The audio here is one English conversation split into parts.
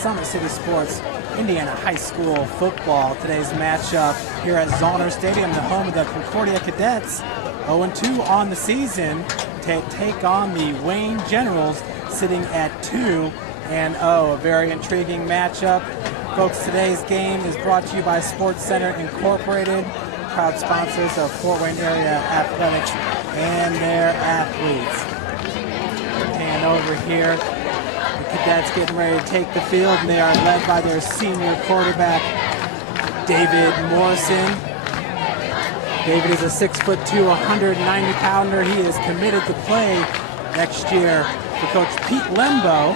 Summit City Sports, Indiana High School football. Today's matchup here at Zollner Stadium, the home of the Concordia Cadets, 0-2 on the season, to take on the Wayne Generals, sitting at 2-0. A very intriguing matchup. Folks, today's game is brought to you by Sports Center Incorporated, proud sponsors of Fort Wayne area athletics and their athletes. And over here, the Cadets getting ready to take the field, and they are led by their senior quarterback, David Morrison. David is a 6'2", 190-pounder. He is committed to play next year for Coach Pete Lembo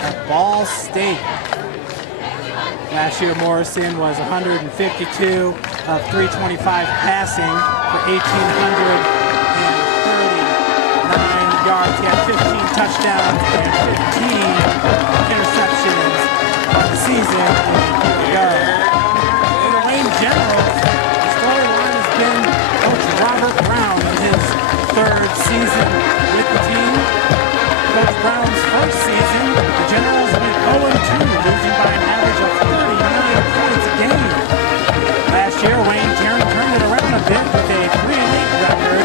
at Ball State. Last year, Morrison was 152 of 325 passing for 1,839 yards. He had 15 touchdowns and 15 interceptions on the season. For the Wayne Generals, the storyline has been Coach Robert Brown in his third season with the team. Coach Brown's first season, the Generals went 0-2, losing by an average of 39 points a game. Last year, Wayne turned it around a bit with a 3-8 record,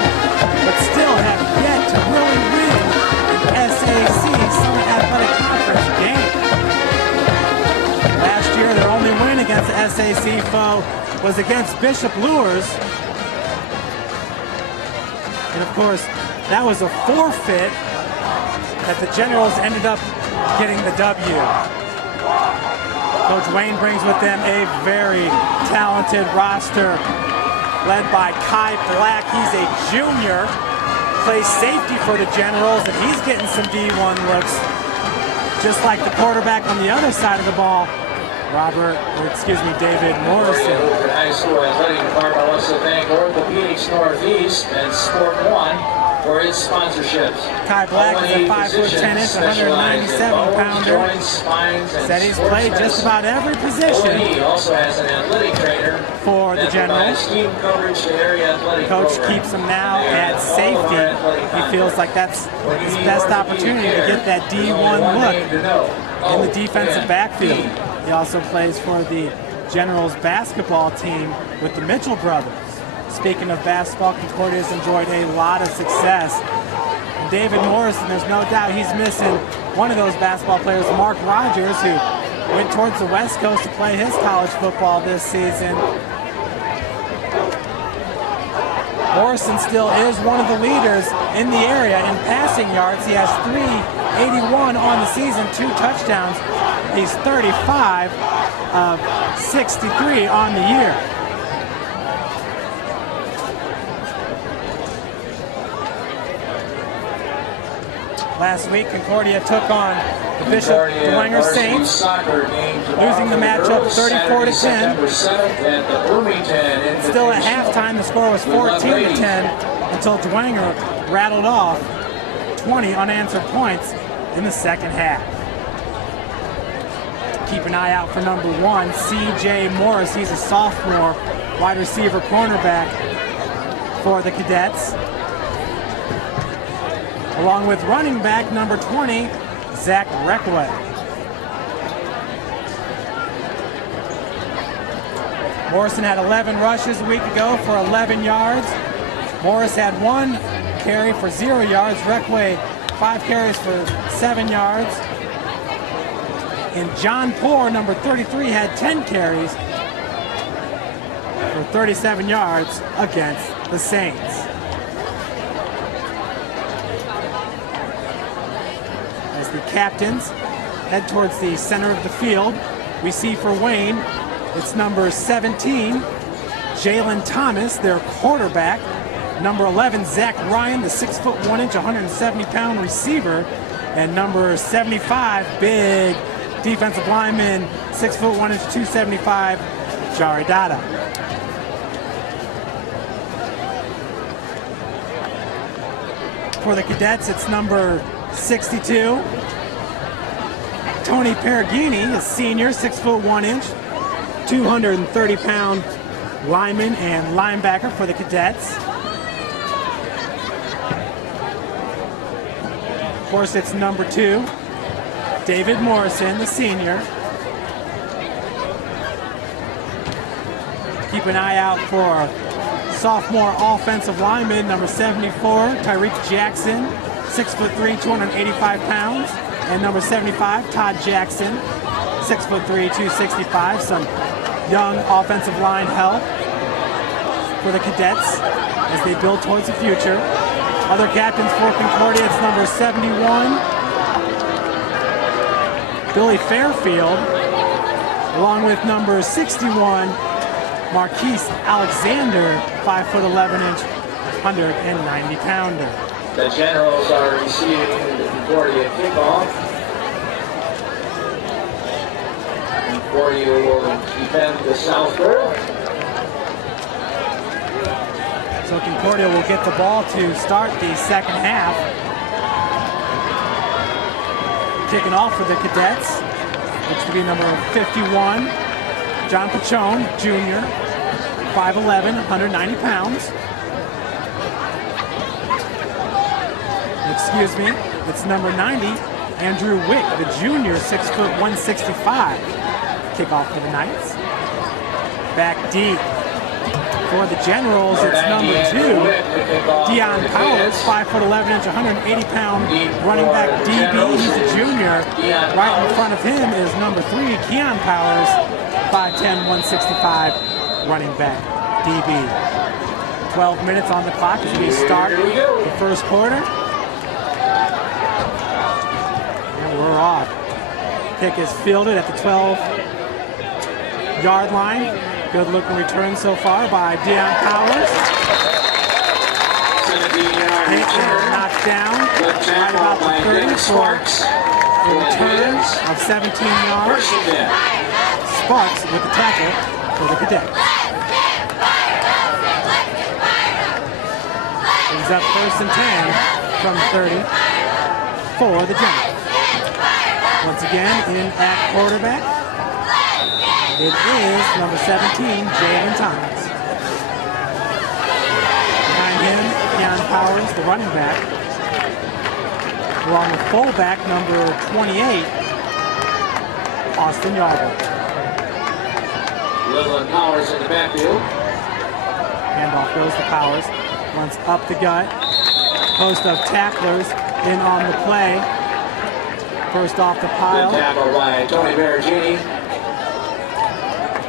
but still have yet to really win an SAC Summit Athletic Conference game. Last year, their only win against the SAC foe was against Bishop Luers. And of course, that was a forfeit that the Generals ended up getting the W. Coach Wayne brings with them a very talented roster led by Kai Black. He's a junior, plays safety for the Generals, and he's getting some D1 looks, just like the quarterback on the other side of the ball, David Morrison. High School Athletic Department wants to thank Orthopedics Northeast and Sport One for its sponsorships. Kai Black is a 5'10", 197-pounder. Said he's played just about every position. He also has an athletic trainer for the Generals. Coach keeps him now at safety. He feels like that's his best opportunity to get that D1 look in the defensive backfield. He also plays for the Generals basketball team with the Mitchell brothers. Speaking of basketball, Concordia has enjoyed a lot of success. And David Morrison, there's no doubt he's missing one of those basketball players, Mark Rogers, who went towards the West Coast to play his college football this season. Morrison still is one of the leaders in the area in passing yards. He has 381 on the season, 2 touchdowns. He's 35 of 63 on the year. Last week, Concordia took on the Bishop Dwenger Saints, losing the matchup 34-10. Still at halftime, the score was 14-10 until Dwenger rattled off 20 unanswered points in the second half. Keep an eye out for number 1, C.J. Morris. He's a sophomore wide receiver cornerback for the Cadets, along with running back number 20, Zach Reckway. Morrison had 11 rushes a week ago for 11 yards. Morris had 1 carry for 0 yards. Reckway, 5 carries for 7 yards. And John Poor, number 33, had 10 carries for 37 yards against the Saints. As the captains head towards the center of the field, we see for Wayne, it's number 17, Jalen Thomas, their quarterback. Number 11, Zach Ryan, the 6'1", 170-pound receiver. And number 75, big defensive lineman, 6'1", 275, Jari Dada. For the Cadets, it's number 62, Tony Perugini, a senior, 6'1", 230-pound lineman and linebacker for the Cadets. Of course, it's number 2, David Morrison, the senior. Keep an eye out for sophomore offensive lineman, number 74, Tyreek Jackson, 6'3", 285 pounds. And number 75, Todd Jackson, 6'3", 265. Some young offensive line help for the cadets as they build towards the future. Other captains for Concordia, it's number 71, Billy Fairfield, along with number 61, Marquise Alexander, 5'11", 190-pounder. The Generals are receiving the Concordia kickoff. Concordia will defend the south goal. So Concordia will get the ball to start the second half. Kicking off for the cadets. Looks to be number 51, John Pachone, Jr., 5'11", 190 pounds. Excuse me, it's number 90, Andrew Wick, the junior, 6', 165. Kickoff for the Knights. Back deep for the Generals, it's number 2, Deion Powers, 5'11", 180-pound running back DB. He's a junior. Right in front of him is number 3, Keon Powers, 5'10", 165, running back DB. 12 minutes on the clock as we start the first quarter. We're off. Kick is fielded at the 12-yard line. Good looking return so far by Deion Powers. Kick is knocked down right about the 30 for a return of 17 yards. Sparks with the tackle for the cadets. Brings up 1st and 10 from 30 for the Generals. Once again, in at quarterback, it is number 17, Jalen Thomas. Behind him, Keon Powers, the running back. Along with fullback, number 28, Austin Yarbrough. Little Powers in the backfield. Handoff goes to Powers. Runs up the gut. Host of tacklers in on the play. First off the pile. Good tackle by Tony Berigini.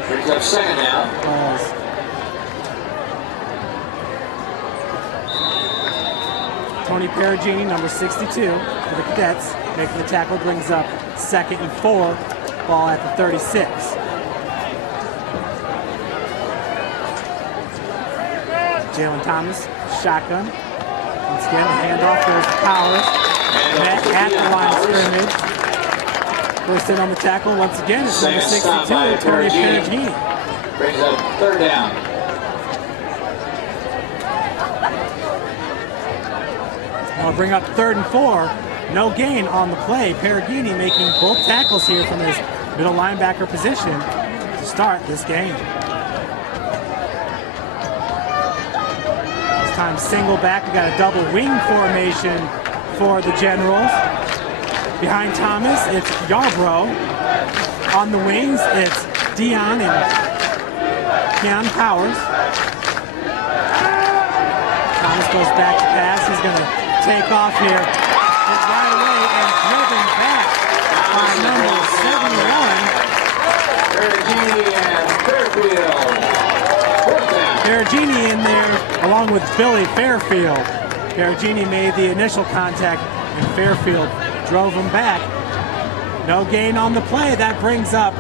Brings up second down. Tony Perugini, number 62 for the cadets. Making the tackle, brings up 2nd and 4. Ball at the 36. Jalen Thomas, shotgun. Once again, the handoff goes to Powers. Met at the line of scrimmage. First in on the tackle, once again, it's number 62, Tony Perugini. Brings up 3rd down. I'll bring up 3rd and 4. No gain on the play. Perugini making both tackles here from his middle linebacker position to start this game. This time single back. We got a double wing formation for the Generals. Behind Thomas, it's Yarbrough. On the wings, it's Deion and Keon Powers. Thomas goes back to pass. He's going to take off here. Hit right away and driven back by number 71. Perugini in there along with Billy Fairfield. Perugini made the initial contact and Fairfield drove him back. No gain on the play. That brings up,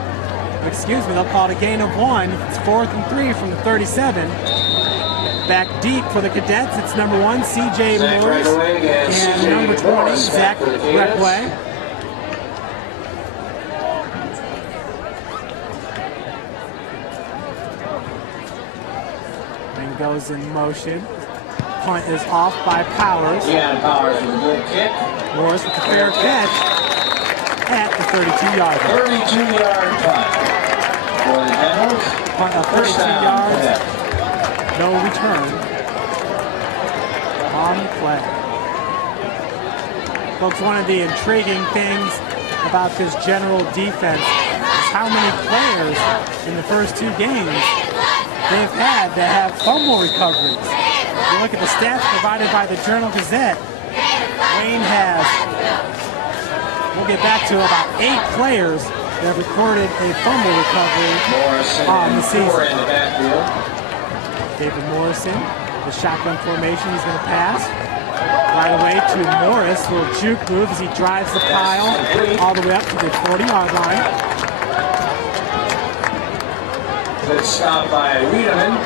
excuse me, they'll call it a gain of 1. It's 4th and 3 from the 37. Back deep for the cadets, it's number 1, CJ Morris, and number 20, Zach Reckway. And goes in motion. Punt is off by Powers. Yeah, Powers with a good kick. Morris with the fair catch at the 32-yard line. 32-yard punt for the Generals. Punt of 32 yards. No return on the play. Folks, one of the intriguing things about this general defense is how many players in the first 2 games they've had that have fumble recoveries. If you look at the stats provided by the Journal-Gazette, Wayne has, we'll get back to about 8 players that have recorded a fumble recovery on the season. In the backfield. David Morrison, the shotgun formation, he's going to pass. Right away to Morris, little juke move as he drives the pile all the way up to the 40-yard line. Good stop by Wiedemann.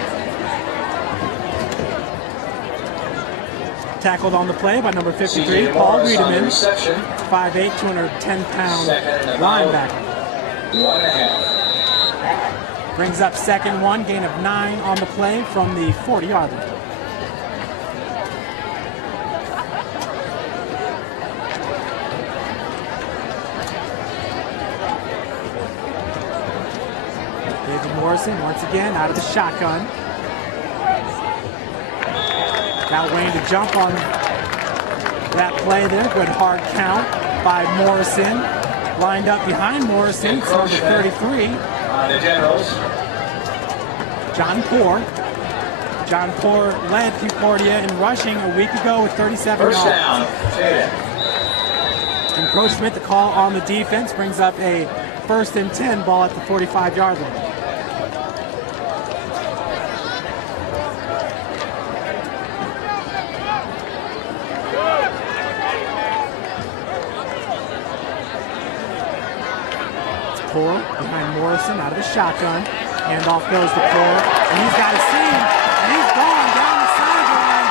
Tackled on the play by number 53, Paul Wiedemann, 5'8", 210-pound linebacker. 1.5. Brings up 2nd 1, gain of 9 on the play from the 40-yard line. David Morrison, once again, out of the shotgun. Got Wayne to jump on that play there. Good hard count by Morrison. Lined up behind Morrison, so the 33. The Generals. John Poor. John Poor led Concordia in rushing a week ago with 37 First yards. down. Encroachment, the call on the defense, brings up a 1st and 10 ball at the 45-yard line. Poor behind Morrison out of the shotgun. Handoff goes to Poor, and he's got a seam, and he's gone down the sideline.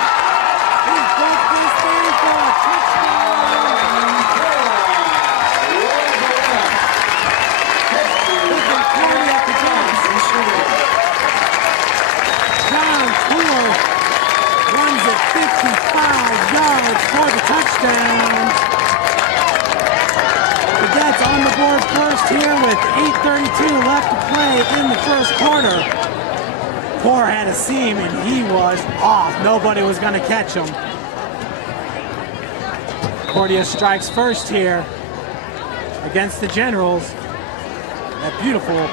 He's broke this thing for a touchdown. Concordia Cadets. John Poor runs it 55 yards for the touchdown. Cadets on the board first here with 8:32 left to play in the first quarter. Poor had a seam and he was off. Nobody was going to catch him. Concordia strikes first here against the Generals at beautiful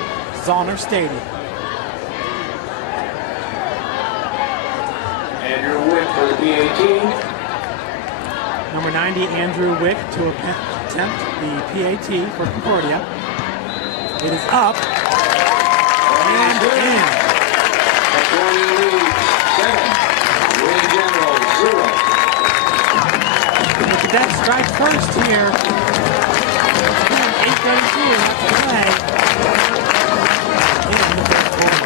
Zollner Stadium. Andrew Wick for the PAT. Number 90, Andrew Wick, to attempt the PAT for Concordia. It is up and in. Concordia leads 7. Wayne Generals 0. The Cadets strike first here. 8:32 left to play. In the first quarter.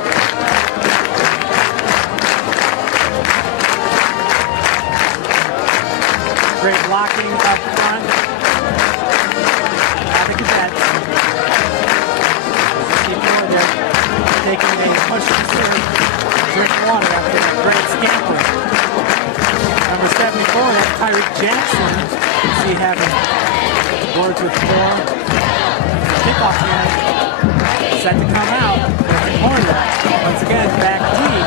Great blocking up front by the Cadets. They're taking a push to serve, drink water after a great scamper. Number 74, that's Tyreek Jackson. You see having words with Poor. Kickoff man set to come out. Concordia. Once again, back deep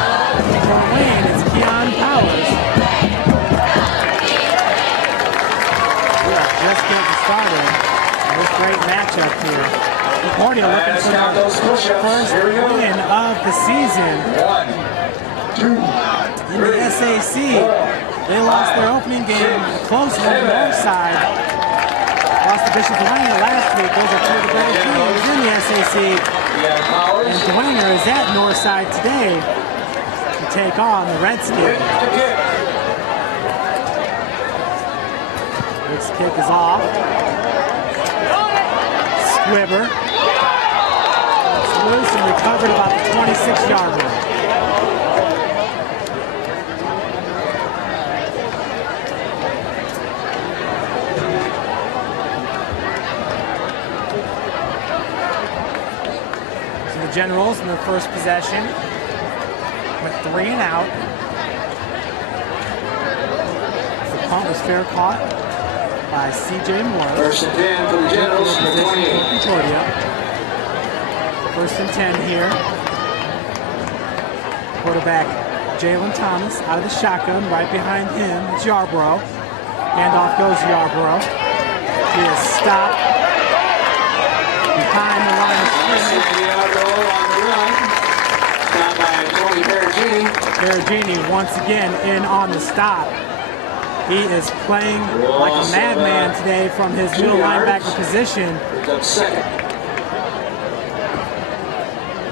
for Wayne. It's Keon Powers. Just getting started. This great matchup here. Concordia looking for their first win of the season. 1, 2, in the SAC. They lost their opening game close on the north side. Lost to Bishop Dwenger last week. Those are two of the better teams in the SAC. And Dwenger is at Northside today to take on the Redskins. This kick is off. Squibber. It's loose and recovered about the 26-yard line. So the Generals in their first possession with 3 and out. The punt was fair caught by C.J. Moore. First and 10 for the Generals from the 28. Concordia. First and 10 here. Quarterback Jalen Thomas out of the shotgun. Right behind him is Yarborough. Handoff goes Yarborough. He is stopped Perugini once again in on the stop. He is playing like a madman today from his middle linebacker position.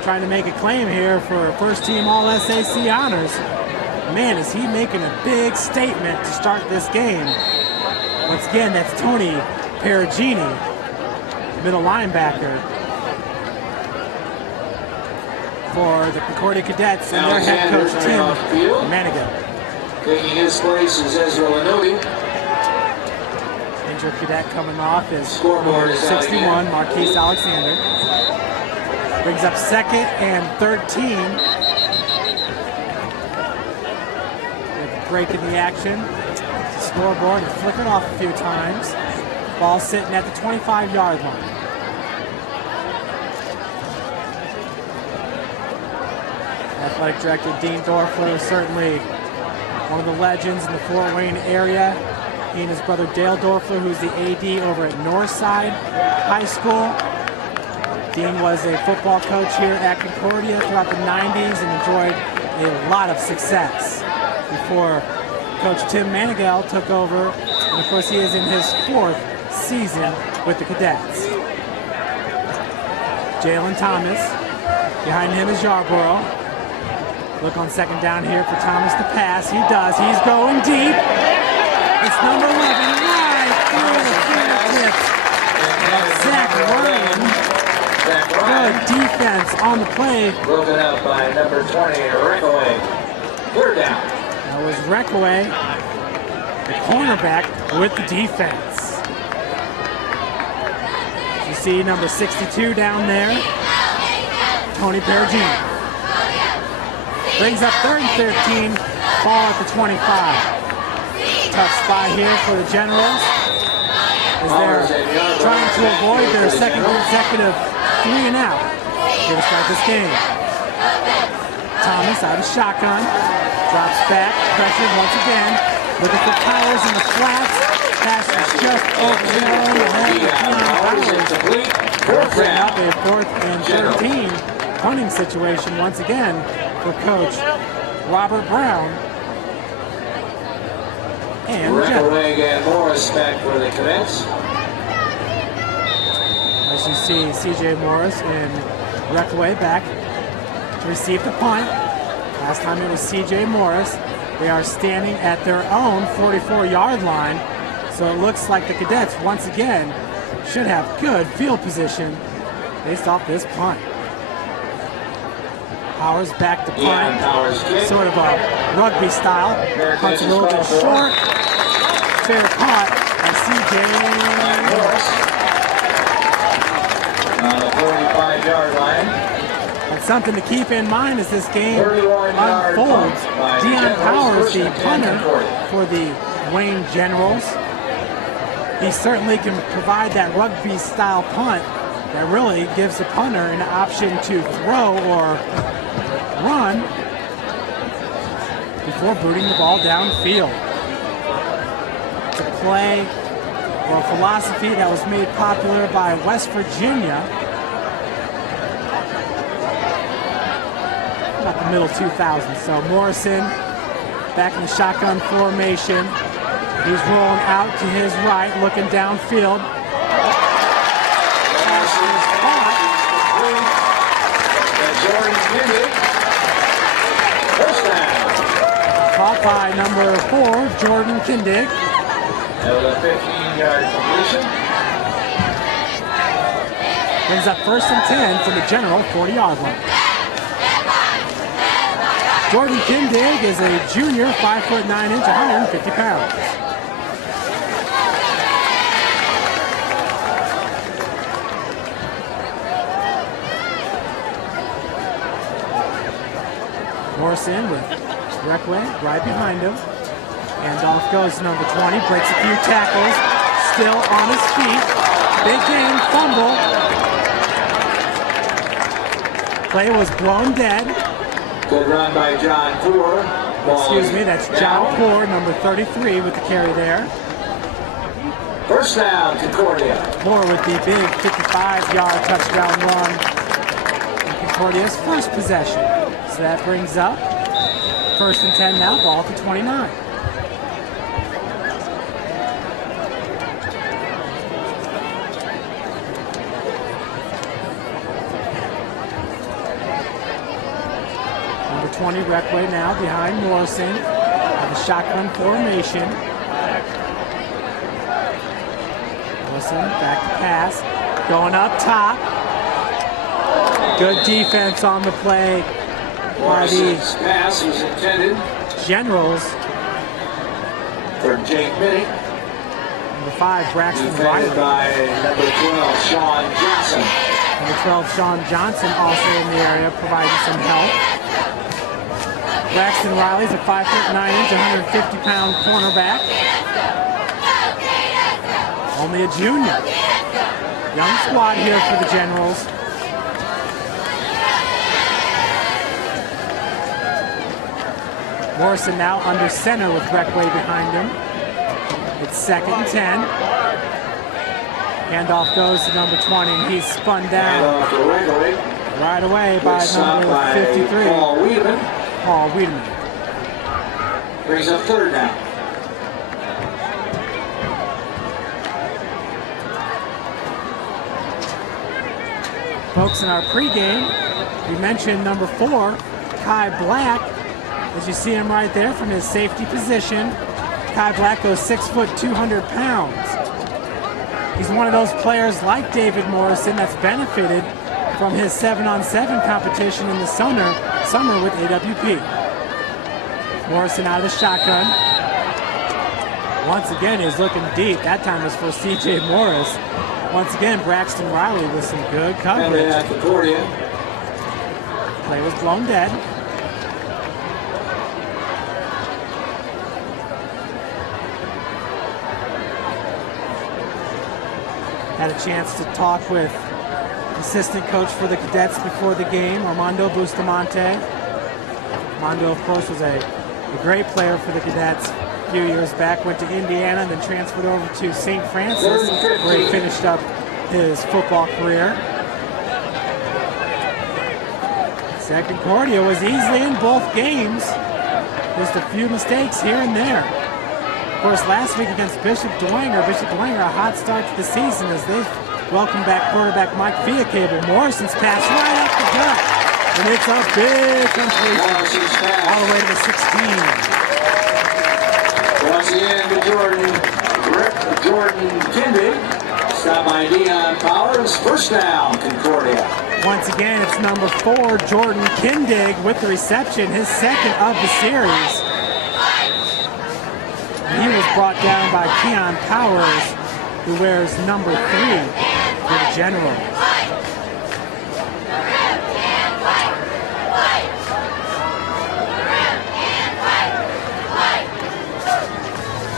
Trying to make a claim here for first team All-SAC honors. Man, is he making a big statement to start this game. Once again, that's Tony Perugini, middle linebacker for the Concordia Cadets and their head coach, Tim Manigault. Taking his place is Ezra Lanobi. Injured cadet coming off is Scoreboard is 61, Marquise Alexander. Brings up 2nd and 13. With a break in the action. Scoreboard and flickered off a few times. Ball sitting at the 25-yard line. Athletic Director Dean Dorfler, certainly one of the legends in the Fort Wayne area. He and his brother Dale Dorfler, who's the AD over at Northside High School. Dean was a football coach here at Concordia throughout the 90s and enjoyed a lot of success before Coach Tim Manigault took over. And of course, he is in his 4th season with the Cadets. Jalen Thomas. Behind him is Yarborough. Look on 2nd down here for Thomas to pass. He does. He's going deep. It's number 11 right through the fingertips. Zach Ryan. Good defense on the play. Broken up by number 20, Reckaway. 3rd down. That was Reckaway, the cornerback, with the defense. You see number 62 down there, Tony Perugini. Brings up 3rd and 13, ball at the 25. Tough spot here for the Generals as they're trying to avoid their 2nd consecutive 3 and out here to start this game. Thomas out of shotgun, drops back, pressured once again, looking for Powers in the flats. Pass is just overthrown ahead of Powers. Bring up a 4th and 13 punting situation once again for Coach Robert Brown. And Reckaway and Morris back for the Cadets. As you see, C.J. Morris and Reckaway back to receive the punt. Last time it was C.J. Morris. They are standing at their own 44-yard line. So it looks like the Cadets, once again, should have good field position based off this punt. Powers back to punt. Sort of a rugby style. Punt's a little bit short. Fair punt by C.J. Morris. On the 45-yard line. And something to keep in mind as this game unfolds. Deion Powers, the punter for the Wayne Generals. He certainly can provide that rugby-style punt that really gives the punter an option to throw or run before booting the ball downfield. It's a play or a philosophy that was made popular by West Virginia about the middle 2000s. So Morrison back in the shotgun formation. He's rolling out to his right, looking downfield. Pass is caught. Caught by number 4, Jordan Kindig. That was a 15-yard completion. Brings up 1st and 10 from the General 40-yard line. Jordan Kindig is a junior, 5'9", 150 pounds. Morrison with Reckaway right behind him. And off goes number 20, breaks a few tackles, still on his feet. Big game, fumble. Play was blown dead. Good run by John Poor. Excuse me, that's John Poor, number 33 with the carry there. 1st down, Concordia. Poor with the big 55-yard touchdown run Concordia's first possession. So that brings up 1st and 10 now, ball to 29. Number 20, Reckway now behind Morrison. The shotgun formation. Morrison back to pass. Going up top. Good defense on the play by the pass was intended Generals. For Jake Minnick. Number 5, Braxton Riley. By number 12, Sean Johnson. Number 12, Sean Johnson, also in the area, providing some help. Braxton Riley's a 5'9", 150-pound cornerback. Only a junior. Young squad here for the Generals. Morrison now under center with Reckway behind him. It's 2nd and 10. Handoff goes to number 20, and he's spun down right away by number 53. Paul Wiedemann. Brings up 3rd down. Folks, in our pregame, we mentioned number 4, Kai Black. As you see him right there from his safety position, Kai Black goes 6 foot, 200 pounds. He's one of those players like David Morrison that's benefited from his 7-on-7 competition in the summer with AWP. Morrison out of the shotgun. Once again, he's looking deep. That time was for C.J. Morris. Once again, Braxton Riley with some good coverage. Concordia. Play was blown dead. Had a chance to talk with assistant coach for the Cadets before the game, Armando Bustamante. Armando, of course, was a great player for the Cadets a few years back. Went to Indiana, then transferred over to St. Francis, where he finished up his football career. Concordia was easily in both games. Just a few mistakes here and there. Of course, last week against Bishop Dwenger, a hot start to the season as they welcome back quarterback Mike Fiacable. Morrison's pass right up the gut. And it's a big completion all the way to the 16. Once again to Jordan Kindig. Stop by Dion Powers. 1st down, Concordia. Once again, it's number 4, Jordan Kindig with the reception, his 2nd of the series. He was brought down by Keon Powers, who wears number 3 for the Generals.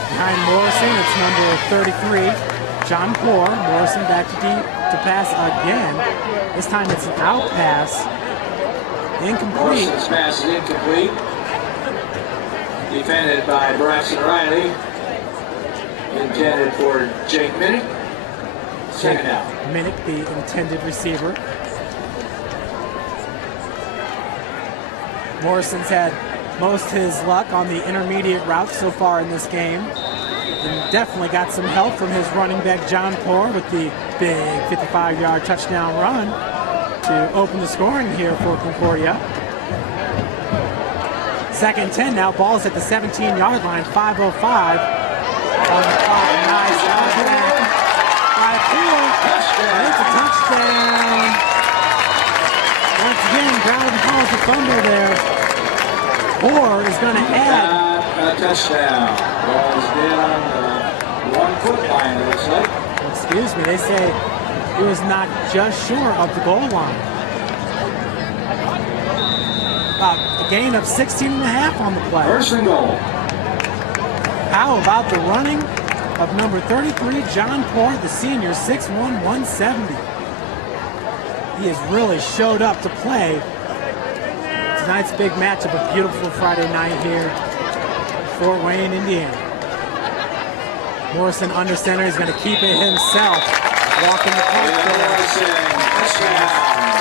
Behind Morrison, it's number 33, John Poor. Morrison back to deep to pass again. This time it's an out pass. Incomplete. Morrison's pass is incomplete. Defended by Braxton Riley. Intended for Jake Minnick. 2nd down. Minnick, the intended receiver. Morrison's had most of his luck on the intermediate route so far in this game. And definitely got some help from his running back, John Poor, with the big 55-yard touchdown run to open the scoring here for Concordia. 2nd and 10 now. Ball's at the 17-yard line. 5:05 on the clock. Nice touchdown by Poor. And it's a touchdown. Once again, Broward calls the fumble there. Poor is going to add a touchdown. Ball's dead on the 1-foot line, it looks like. Excuse me, they say he was not just short of the goal line. A gain of 16.5 on the play. 1st and goal. How about the running of number 33, John Poor, the senior, 6'1", 170. He has really showed up to play. Tonight's big matchup, a beautiful Friday night here in Fort Wayne, Indiana. Morrison under center. He's going to keep it himself. Walking the punt.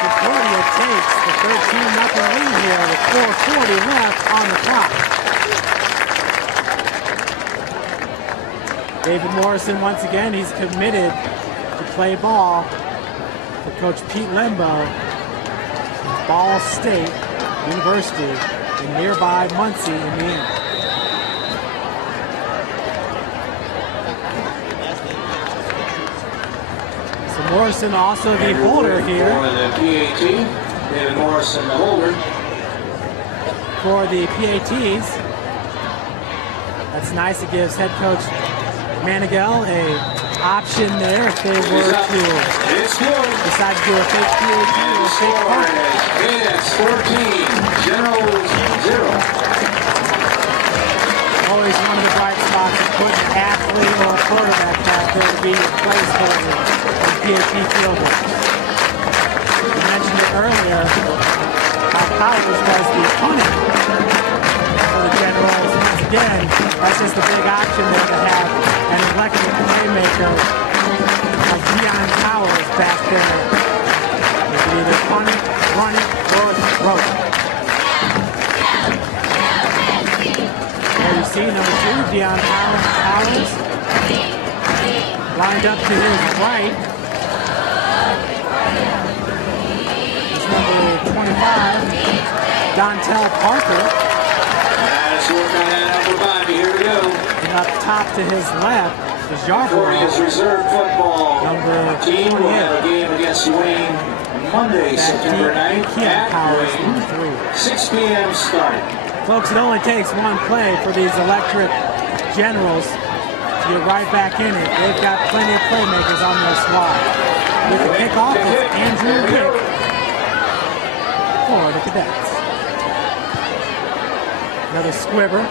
Concordia takes takes the 13-0 lead here with 4:40 left on the clock. David Morrison, once again, he's committed to play ball for Coach Pete Lembo, Ball State University in nearby Muncie, Indiana. So Morrison also the holder here. For the PAT, David Morrison the holder. For the PATs. That's nice. It gives head coach Manigal a option there if they were to decide to do a fake PAT or a fake punt. It's 14, Generals 0. Always one of the bright spots is putting an athlete or a quarterback back there to be placeholder in PAT fielders. We mentioned it earlier how Powers does the punting for the Generals. Once again, that's just a big option there to have an electric playmaker like Deion Powers back there. They can either punt it, run it, or throw it. There you see number 2, Deion Powers, lined up to his right. That's number 25, Dontel Parker. That's working on number 5. Here we go. And up top to his left is Concordia's Yarborough. reserve football Number team will 28. have a game against Wayne Monday, September 9th at Powers, Wayne. 6 p.m. start. Folks, it only takes one play for these electric Generals to get right back in it. They've got plenty of playmakers on their squad. With the kickoff, it's Andrew Wick for the Cadets. Another squibber.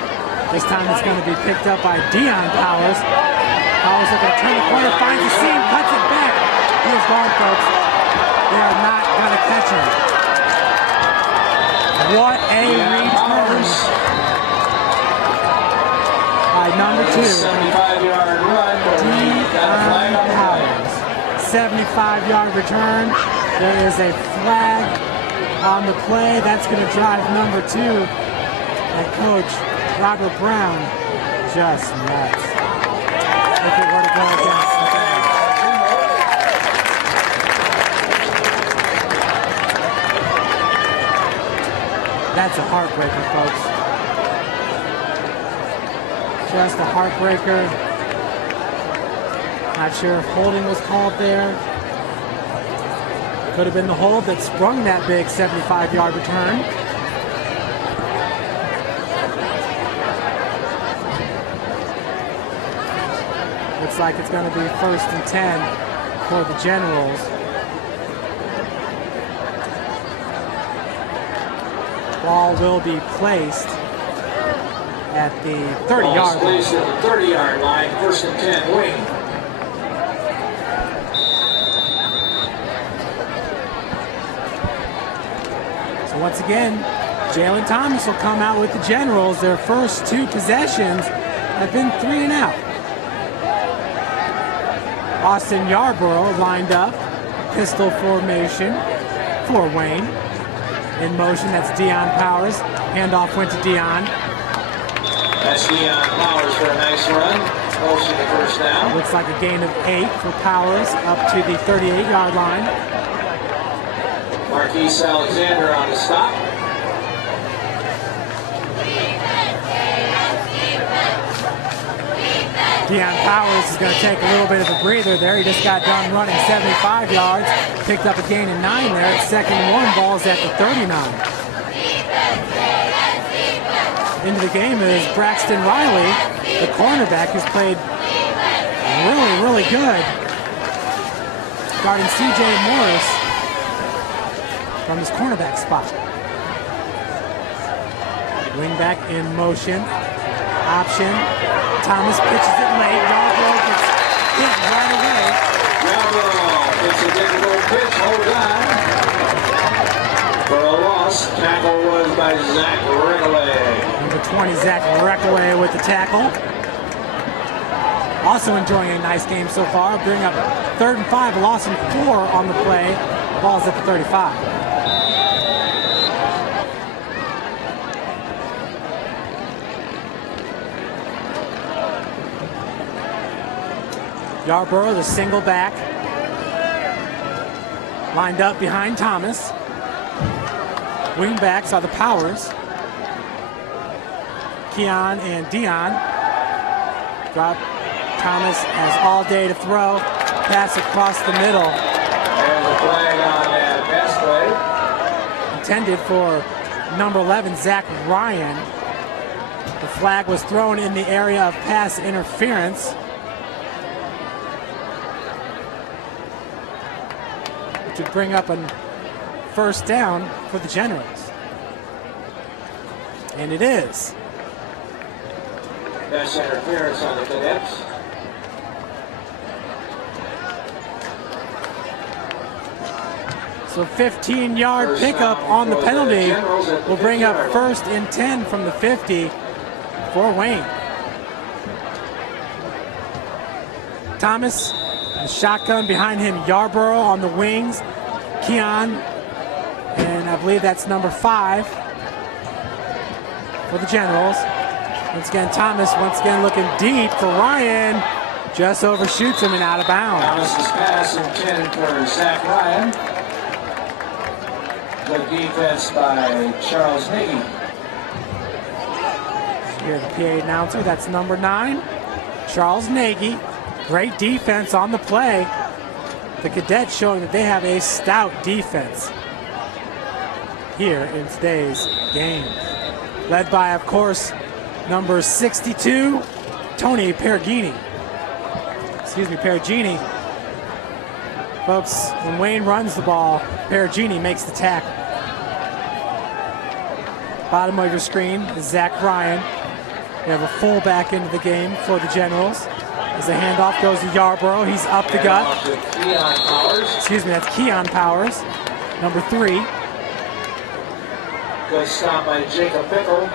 This time it's going to be picked up by Deion Powers. Powers looking to turn the corner, finds the seam, cuts it back. He is gone, folks. They are not going to catch him. What a return by number 2. 75-yard run. Deion Powers. 75-yard return. There is a flag on the play. That's going to drive number 2 and Coach Robert Brown just nuts. If it were to go against the game. That's a heartbreaker, folks. Just a heartbreaker. Not sure if holding was called there. Could have been the hold that sprung that big 75-yard return. Looks like it's going to be 1st and 10 for the Generals. Ball will be placed at the 30-yard line. Placed at the 30-yard line, 1st and 10 Wayne. So once again, Jalen Thomas will come out with the Generals. Their first 2 possessions have been 3 and out. Austin Yarborough lined up, pistol formation for Wayne. In motion, that's Deion Powers. Handoff went to Deion. That's Deion Powers for a nice run. Motion to first down. Looks like a gain of 8 for Powers up to the 38-yard line. Marquise Alexander on the stop. Deion Powers is going to take a little bit of a breather there. He just got done running 75 yards. Picked up a gain of 9 there. It's 2nd and 1. Ball's at the 39. Into the game is Braxton Riley, the cornerback, who's played really, really good. Guarding C.J. Morris from his cornerback spot. Wingback in motion. Option. Thomas pitches it late. Yarborough gets hit right away. Yarborough, it's a difficult pitch. Hold on. For a loss, tackle was by Zach Reckaway. Number 20, Zach Reckaway with the tackle. Also enjoying a nice game so far. Bring up 3rd and 5, a loss in 4 on the play. Ball's at the 35. Yarborough, the single back. Lined up behind Thomas. Wing backs are the Powers. Keon and Dion. Drop. Thomas has all day to throw. Pass across the middle. There's a flag on that pass play. Intended for number 11, Zach Ryan. The flag was thrown in the area of pass interference, which would bring up a first down for the Generals. And it is. Pass interference on the Cadets. So 15-yard pickup on the penalty will bring up 1st and 10 from the 50 for Wayne. Thomas, the shotgun behind him, Yarborough on the wings, Keon, and I believe that's number 5 for the Generals. Once again, Thomas looking deep for Ryan, just overshoots him and out of bounds. Thomas's pass intended for Zach Ryan. Good defense by Charles Nagy. Hear the PA announcer, that's number 9, Charles Nagy. Great defense on the play. The Cadets showing that they have a stout defense here in today's game. Led by, of course, number 62, Tony Perugini. Perugini. Folks, when Wayne runs the ball, Perugini makes the tackle. Bottom of your screen is Zach Ryan. We have a fullback into the game for the Generals. As the handoff goes to Yarborough, he's up the gut. That's Keon Powers, number 3. Good stop by Jacob Pickle.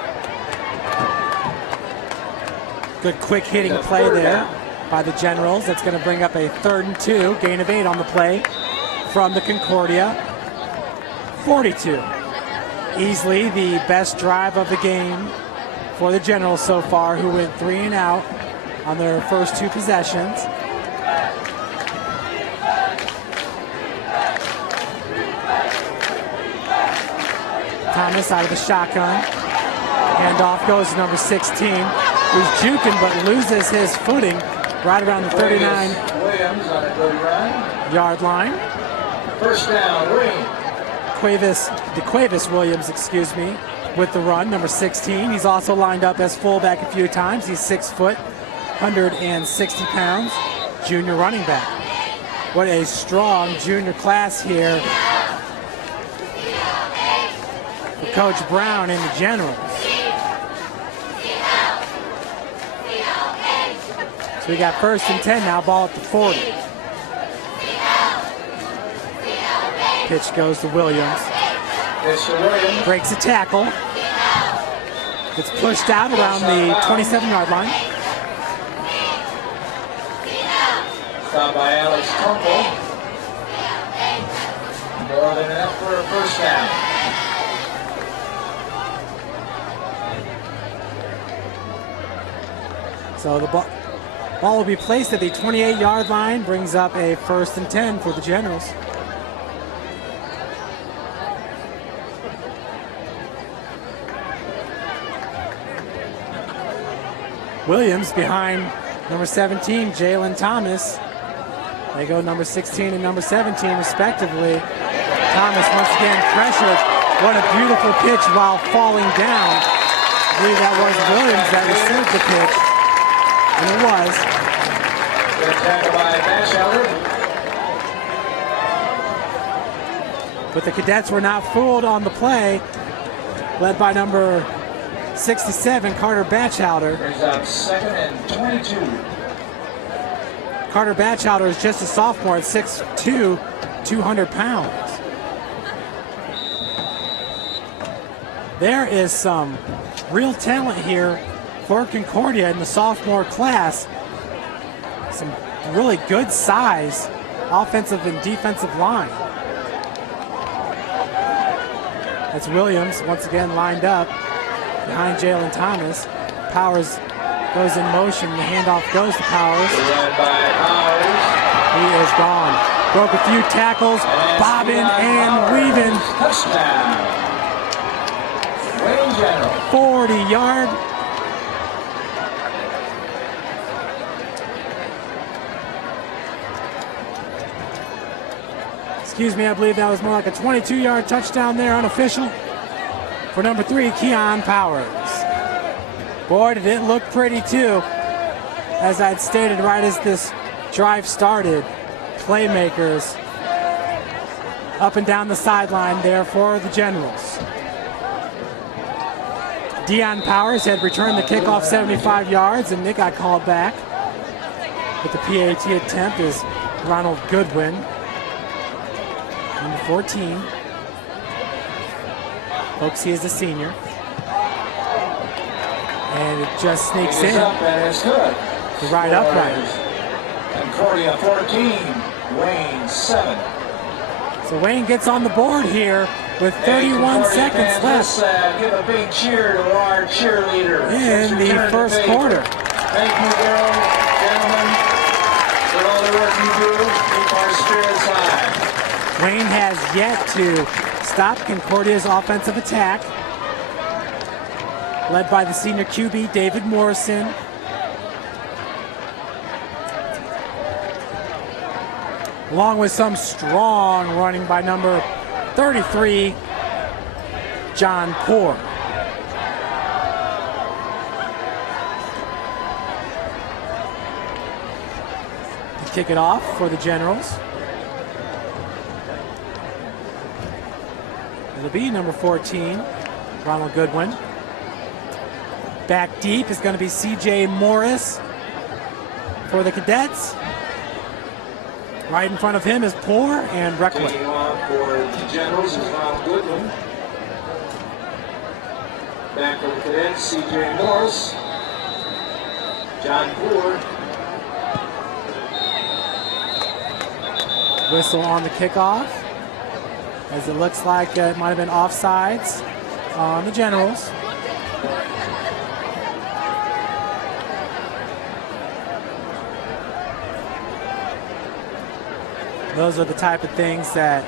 Good quick hitting play there by the Generals. That's going to bring up a 3rd and 2. Gain of 8 on the play from the Concordia. 42. Easily the best drive of the game for the Generals so far, who went 3 and out on their first 2 possessions. Thomas out of the shotgun. Handoff goes to number 16, who's juking but loses his footing right around the 39-yard line. First down, Wayne. DeQuavis Williams, with the run, number 16. He's also lined up as fullback a few times. He's 6 foot, 160 pounds, junior running back. What a strong junior class here for Coach Brown and the Generals. So we got 1st and 10 now, ball at the 40. Pitch goes to Williams. Breaks a tackle. Gets pushed out around the 27-yard line. Stop by Alex Kunkel. More than enough for a first down. So the ball will be placed at the 28-yard line, brings up a 1st and 10 for the Generals. Williams behind number 17, Jalen Thomas. They go number 16 and number 17 respectively. Thomas once again pressured. What a beautiful pitch while falling down. I believe that was Williams that received the pitch. And it was. Good tackle by Batchelder. But the Cadets were not fooled on the play. Led by number 67, Carter Batchelder. Brings up 2nd and 22. Carter Batchelder is just a sophomore at 6'2", 200 pounds. There is some real talent here for Concordia in the sophomore class. Some really good size, offensive and defensive line. That's Williams once again lined up behind Jalen Thomas. Powers goes in motion. The handoff goes to Powers. Led by Powers. He is gone. Broke a few tackles, bobbing and weaving. Touchdown. Wayne General. 40-yard. Excuse me, I believe that was more like a 22-yard touchdown there, unofficial, for number 3, Keon Powers. Boy, did it look pretty too. As I'd stated right as this drive started, playmakers up and down the sideline there for the Generals. Deion Powers had returned the kickoff 75 yards, and Nick got called back. But the PAT attempt is Ronald Goodwin, number 14. Folks, he is a senior. And it just sneaks in. The right upright. Concordia 14, Wayne 7. So Wayne gets on the board here with 31 seconds left. Give a big cheer to our cheerleader in the first quarter. Thank you, girls, gentlemen, for all the work you do. Keep our spirits high. Wayne has yet to stop Concordia's offensive attack, led by the senior QB, David Morrison. Along with some strong running by number 33, John Poor. To kick it off for the Generals. It'll be number 14, Ronald Goodwin. Back deep is going to be C.J. Morris for the Cadets. Right in front of him is Poor and Reckler. Taking off for the Generals is Ronald Goodwin. Back for the Cadets, C.J. Morris. John Poor. Whistle on the kickoff, as it looks like it might have been offsides on the Generals. Those are the type of things that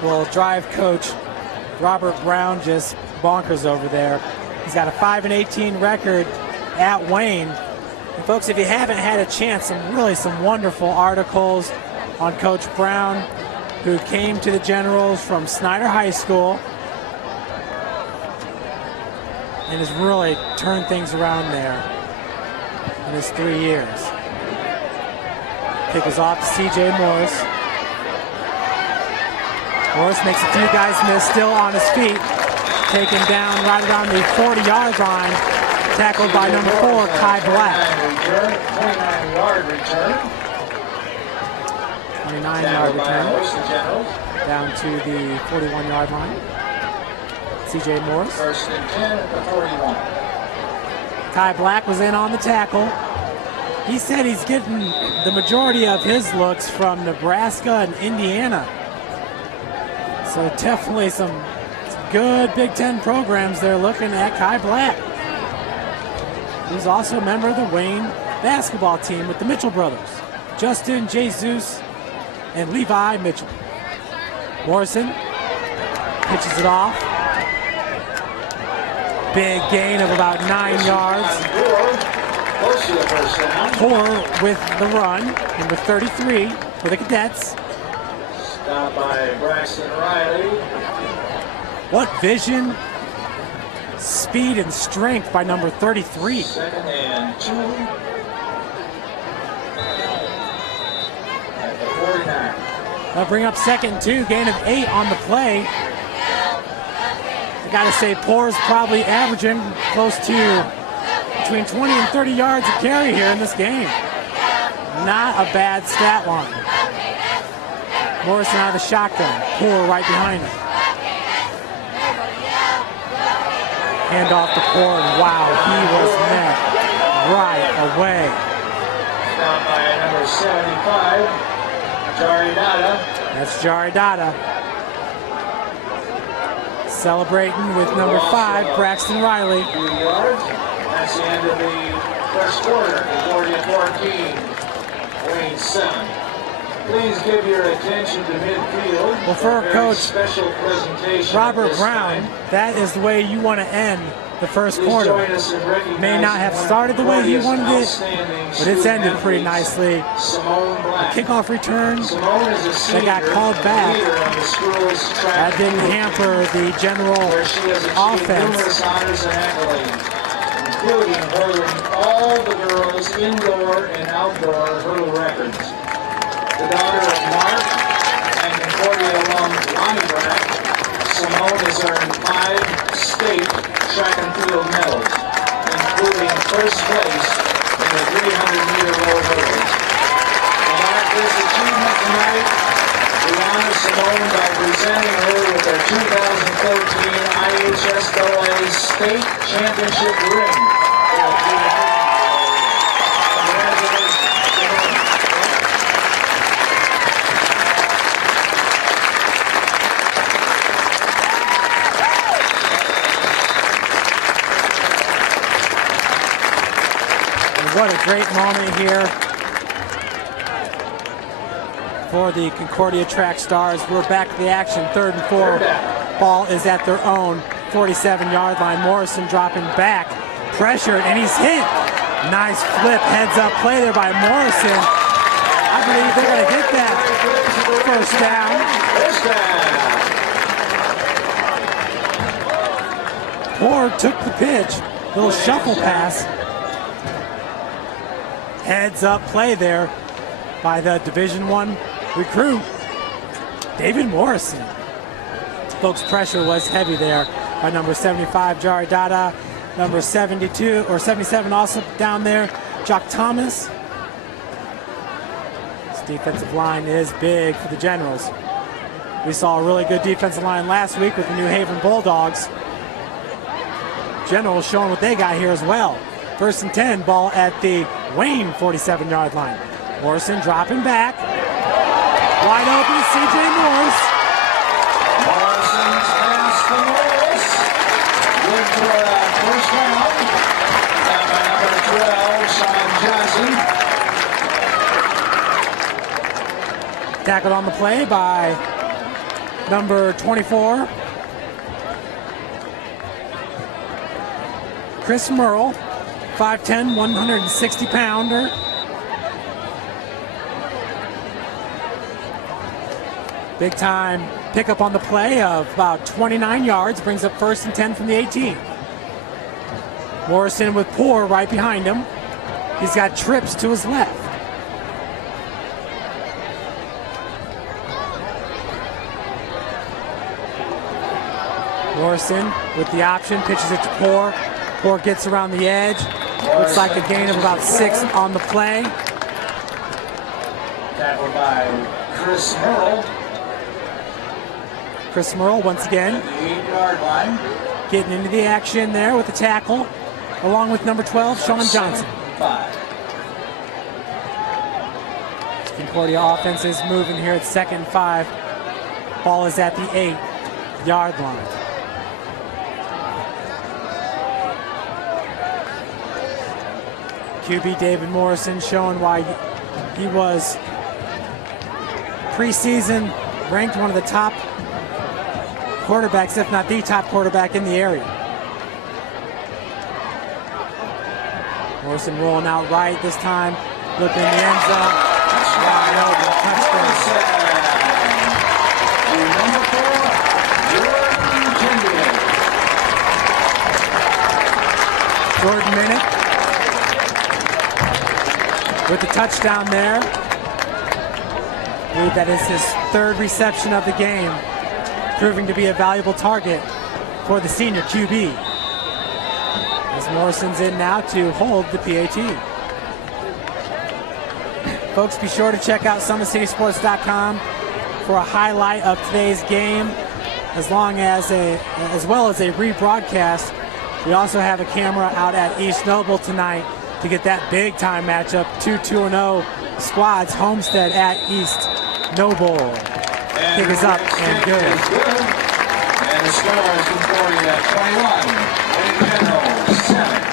will drive Coach Robert Brown just bonkers over there. He's got a 5-18 record at Wayne. And folks, if you haven't had a chance, some wonderful articles on Coach Brown, who came to the Generals from Snyder High School and has really turned things around there in his 3 years. Kick is off to C.J. Morris. Morris makes a few guys miss, still on his feet. Taken down right around the 40-yard line. Tackled by number 4, Kai Black. 29-yard return. 29-yard return. Down to the 41-yard line. C.J. Morris. First and 10 at the 41. Kai Black was in on the tackle. He said he's getting the majority of his looks from Nebraska and Indiana. So definitely some good Big Ten programs they're looking at Kai Black. He's also a member of the Wayne basketball team with the Mitchell brothers, Justin, Jesus, and Levi Mitchell. Morrison pitches it off. Big gain of about 9 yards. Poor with the run, number 33 for the Cadets. Stopped by Braxton Riley. What vision, speed, and strength by number 33. Second and 2 at the 49. They'll bring up second and 2, gain of 8 on the play. I gotta say, Poor's probably averaging close to between 20 and 30 yards a carry here in this game. Not a bad stat line. Morrison out of the shotgun. Poor right behind him. Hand off to Poor, and wow, he was met right away. Down by number 75, Jari Dada. That's Jari Dada. Celebrating with number 5, Braxton Riley. 2 yards. That's the end of the first quarter. Concordia 14, Wayne 7. Please give your attention to midfield. Well, for our coach, special presentation Robert Brown, that is the way you want to end the first quarter. May not have started the way he wanted it, but it's ended pretty nicely. Kickoff return, they got called back. That didn't hamper the general offense. Including holding all the girls' indoor and outdoor hurdle records. The daughter of Mark and Concordia alum Lonnie Brack, Simone has earned 5 state track and field medals, including first place in the 300-meter low hurdles. To mark this achievement tonight, we honor Simone by presenting her with our 2013 IHSAA State Championship ring. Congratulations, Simone. What a great moment here for the Concordia track stars. We're back to the action, 3rd and 4. Ball is at their own 47-yard line. Morrison dropping back, pressured, and he's hit. Nice flip, heads up play there by Morrison. I believe they're going to get that first down. Ford took the pitch, little shuffle pass. Heads up play there by the Division I recruit, David Morrison. Folks, pressure was heavy there by number 75, Jari Dada. Number 72 or 77 also down there, Jock Thomas. This defensive line is big for the Generals. We saw a really good defensive line last week with the New Haven Bulldogs. Generals showing what they got here as well. 1st and 10, ball at the Wayne 47-yard line. Morrison dropping back. Wide open, C.J. Morris. Morrison's pass to Morris. Good for a first down. Down by number 12, Sean Johnson. Tackled on the play by number 24, Chris Merle. 5'10", 160-pounder. Big time pickup on the play of about 29 yards, brings up 1st and 10 from the 18. Morrison with Poor right behind him. He's got trips to his left. Morrison with the option, pitches it to Poor. Poor gets around the edge. Looks like a gain of about 6 on the play. Tackled by Chris Merle. Chris Merle once again At the 8-yard line. getting into the action there with the tackle, along with number 12, Sean Johnson. 5. Concordia offense is moving here at 2nd and 5. Ball is at the 8-yard line. QB David Morrison showing why he was preseason ranked one of the top quarterbacks, if not the top quarterback in the area. Morrison rolling out right this time, looking in the end zone. Wide open, touchdown. Number 4, Jordan Minnick with the touchdown there. I believe that is his 3rd reception of the game, proving to be a valuable target for the senior QB. As Morrison's in now to hold the PAT. Folks, be sure to check out SummitCitySports.com for a highlight of today's game, as well as a rebroadcast. We also have a camera out at East Noble tonight to get that big-time matchup. 2-2-0 squads, Homestead at East Noble. Kick is up and good. And the score is Concordia 21, Wayne Generals 7.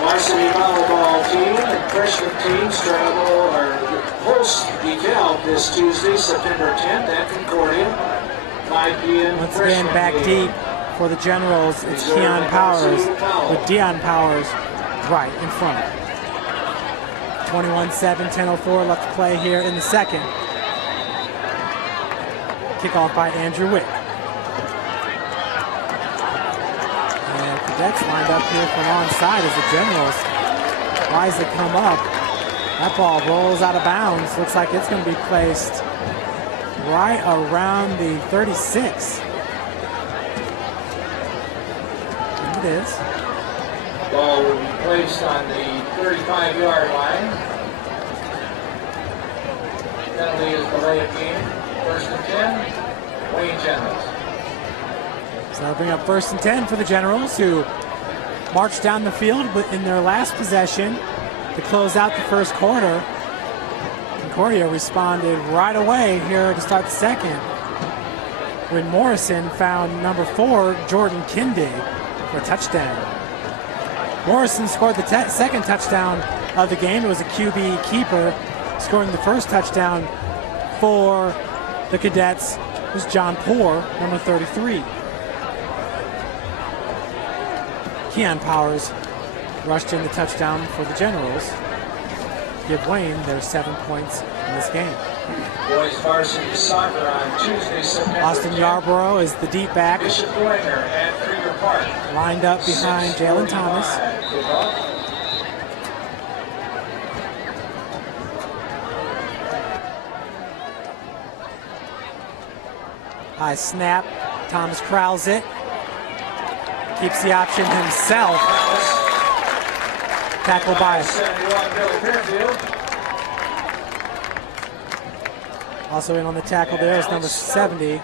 Varsity volleyball team and freshman teams travel or host the Cal this Tuesday, September 10th at Concordia. 5 p.m. Once again, back deep for the Generals. It's Keon Powers with Dion Powers right in front. 21-7, 10:04 left to play here in the second. Kickoff by Andrew Wick. Cadets lined up here from onside as the Generals tries to come up. That ball rolls out of bounds. Looks like it's going to be placed right around the 36. And it is. Ball will be placed on the 35-yard line. Penalty is delay of game. 1st and 10, Wayne Generals. So that'll bring up 1st and 10 for the Generals, who marched down the field in their last possession to close out the first quarter. Concordia responded right away here to start the second, when Morrison found number 4, Jordan Kindig, for a touchdown. Morrison scored the second touchdown of the game. It was a QB keeper. Scoring the first touchdown for the Cadets was John Poor, number 33. Keon Powers rushed in the touchdown for the Generals. Give Wayne their 7 points in this game. Boys varsity soccer on Tuesday, September Austin 10th. Yarborough is the deep back, Bishop Boehner at Krieger Park. lined up behind Jalen Thomas. High snap. Thomas crowds it. Keeps the option himself. Tackled by. Also in on the tackle there is number 70,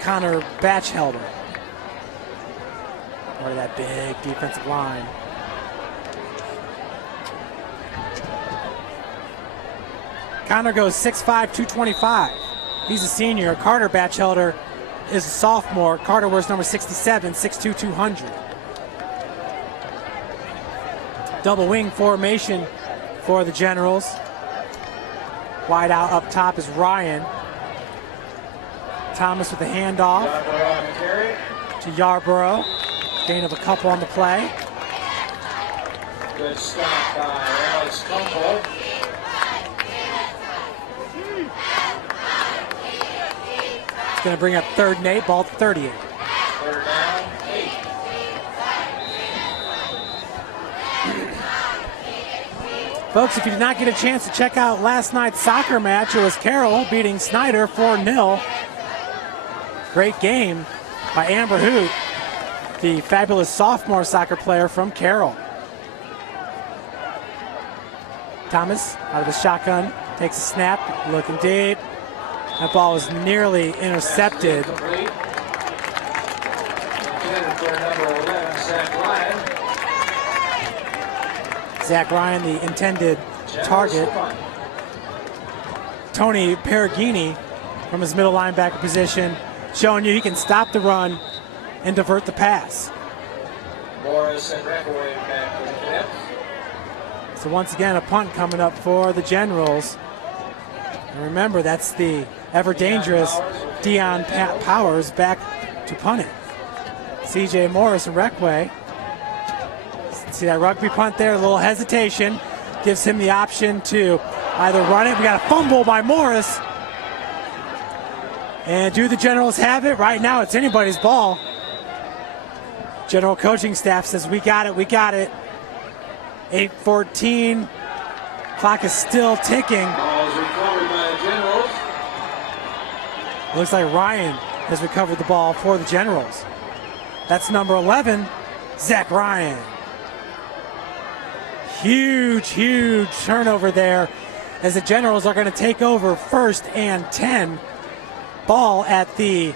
Connor Batchelder. Part of that big defensive line. Connor goes 6'5", 225. He's a senior. Carter Batchelder is a sophomore. Carter wears number 67, 6'2", 200. Double wing formation for the Generals. Wide out up top is Ryan. Thomas with the handoff to Yarborough. Gain of a couple on the play. Good stop by Alex Kumble. It's going to bring up 3rd and 8, ball at 38. 3rd down, 8. Folks, if you did not get a chance to check out last night's soccer match, it was Carroll beating Snyder 4-0. Great game by Amber Hoot, the fabulous sophomore soccer player from Carroll. Thomas out of the shotgun, takes a snap, looking deep. That ball was nearly intercepted. Intended for number 11, Zach Ryan. Zach Ryan, the intended target. Tony Perugini from his middle linebacker position, showing you he can stop the run and divert the pass. Morris and Reckaway back to the Cadets. So once again, a punt coming up for the Generals. And remember, that's the ever dangerous Dion Powers back to punt it. CJ Morris and Reckway. See that rugby punt there, a little hesitation. Gives him the option to either run it. We got a fumble by Morris. And do the Generals have it? Right now it's anybody's ball. General coaching staff says, we got it, we got it. 8:14. Clock is still ticking. Ball is recovered by the Generals. Looks like Ryan has recovered the ball for the Generals. That's number 11, Zach Ryan. Huge turnover there as the Generals are going to take over 1st and 10. Ball at the,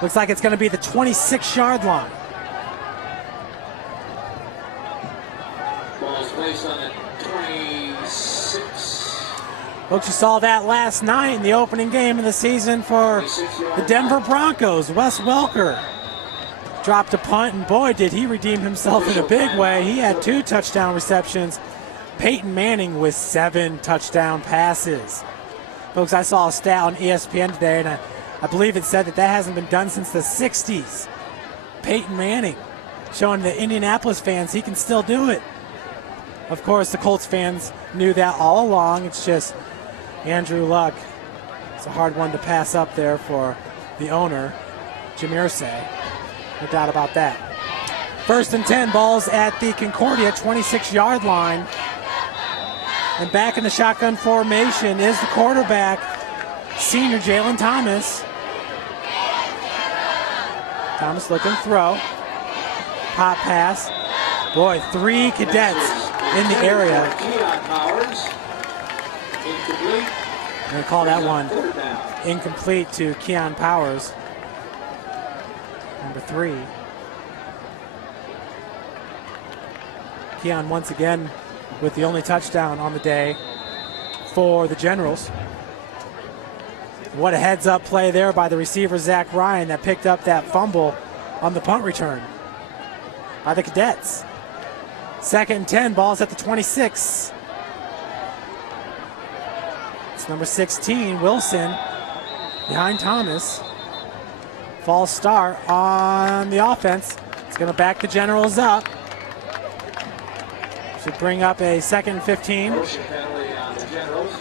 looks like it's going to be the 26-yard line. Ball is placed on the 26. Folks, you saw that last night in the opening game of the season for the Denver Broncos. Wes Welker dropped a punt, and boy, did he redeem himself in a big way. He had 2 touchdown receptions. Peyton Manning with 7 touchdown passes. Folks, I saw a stat on ESPN today, and I believe it said that hasn't been done since the 60s. Peyton Manning showing the Indianapolis fans he can still do it. Of course, the Colts fans knew that all along. It's just Andrew Luck. It's a hard one to pass up there for the owner, Jim Irsay. No doubt about that. 1st and 10, balls at the Concordia 26-yard line. And back in the shotgun formation is the quarterback, senior Jalen Thomas. Thomas looking to throw. Pop pass. Boy, 3 cadets in the area. I'm going to call that one incomplete to Keon Powers. Number 3. Keon once again with the only touchdown on the day for the Generals. What a heads-up play there by the receiver, Zach Ryan, that picked up that fumble on the punt return by the Cadets. 2nd and 10, balls at the 26. It's number 16, Wilson, behind Thomas. False start on the offense. It's going to back the Generals up. Should bring up a 2nd and 15. Motion penalty on the Generals.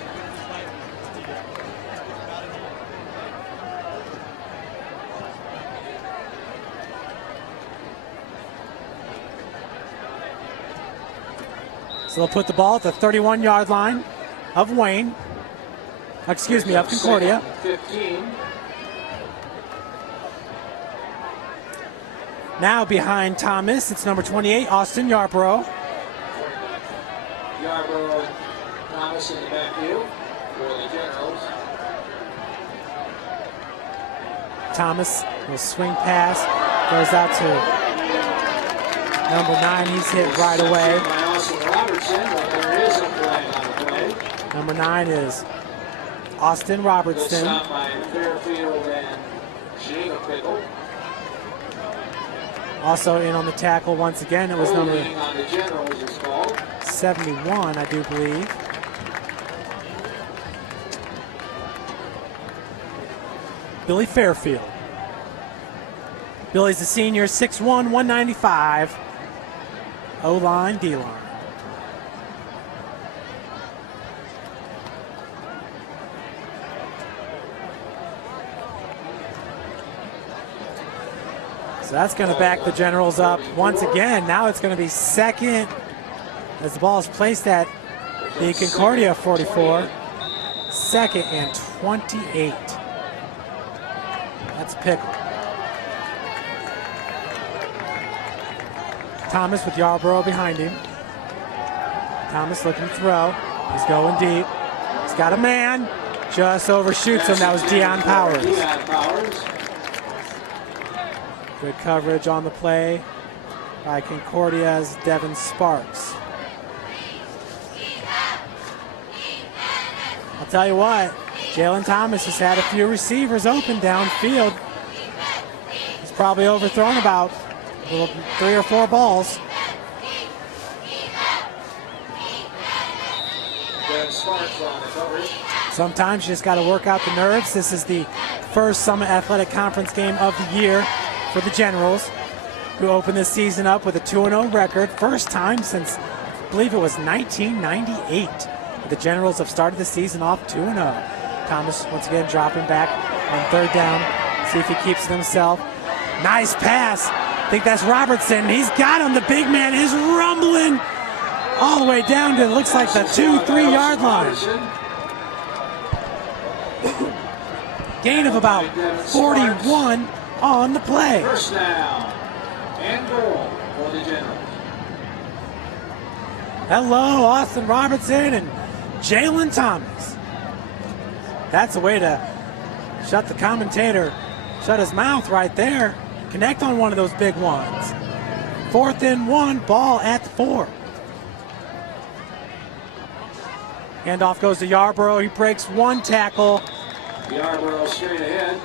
So they'll put the ball at the 31-yard line of Wayne. Excuse me, of Concordia. 15. Now behind Thomas, it's number 28, Austin Yarborough. Yarborough, Thomas in the backfield for the Generals. Thomas will swing pass, goes out to number 9. He's hit right away. By Austin Robertson, but there is a flag on the play. Number 9 is Austin Robertson. Good stop by Fairfield and Shane Pickle. Also in on the tackle once again, it was number on the Generals is called. 71, I do believe. Billy Fairfield. Billy's a senior, 6'1", 195. O-line, D-line. So that's going to back the Generals up once again. Now it's going to be 2nd as the ball is placed at the Concordia 44. 2nd and 28. That's Pickle. Thomas with Yarborough behind him. Thomas looking to throw. He's going deep. He's got a man. Just overshoots him. That was Deion Powers. Good coverage on the play by Concordia's Devin Sparks. I'll tell you what, Jalen Thomas has had a few receivers open downfield. He's probably overthrown about 3 or 4 balls. Sometimes you just got to work out the nerves. This is the first Summit Athletic Conference game of the year for the Generals. who opened this season up with a 2-0 record. First time since, I believe it was 1998. The Generals have started the season off 2-0. Thomas once again dropping back on third down. See if he keeps it himself. Nice pass. I think that's Robertson. He's got him. The big man is rumbling all the way down to, it looks like the 2-3 yard line. Gain of about 41 on the play. First down and goal for the Generals. Hello, Austin Robertson and Jalen Thomas. That's a way to shut the commentator, shut his mouth right there. Connect on one of those big ones. 4th and 1, ball at the 4. Handoff goes to Yarborough. He breaks one tackle. Yarborough straight ahead,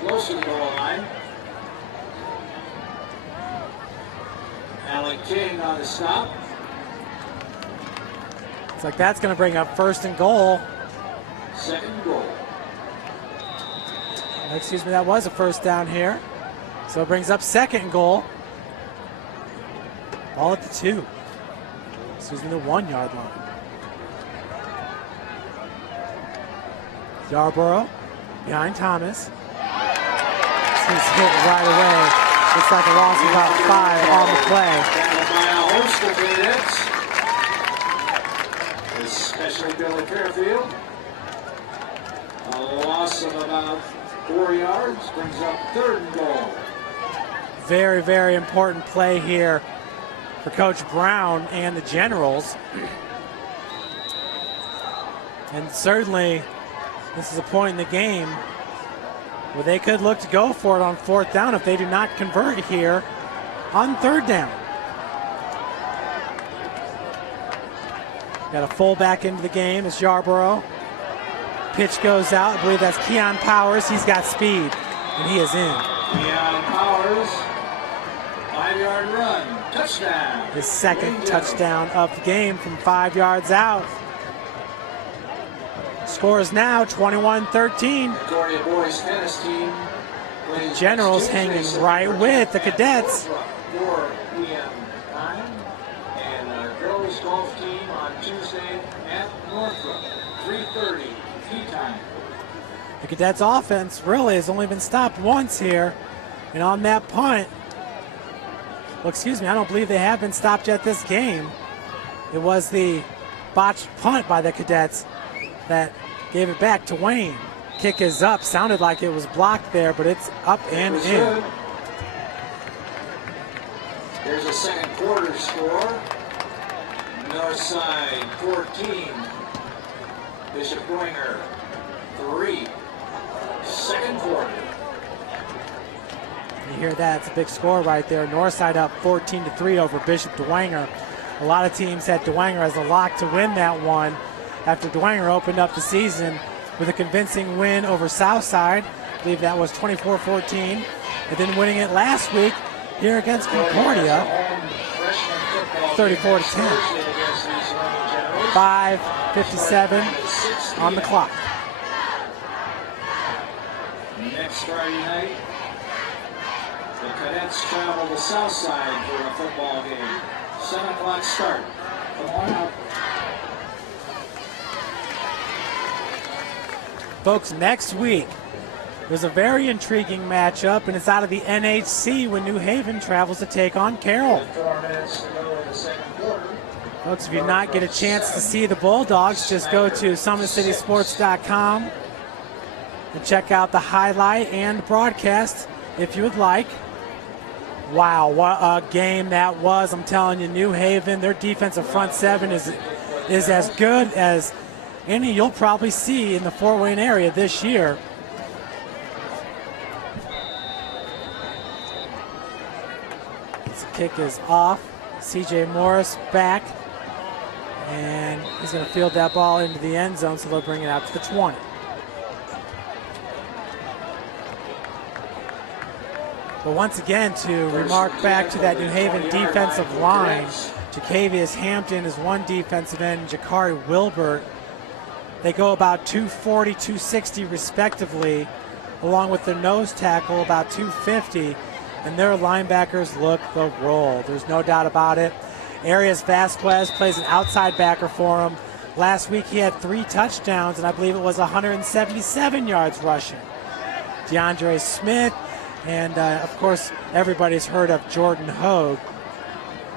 close to the goal line. Alec King on the stop. It's like that's going to bring up 1st and goal. Second goal. Excuse me, that was a first down here. So it brings up 2nd and goal. Ball at the 2. Excuse me, the 1 yard line. Yarborough behind Thomas. He's hit right away. Looks like a loss of about 5 on the play. By a host of cadets, especially Billy Fairfield. A loss of about 4 yards brings up 3rd and goal. Very, very important play here for Coach Brown and the Generals. And certainly, this is a point in the game where they could look to go for it on 4th down if they do not convert here on 3rd down. Got a fullback into the game as Yarborough. Pitch goes out. I believe that's Keon Powers. He's got speed, and he is in. Keon Powers, 5-yard run, touchdown. His 2nd touchdown of the game from 5 yards out. Score is now 21-13. Concordia boys tennis team. Generals hanging right with the Cadets. 4 p.m. time. And girls golf team on Tuesday at Northrop, 3:30 tea time. The Cadets offense really has only been stopped once here. And on that punt, well, excuse me, I don't believe they have been stopped yet this game. It was the botched punt by the Cadets that gave it back to Wayne. Kick is up. Sounded like it was blocked there, but it's up and in. Here's a second quarter score. Northside 14. Bishop Winger 3. Second quarter. You hear that? It's a big score right there. Northside up 14-3 over Bishop Dwenger. A lot of teams had Dwenger as a lock to win that one after Dwenger opened up the season with a convincing win over Southside. I believe that was 24-14. And then winning it last week here against Concordia, 34-10. 5:57 on the clock. Next Friday night, the Cadets travel to Southside for a football game. 7 o'clock start. Come on out. Folks, next week, there's a very intriguing matchup, and it's out of the NHC when New Haven travels to take on Carroll. 4 minutes to go in the second quarter. Folks, if you did not get a chance to see the Bulldogs, just go to SummitCitySports.com and check out the highlight and broadcast if you would like. Wow, what a game that was. I'm telling you, New Haven, their defensive front seven is as good as any you'll probably see in the Fort Wayne area this year. This kick is off. CJ Morris back. And he's going to field that ball into the end zone, so they'll bring it out to the 20. But once again, to remark back to that New Haven defensive line, Jacavius Hampton is one defensive end, Jakari Wilbert. They go about 240, 260 respectively, along with their nose tackle about 250. and their linebackers look the role. There's no doubt about it. Arias Vasquez plays an outside backer for him. Last week he had 3 touchdowns, and I believe it was 177 yards rushing. DeAndre Smith, and of course, everybody's heard of Jordan Hogue.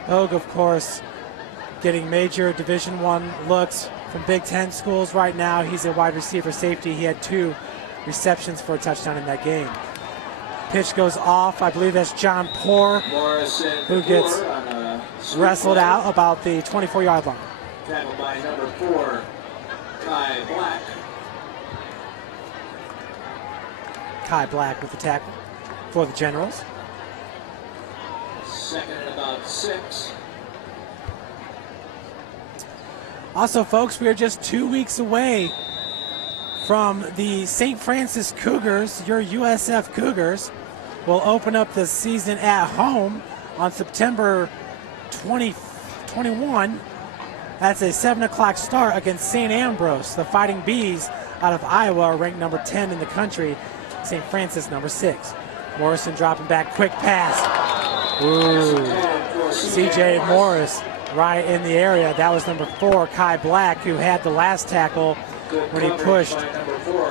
Hogue, of course, getting major Division I looks from Big Ten schools right now. He's a wide receiver safety. He had 2 receptions for a touchdown in that game. Pitch goes off. I believe that's John Poor, who gets wrestled out about the 24-yard line. Tackled by number 4, Kai Black. Kai Black with the tackle for the Generals. Second and about 6. Also, folks, we are just 2 weeks away from the St. Francis Cougars. Your USF Cougars will open up the season at home on September 21. That's a 7 o'clock start against St. Ambrose. The Fighting Bees out of Iowa are ranked number 10 in the country. St. Francis number 6. Morrison dropping back, quick pass. Ooh. C.J. Morris right in the area. That was number 4, Kai Black, who had the last tackle when he pushed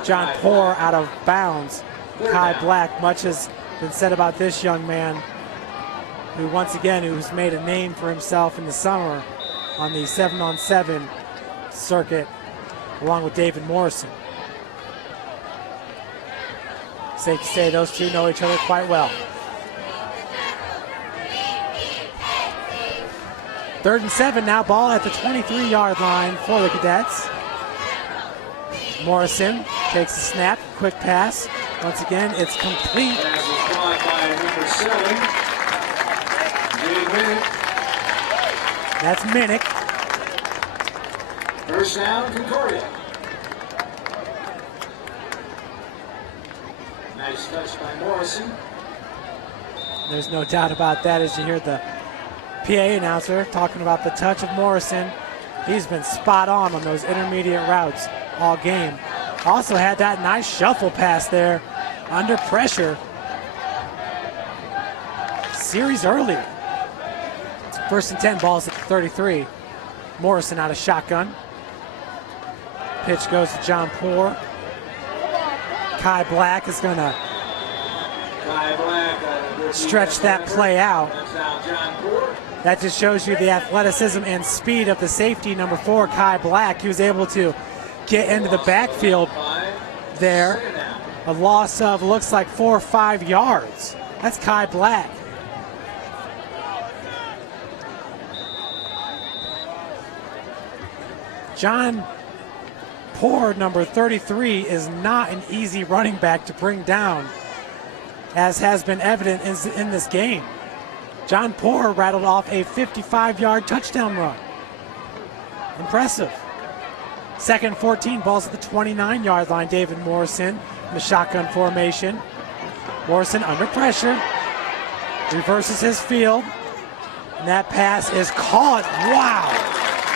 John Poor out of bounds. Kai Black, much has been said about this young man, who once again, who's made a name for himself in the summer on the 7-on-7 circuit, along with David Morrison. Safe to say those two know each other quite well. 3rd and 7 now, ball at the 23-yard line for the Cadets. Morrison takes the snap, quick pass. Once again, it's complete. Pass is caught by number 7, Jay Minnick. That's Minnick. First down, Concordia. Nice touch by Morrison. There's no doubt about that as you hear the PA announcer talking about the touch of Morrison. He's been spot on those intermediate routes all game. Also had that nice shuffle pass there under pressure series earlier. 1st and 10, balls at the 33. Morrison out of shotgun. Pitch goes to John Poor. Kai Black is going to stretch that play out. That just shows you the athleticism and speed of the safety, number 4, Kai Black. He was able to get into the backfield there. A loss of, looks like 4 or 5 yards. That's Kai Black. John Poor, number 33, is not an easy running back to bring down, as has been evident in this game. John Poor rattled off a 55-yard touchdown run. Impressive. 2nd and 14, balls at the 29-yard line. David Morrison in the shotgun formation. Morrison under pressure, reverses his field, and that pass is caught. Wow.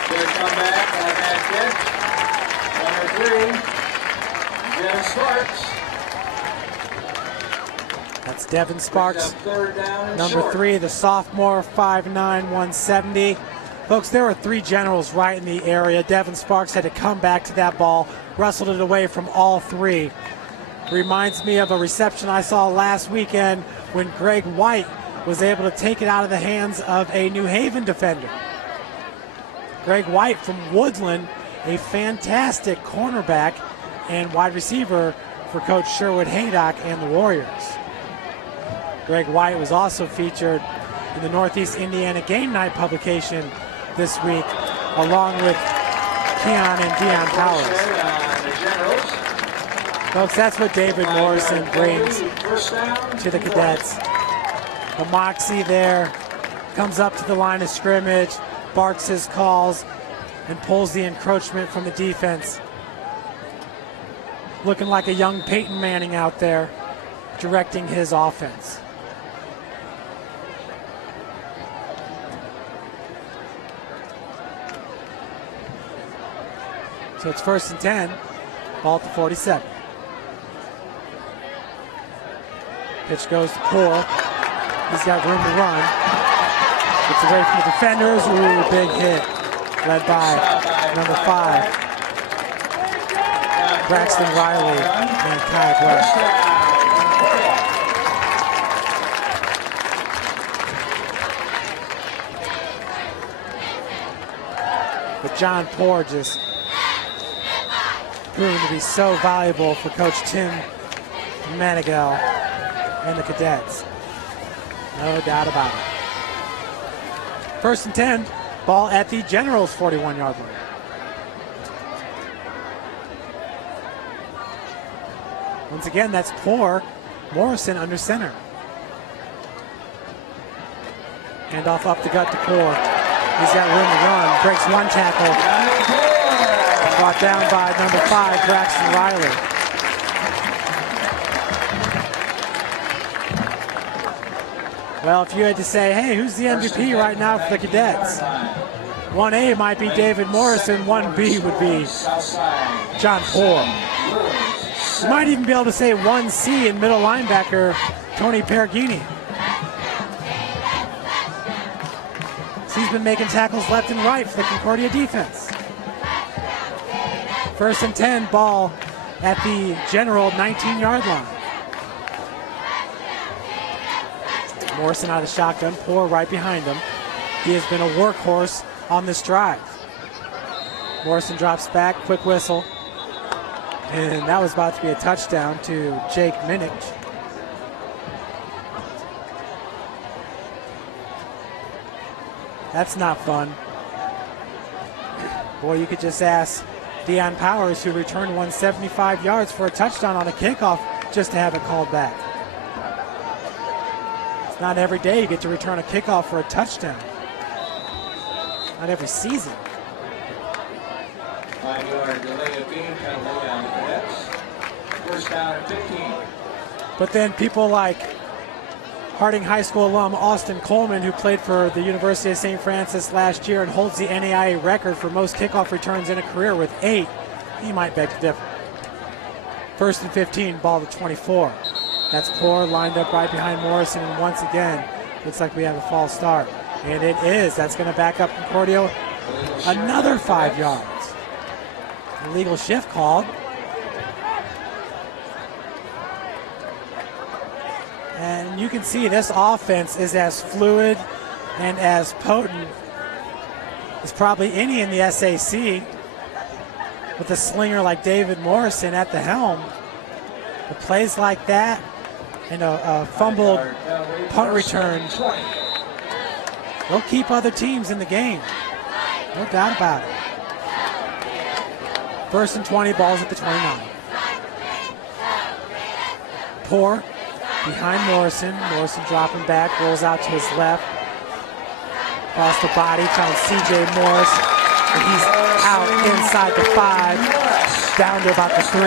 Good comeback on that catch. Number 3, Devin Sparks. That's Devin Sparks, number 3, the sophomore, 5'9", 170. Folks, there were 3 Generals right in the area. Devin Sparks had to come back to that ball, wrestled it away from all 3. Reminds me of a reception I saw last weekend when Greg White was able to take it out of the hands of a New Haven defender. Greg White from Woodland, a fantastic cornerback and wide receiver for Coach Sherwood Haydock and the Warriors. Greg White was also featured in the Northeast Indiana Game Night publication this week, along with Keon and Deion Powers. Folks, that's what David Morrison brings to the Cadets. The moxie there, comes up to the line of scrimmage, barks his calls, and pulls the encroachment from the defense. Looking like a young Peyton Manning out there, directing his offense. So it's 1st and 10, ball at the 47. Pitch goes to Poor. He's got room to run. Gets away from the defenders. Ooh, big hit. Led by number 5, Braxton Riley and Kai West. But John Poor just proven to be so valuable for Coach Tim Manigal and the Cadets. No doubt about it. 1st and 10, ball at the Generals' 41-yard line. Once again, that's Poor. Morrison under center. Handoff up the gut to Poor. He's got room to run. Breaks one tackle. Brought down by number 5, Braxton Riley. Well, if you had to say, hey, who's the MVP right now for the Cadets? 1A might be David Morrison. 1B would be John Poor. You might even be able to say 1C in middle linebacker Tony Perugini. He's been making tackles left and right for the Concordia defense. 1st and 10, ball at the General 19-yard line. Morrison out of the shotgun, Poor right behind him. He has been a workhorse on this drive. Morrison drops back, quick whistle. And that was about to be a touchdown to Jake Minnick. That's not fun. Boy, you could just ask Deion Powers, who returned 175 yards for a touchdown on a kickoff, just to have it called back. It's not every day you get to return a kickoff for a touchdown. Not every season. 5-yard delay of game penalty on the Cadets. 1st down and 15. But then people like Harding High School alum Austin Coleman, who played for the University of St. Francis last year and holds the NAIA record for most kickoff returns in a career with 8, he might beg to differ. 1st and 15, ball to 24. That's Poor lined up right behind Morrison, and once again, looks like we have a false start. And it is. That's going to back up Concordia another 5 yards. Illegal shift called. And you can see this offense is as fluid and as potent as probably any in the SAC, with a slinger like David Morrison at the helm. The plays like that and a fumbled punt return, they'll keep other teams in the game. No doubt about it. 1st and 20, balls at the 29. Poor behind Morrison. Morrison dropping back, rolls out to his left. Across the body, trying C.J. Morris. And he's out inside the 5, down to about the 3.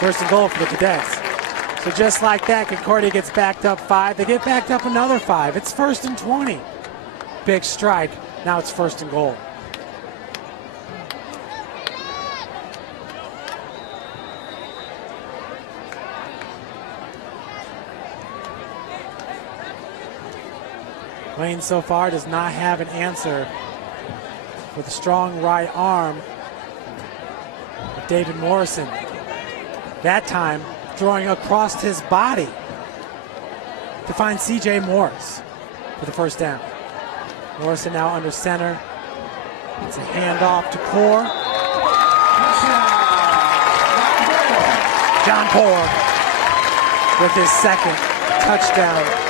1st and goal for the Cadets. So just like that, Concordia gets backed up 5. They get backed up another 5. It's 1st and 20. Big strike. Now it's 1st and goal. Wayne so far does not have an answer for the strong right arm of David Morrison. That time throwing across his body to find C.J. Morris for the 1st down. Morrison now under center. It's a handoff to Poor. John Poor with his 2nd touchdown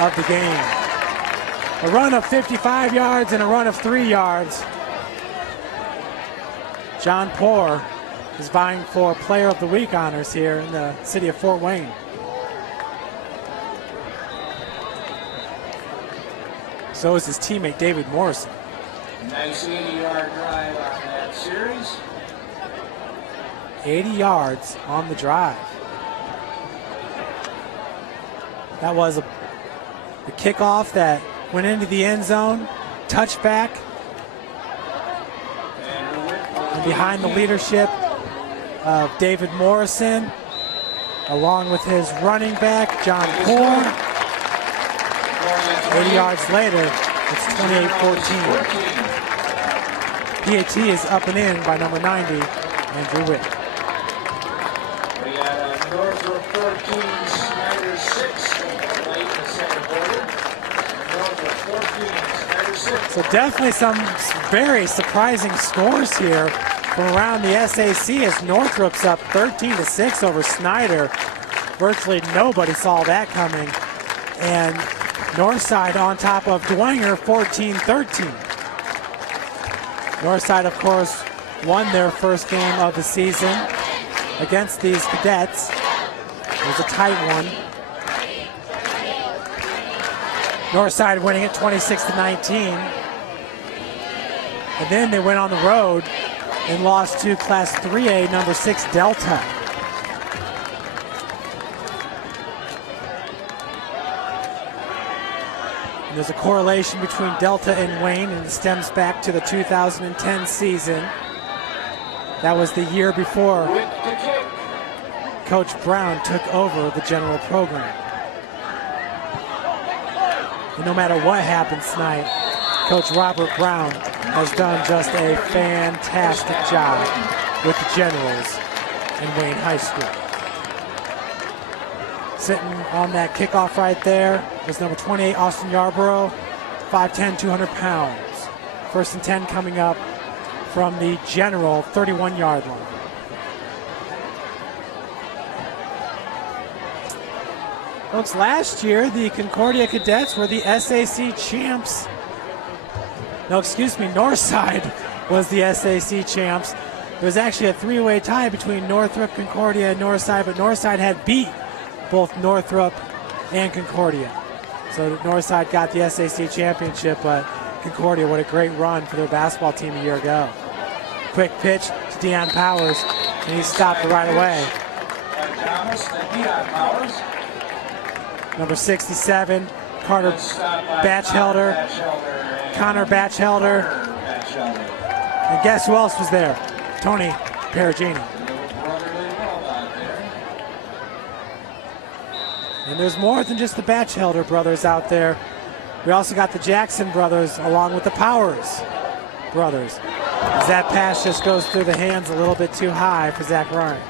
of the game. A run of 55 yards and a run of 3 yards. John Poor is vying for Player of the Week honors here in the city of Fort Wayne. So is his teammate David Morrison. Nice 80-yard drive on that series. 80 yards on the drive. That was the kickoff that went into the end zone, touchback, and behind the leadership of David Morrison, along with his running back, John Core. 80 yards later, it's 28-14. PAT is up and in by number 90, Andrew Witt. We got Northrop 14, Snyder 6, late in the second quarter. Northrop 14, Snyder 6. So definitely some very surprising scores here from around the SAC as Northrop's up 13-6 over Snyder. Virtually nobody saw that coming. And Northside on top of Dwenger 14-13. Northside, of course, won their first game of the season against these cadets. It was a tight one. Northside winning it 26-19. And then they went on the road and lost to Class 3A number 6 Delta. And there's a correlation between Delta and Wayne, and it stems back to the 2010 season. That was the year before Coach Brown took over the general program. And no matter what happens tonight, Coach Robert Brown has done just a fantastic job with the Generals in Wayne High School. Sitting on that kickoff right there was number 28, Austin Yarborough, 5'10", 200 pounds. First and 10 coming up from the General 31-yard line. Folks, last year the Concordia Cadets were the SAC champs. No, excuse me, Northside was the SAC champs. There was actually a three-way tie between Northrop, Concordia, and Northside, but Northside had beat both Northrop and Concordia. So Northside got the SAC championship, but Concordia, what a great run for their basketball team a year ago. Quick pitch to Deion Powers, and he stopped it right away. Number 67, Carter Batchelder, Connor Batchelder, and guess who else was there? Tony Perugini. And there's more than just the Batchelder brothers out there. We also got the Jackson brothers along with the Powers brothers. As that pass just goes through the hands a little bit too high for Zach Ryan.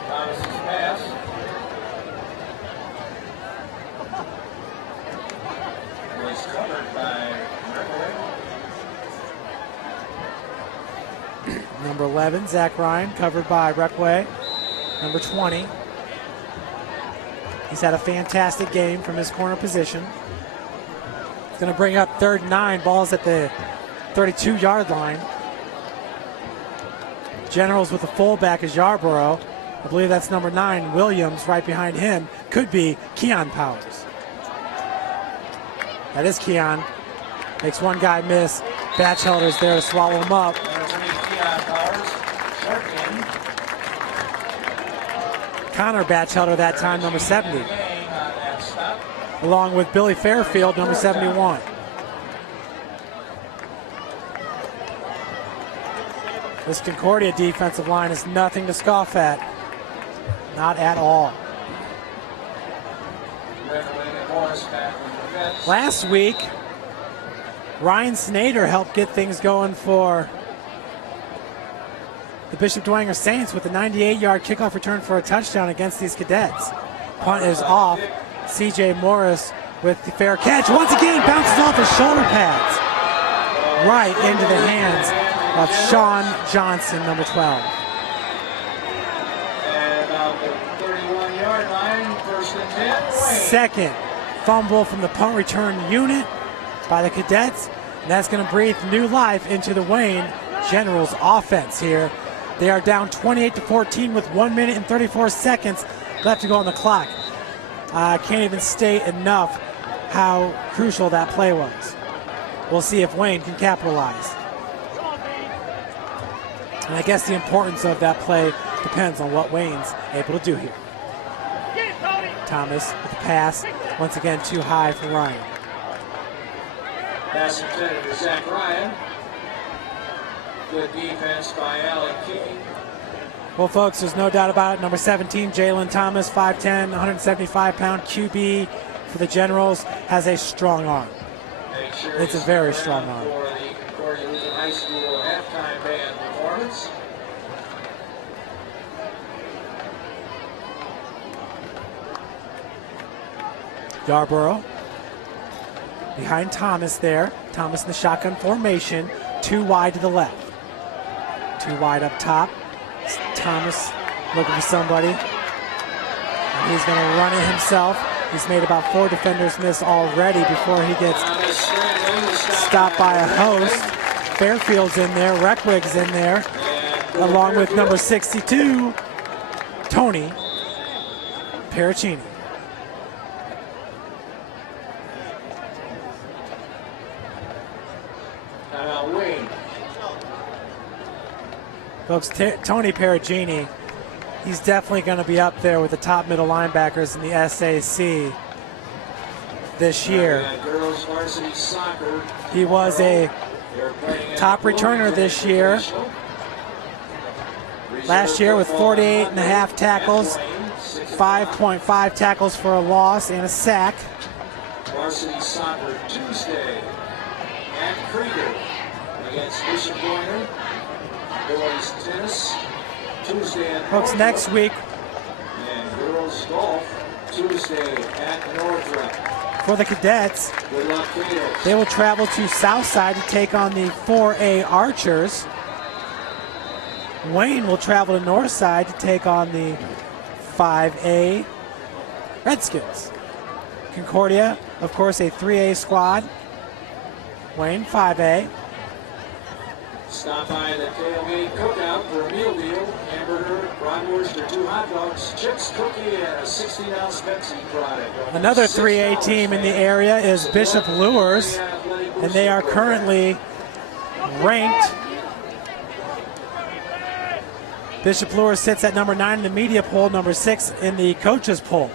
Number 11, Zach Ryan, covered by Reckway. Number 20. He's had a fantastic game from his corner position. He's going to bring up 3rd and 9, balls at the 32-yard line. Generals with the fullback is Yarborough. I believe that's number 9, Williams, right behind him. Could be Keon Powers. That is Keon. Makes one guy miss. Batchelder's there to swallow him up. Connor Batchelder that time, number 70. Along with Billy Fairfield, number 71. This Concordia defensive line is nothing to scoff at. Not at all. Last week, Ryan Snyder helped get things going for the Bishop Dwenger Saints with a 98-yard kickoff return for a touchdown against these cadets. Punt is off. C.J. Morris with the fair catch. Once again, bounces off his shoulder pads. Right into the hands of Sean Johnson, number 12. And about the 31-yard line, 1st and 10. Second fumble from the punt return unit by the cadets. And that's going to breathe new life into the Wayne Generals offense here. They are down 28-14 with 1 minute and 34 seconds left to go on the clock. I can't even state enough how crucial that play was. We'll see if Wayne can capitalize. And I guess the importance of that play depends on what Wayne's able to do here. Thomas with the pass, once again too high for Ryan. Pass intended to Zach Ryan. Good defense by Alec King. Well, folks, there's no doubt about it. Number 17, Jalen Thomas, 5'10", 175-pound QB for the Generals, has a strong arm. It's a very strong arm. For the Concordia Lutheran High School halftime band performance. Yarborough behind Thomas there. Thomas in the shotgun formation. 2 wide to the left. 2 wide up top. Thomas looking for somebody. And he's going to run it himself. He's made about 4 defenders miss already before he gets stopped by a host. Fairfield's in there. Reckwig's in there. Along with number 62, Tony Pericini. Folks, Tony Perugini, he's definitely going to be up there with the top middle linebackers in the SAC this year. He was a top returner this year. Last year with 48.5 tackles, 5.5 tackles for a loss and a sack. Varsity soccer Tuesday at Krieger against Bishop Joyner. Boys tennis Tuesday at folks, next week. And girls golf Tuesday at Northrop. For the Cadets, Good luck, Cadets. they will travel to Southside to take on the 4A Archers. Wayne will travel to Northside to take on the 5A Redskins. Concordia, of course, a 3A squad. Wayne, 5A. Stop by the tailgate cookout for a meal deal. Hamburger, bratwurst, or 2 hot dogs, chips, cookie, and a 16-ounce Pepsi product. Another 3A team in the area is Bishop Lures, and they are currently ranked. Bishop Lures sits at number 9 in the media poll, number 6 in the coaches poll.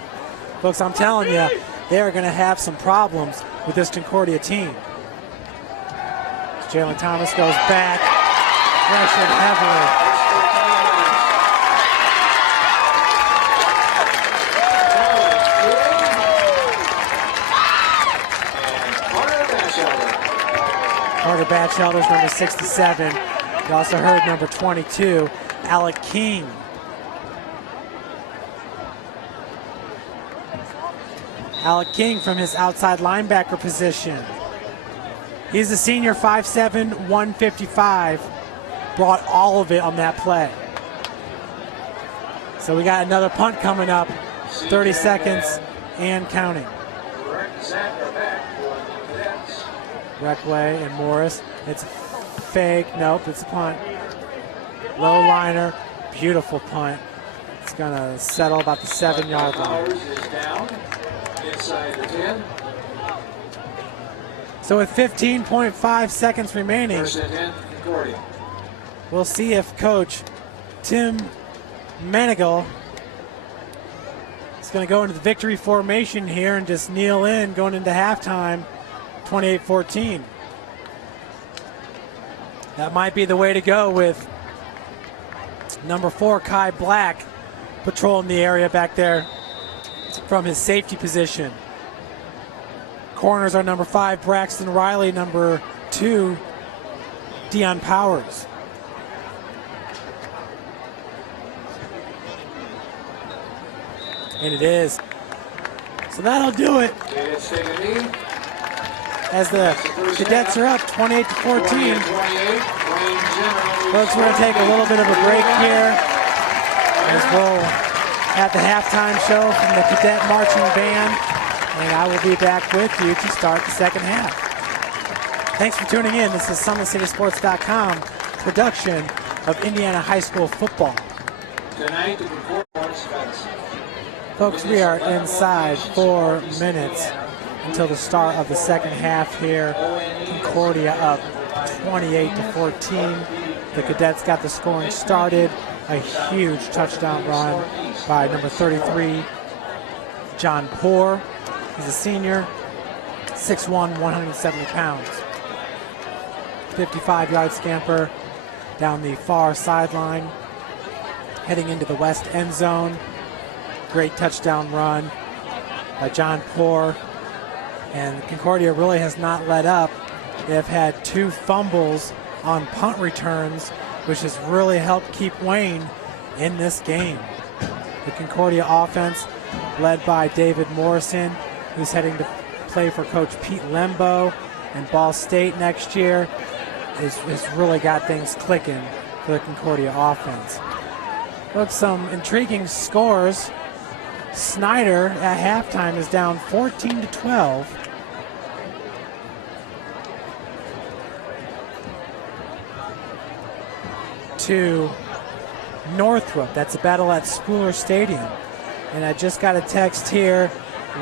Folks, I'm telling you, they are going to have some problems with this Concordia team. Jalen Thomas goes back, pressured heavily. Carter Batchelder's number 67. You also heard number 22, Alec King. Alec King from his outside linebacker position. He's a senior, 5'7", 155. Brought all of it on that play. So we got another punt coming up. 30 seconds and counting. Reckway and Morris. It's fake. Nope, it's a punt. Low liner. Beautiful punt. It's going to settle about the 7-yard line. Inside the 10. So with 15.5 seconds remaining, First and 10, Concordia. We'll see if Coach Tim Manigal is going to go into the victory formation here and just kneel in going into halftime, 28-14. That might be the way to go with number 4, Kai Black, patrolling the area back there from his safety position. Corners are number 5, Braxton Riley, number 2, Dion Powers. And it is. So that'll do it. As the Cadets are up 28-14. Folks, we're going to take a little bit of a break here as we'll have the halftime show from the Cadet Marching Band. And I will be back with you to start the second half. Thanks for tuning in. This is SummitCitySports.com production of Indiana High School football. Tonight, the Concordia. Folks, we are inside 4 minutes until the start of the second half here. Concordia up 28-14. The Cadets got the scoring started. A huge touchdown run by number 33, John Poor. He's a senior, 6'1", 170 pounds. 55-yard scamper down the far sideline. heading into the west end zone. Great touchdown run by John Poor. And Concordia really has not let up. They've had 2 fumbles on punt returns, which has really helped keep Wayne in this game. The Concordia offense, led by David Morrison, who's heading to play for Coach Pete Lembo and Ball State next year, has really got things clicking for the Concordia offense. Look, some intriguing scores. Snyder at halftime is down 14-12. To Northrop. That's a battle at Spooler Stadium. And I just got a text here.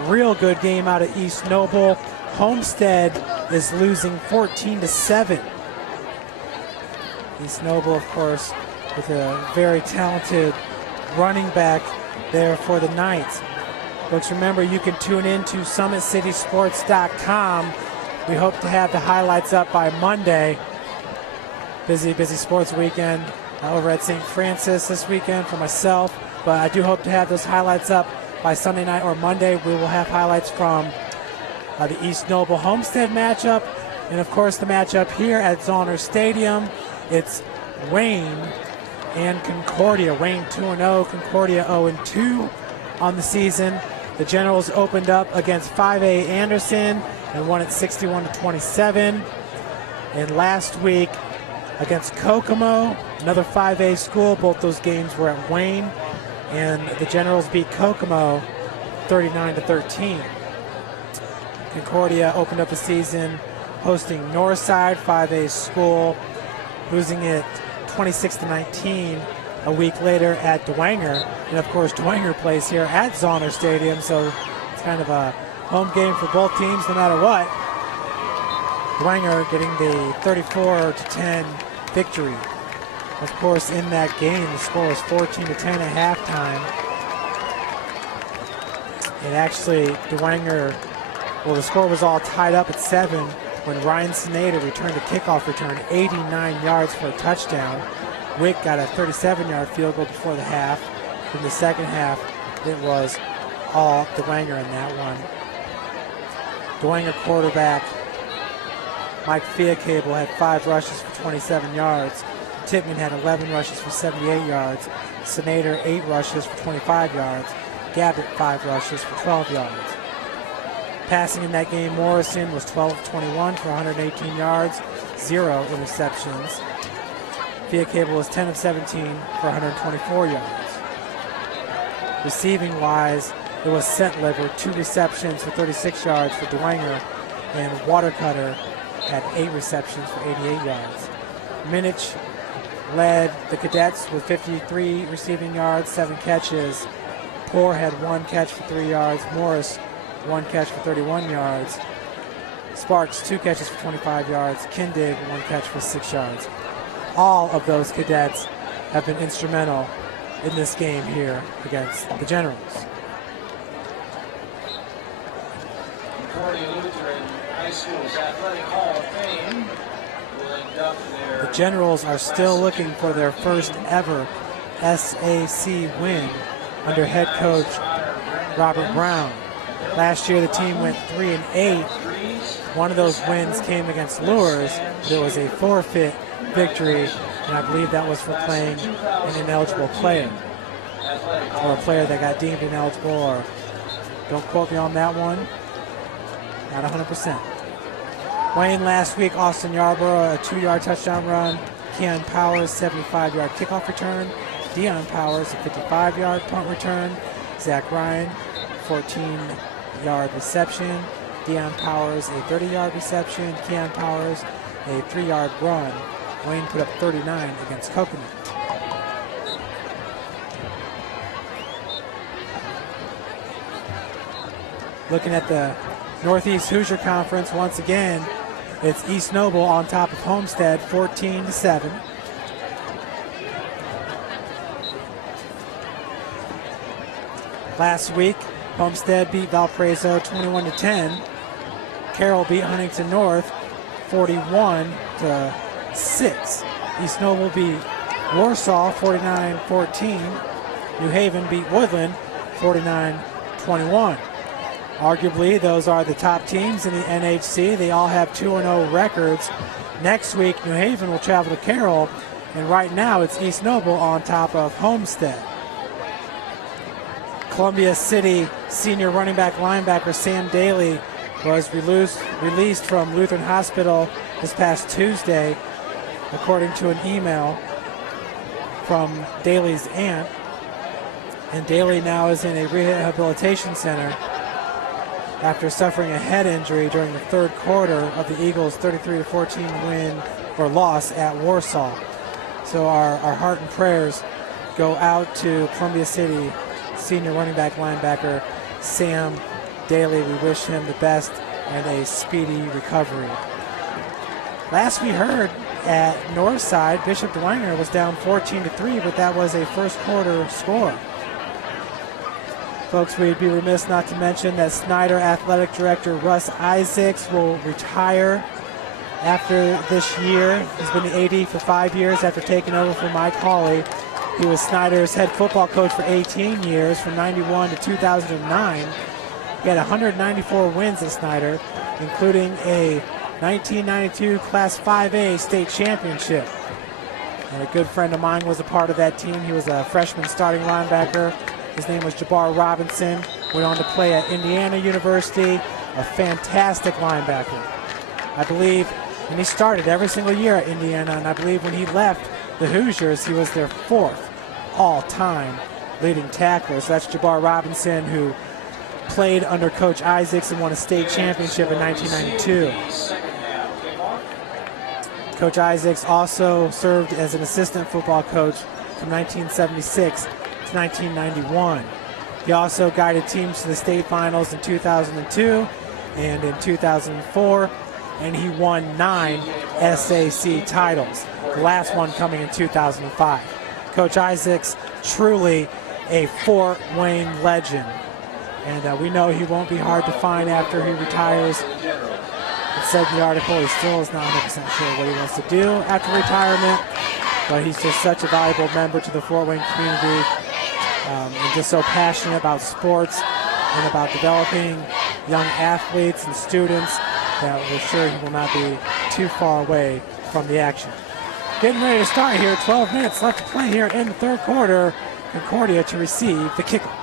Real good game out of East Noble. Homestead is losing 14-7. East Noble, of course, with a very talented running back there for the Knights. Folks, remember, you can tune in to SummitCitySports.com. We hope to have the highlights up by Monday. Busy sports weekend over at St. Francis this weekend for myself, but I do hope to have those highlights up by Sunday night or Monday. We will have highlights from the East Noble Homestead matchup, and of course the matchup here at Zoner Stadium. It's Wayne and Concordia. Wayne 2-0, Concordia 0-2 on the season. The Generals opened up against 5A Anderson and won it 61-27. And last week against Kokomo, another 5A school. Both those games were at Wayne, and the Generals beat Kokomo 39-13. Concordia opened up the season hosting Northside, 5A school, losing it 26-19 a week later at Dwenger. And of course, Dwenger plays here at Zoner Stadium, so it's kind of a home game for both teams no matter what. Dwenger getting the 34-10 victory. Of course, in that game, the score was 14-10 at halftime. And actually, Dwenger, well, the score was all tied up at 7 when Ryan Sinader returned a kickoff return, 89 yards for a touchdown. Wick got a 37-yard field goal before the half. In the second half, it was all Dwenger in that one. Dwenger quarterback Mike Fiacable had 5 rushes for 27 yards. Tippman had 11 rushes for 78 yards. Sinader 8 rushes for 25 yards. Gabbett 5 rushes for 12 yards. Passing in that game, Morrison was 12-21 for 118 yards, 0 interceptions. Fiacable was 10-17 for 124 yards. Receiving wise, it was Sentliver, 2 receptions for 36 yards for Dwenger, and Watercutter had 8 receptions for 88 yards. Minich led the Cadets with 53 receiving yards, 7 catches. Poor had 1 catch for 3 yards. Morris, 1 catch for 31 yards. Sparks, 2 catches for 25 yards. Kindig, 1 catch for 6 yards. All of those Cadets have been instrumental in this game here against the Generals. Concordia Lutheran High School's Athletic Hall of Fame will induct their... The Generals are still looking for their first ever SAC win under head coach Robert Brown. Last year the team went 3-8. One of those wins came against Lures. There was a forfeit victory, and I believe that was for playing an ineligible player, or a player that got deemed ineligible, or don't quote me on that one, not 100%. Wayne last week, Austin Yarborough, a 2-yard touchdown run. Keon Powers, 75-yard kickoff return. Dion Powers, a 55-yard punt return. Zach Ryan, 14-yard reception. Dion Powers, a 30-yard reception. Keon Powers, a 3-yard run. Wayne put up 39 against Kokomo. Looking at the Northeast Hoosier Conference once again, it's East Noble on top of Homestead, 14-7. Last week, Homestead beat Valparaiso 21-10. Carroll beat Huntington North 41-6. East Noble beat Warsaw 49-14. New Haven beat Woodland 49-21. Arguably, those are the top teams in the NHC. They all have 2-0 records. Next week, New Haven will travel to Carroll, and right now it's East Noble on top of Homestead. Columbia City senior running back linebacker Sam Daly was released from Lutheran Hospital this past Tuesday, according to an email from Daly's aunt. And Daly now is in a rehabilitation center after suffering a head injury during the third quarter of the Eagles' 33-14 win or loss at Warsaw. So our heart and prayers go out to Columbia City senior running back linebacker Sam Daly. We wish him the best and a speedy recovery. Last we heard at Northside, Bishop Dwenger was down 14-3, but that was a first quarter score. Folks, we'd be remiss not to mention that Snyder Athletic Director Russ Isaacs will retire after this year. He's been the AD for 5 years after taking over from Mike Hawley. He was Snyder's head football coach for 18 years, from 91 to 2009. He had 194 wins at Snyder, including a 1992 Class 5A state championship. And a good friend of mine was a part of that team. He was a freshman starting linebacker. His name was Jabbar Robinson. Went on to play at Indiana University, a fantastic linebacker. I believe, and he started every single year at Indiana, and I believe when he left the Hoosiers, he was their 4th all-time leading tackler. So that's Jabbar Robinson, who played under Coach Isaacs and won a state championship in 1992. Coach Isaacs also served as an assistant football coach from 1976 to 1991. He also guided teams to the state finals in 2002 and in 2004, and he won 9 SAC titles, the last one coming in 2005. Coach Isaacs, truly a Fort Wayne legend, and we know he won't be hard to find after he retires. It said in the article he still is not 100% sure what he wants to do after retirement, but he's just such a valuable member to the Fort Wayne community, and just so passionate about sports and about developing young athletes and students that we're sure he will not be too far away from the action. Getting ready to start here, 12 minutes left to play here in the third quarter. Concordia to receive the kickoff.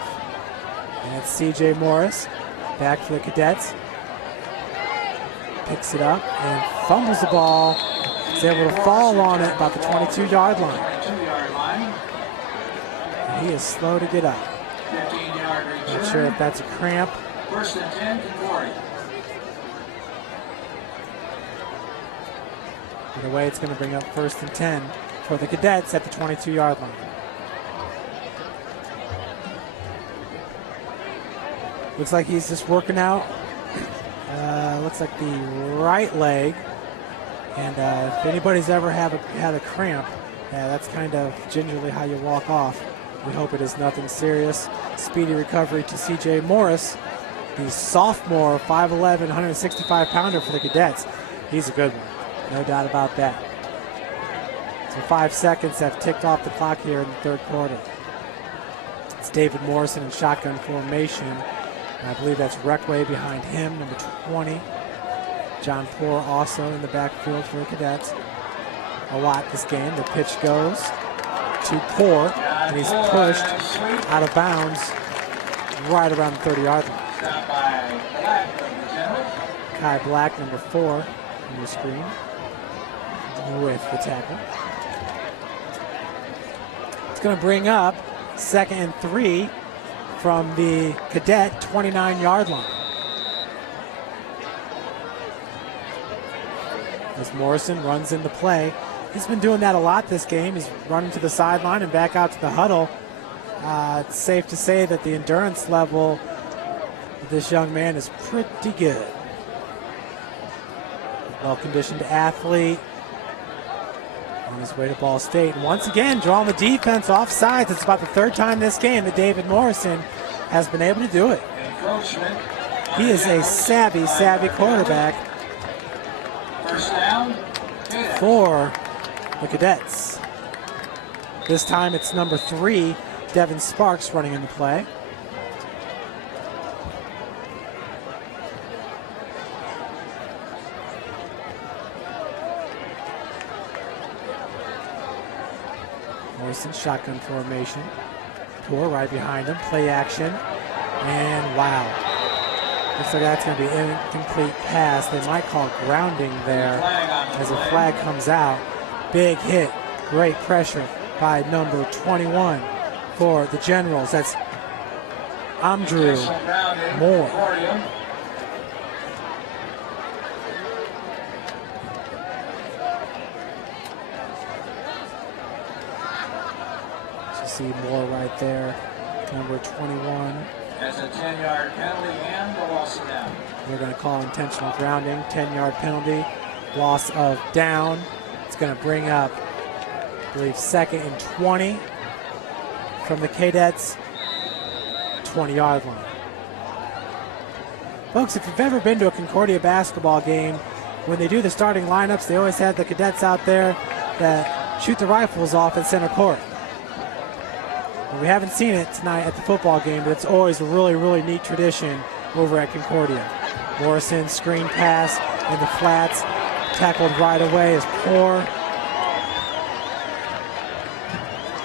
And it's C.J. Morris back for the Cadets. Picks it up and fumbles the ball. Is able to fall on it about the 22-yard line. And he is slow to get up. Not sure if that's a cramp. First and 10, Concordia. Either way, it's going to bring up first and 10 for the Cadets at the 22-yard line. Looks like he's just working out. Looks like the right leg. And if anybody's ever had a cramp, that's kind of gingerly how you walk off. We hope it is nothing serious. Speedy recovery to C.J. Morris, the sophomore, 5'11", 165-pounder for the Cadets. He's a good one, no doubt about that. So 5 seconds have ticked off the clock here in the third quarter. It's David Morrison in shotgun formation. And I believe that's Reckway behind him, number 20. John Poor also in the backfield for the Cadets. A lot this game. The pitch goes to Poor, and he's pushed out of bounds right around the 30-yard line. Kai Black, number 4, on your screen, with the tackle. It's going to bring up 2nd and 3 from the Cadet 29-yard line. As Morrison runs into play. He's been doing that a lot this game. He's running to the sideline and back out to the huddle. It's safe to say that the endurance level of this young man is pretty good. Well-conditioned athlete on his way to Ball State. And once again, drawing the defense off sides. It's about the third time this game that David Morrison has been able to do it. He is a savvy quarterback First down for the Cadets. This time it's number 3, Devin Sparks, running in the play. Morrison, shotgun formation. Poor right behind him, play action, and wow. Looks like that's going to be an incomplete pass. They might call grounding there as a flag comes out. Big hit, great pressure by number 21 for the Generals. That's Andrew Moore. See Moore right there, number 21. That's a 10-yard penalty and the loss of down. They're going to call intentional grounding, 10-yard penalty, loss of down. It's going to bring up, I believe, 2nd and 20 from the Cadets, 20-yard line. Folks, if you've ever been to a Concordia basketball game, when they do the starting lineups, they always have the cadets out there that shoot the rifles off at center court. We haven't seen it tonight at the football game, but it's always a really, really neat tradition over at Concordia. Morrison, screen pass in the flats, tackled right away is Poor.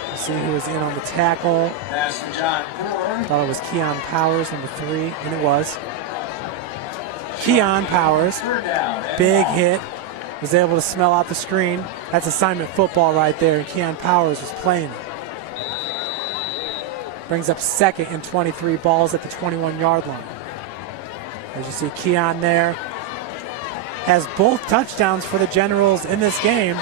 Let's see who was in on the tackle. That's John Poor. Thought it was Keon Powers, number 3, and it was. Keon Powers, big hit, was able to smell out the screen. That's assignment football right there, and Keon Powers was playing it. Brings up 2nd and 23, balls at the 21-yard line. As you see, Keon there has both touchdowns for the Generals in this game.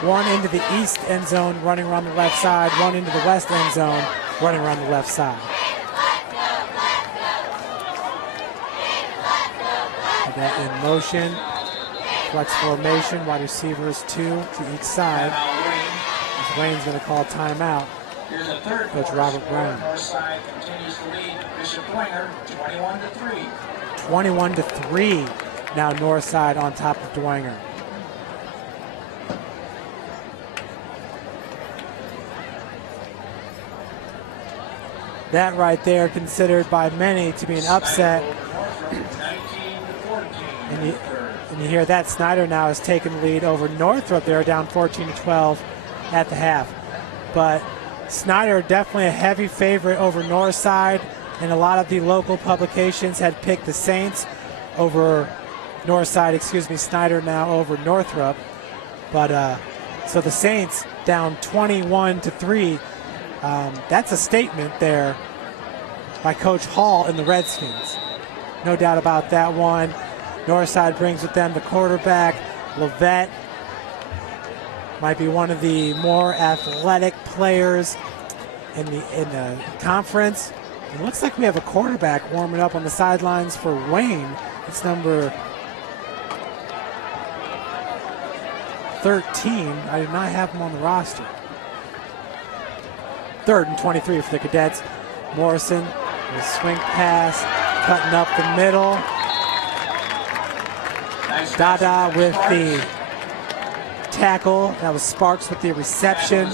One into the east end zone, running around the left side. One into the west end zone, running around the left side. Have that in motion. Flex formation, wide receivers 2 to each side. As Wayne's going to call timeout. Here's a third Coach Robert Brown. Northside continues to lead Bishop Dwenger 21-3. 21-3. Now Northside on top of Dwenger. That right there considered by many to be an upset. And you hear that Snyder now has taken the lead over Northrop. They're down 14-12 at the half. But Snyder definitely a heavy favorite over Northside, and a lot of the local publications had picked the Saints over Northside, Snyder now over Northrop. But so the Saints down 21-3. That's a statement there by Coach Hall and the Redskins. No doubt about that one. Northside brings with them the quarterback, Levette. Might be one of the more athletic players in the conference. It looks like we have a quarterback warming up on the sidelines for Wayne. It's number 13. I did not have him on the roster. 3rd and 23 for the Cadets. Morrison, the swing pass, cutting up the middle. Dada with the tackle. That was Sparks with the reception.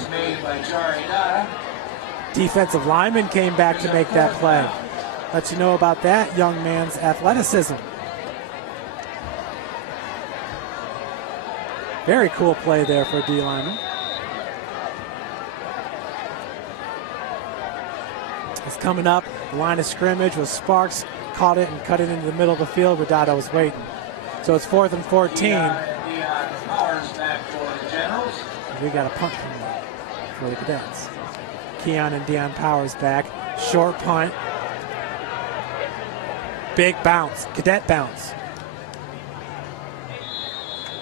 Defensive lineman came back to make that play. Let you know about that young man's athleticism. Very cool play there for a D lineman. It's coming up. The line of scrimmage was Sparks. Caught it and cut it into the middle of the field, but Dada was waiting. So it's 4th and 14. We got a punt coming up for the Cadets. Keon and Deion Powers back. Short punt. Big bounce. Cadet bounce.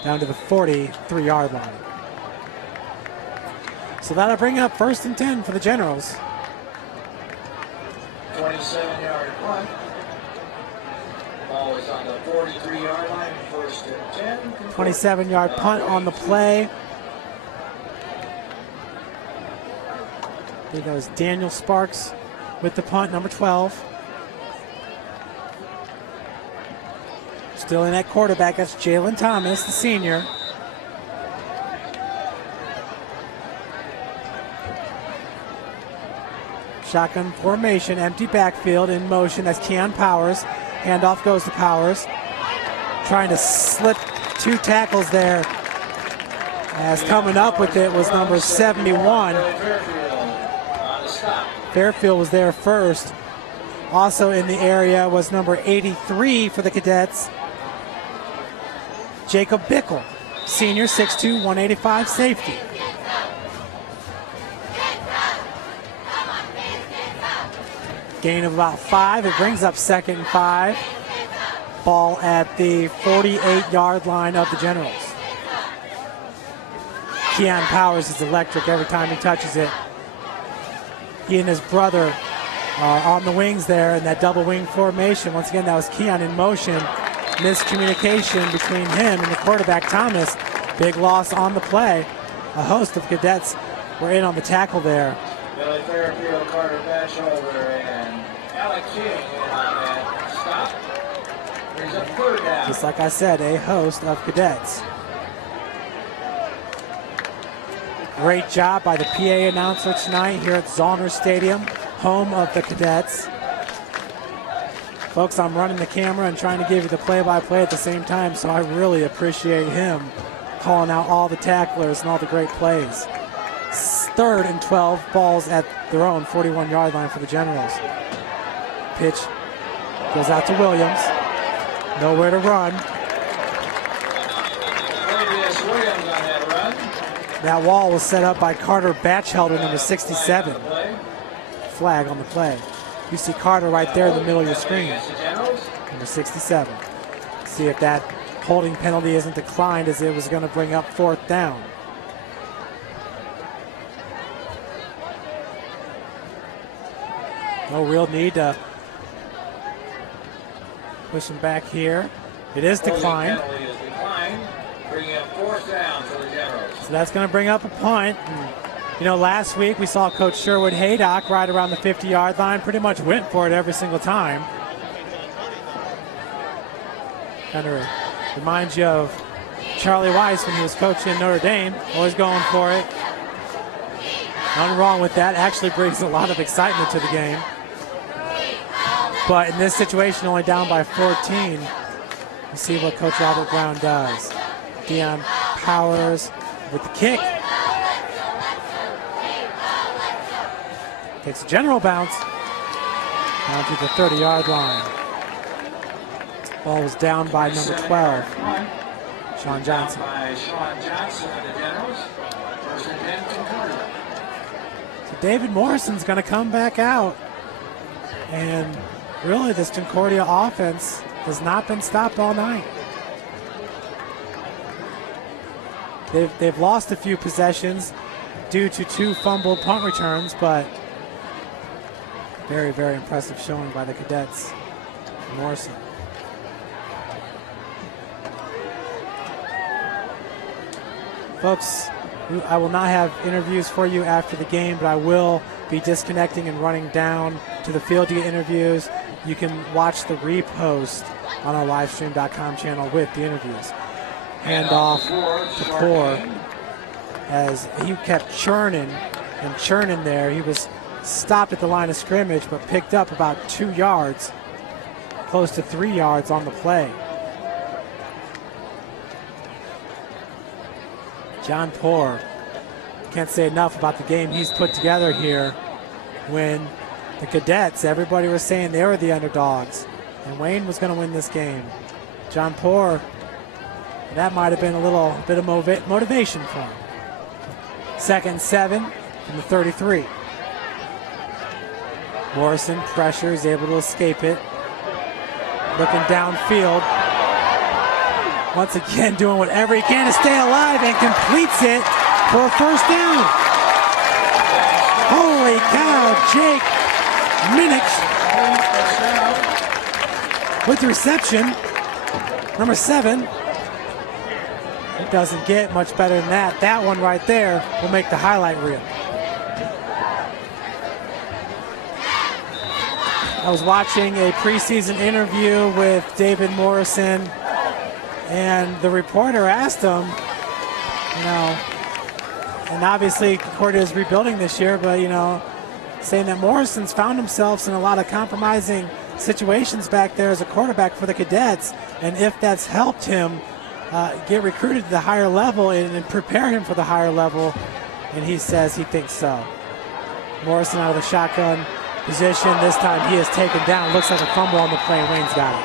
Down to the 43-yard line. So that'll bring up 1st and 10 for the Generals. 27-yard punt. Ball is on the 43-yard line. 1st and 10. 27-yard punt on the play. I think that was Daniel Sparks with the punt, number 12. Still in at quarterback, that's Jalen Thomas, the senior. Shotgun formation, empty backfield in motion. That's Keon Powers. Handoff goes to Powers. Trying to slip 2 tackles there. As coming up with it was number 71. Fairfield was there first. Also in the area was number 83 for the Cadets, Jacob Bickle, senior, 6'2", 185 safety. Gain of about 5. It brings up 2nd and 5. Ball at the 48-yard line of the Generals. Keon Powers is electric every time he touches it. He and his brother are on the wings there in that double wing formation. Once again, that was Keon in motion. Miscommunication between him and the quarterback, Thomas. Big loss on the play. A host of Cadets were in on the tackle there. Billy Fairfield, Carter Batchelder, and Alec King in on that stop. There's a 3rd down. Just like I said, a host of Cadets. Great job by the PA announcer tonight here at Zollner Stadium, home of the Cadets. Folks, I'm running the camera and trying to give you the play-by-play at the same time, so I really appreciate him calling out all the tacklers and all the great plays. 3rd and 12, balls at their own 41-yard line for the Generals. Pitch goes out to Williams. Nowhere to run. Williams on that run. That wall was set up by Carter Batchelder, number 67. Flag on the play. You see Carter right there in the middle of your screen. Number 67. See if that holding penalty isn't declined, as it was going to bring up 4th down. No real need to push him back here. It is declined. Bringing up 4th down for the Generals. So that's going to bring up a punt. And, you know, last week we saw Coach Sherwood Haydock right around the 50-yard line. Pretty much went for it every single time. Kind of reminds you of Charlie Weiss when he was coaching Notre Dame. Always going for it. Nothing wrong with that. Actually brings a lot of excitement to the game. But in this situation, only down by 14. We'll see what Coach Robert Brown does. Keon Powers with the kick. Takes a general bounce down to the 30-yard line. Ball was down by number 12, Sean Johnson. So David Morrison's going to come back out. And really, this Concordia offense has not been stopped all night. They've lost a few possessions due to 2 fumbled punt returns, but very, very impressive showing by the Cadets. Morrison. Folks, I will not have interviews for you after the game, but I will be disconnecting and running down to the field to get interviews. You can watch the repost on our livestream.com channel with the interviews. Handoff to Poor as he kept churning and churning there. He was stopped at the line of scrimmage, but picked up about 2 yards, close to 3 yards on the play. John Poor, can't say enough about the game he's put together here. When the Cadets, everybody was saying they were the underdogs, and Wayne was going to win this game. John Poor, that might have been a little bit of motivation for him. 2nd and 7 from the 33. Morrison pressure, is able to escape it. Looking downfield. Once again, doing whatever he can to stay alive, and completes it for a 1st down. Holy cow, Jake Minix with the reception. Number 7. It doesn't get much better than that. That one right there will make the highlight reel. I was watching a preseason interview with David Morrison, and the reporter asked him, you know, and obviously Concordia is rebuilding this year, but, you know, saying that Morrison's found himself in a lot of compromising situations back there as a quarterback for the Cadets, and if that's helped him get recruited to the higher level and prepare him for the higher level, and he says he thinks so. Morrison out of the shotgun position. This time he is taken down. Looks like a fumble on the play, and Wayne's got it.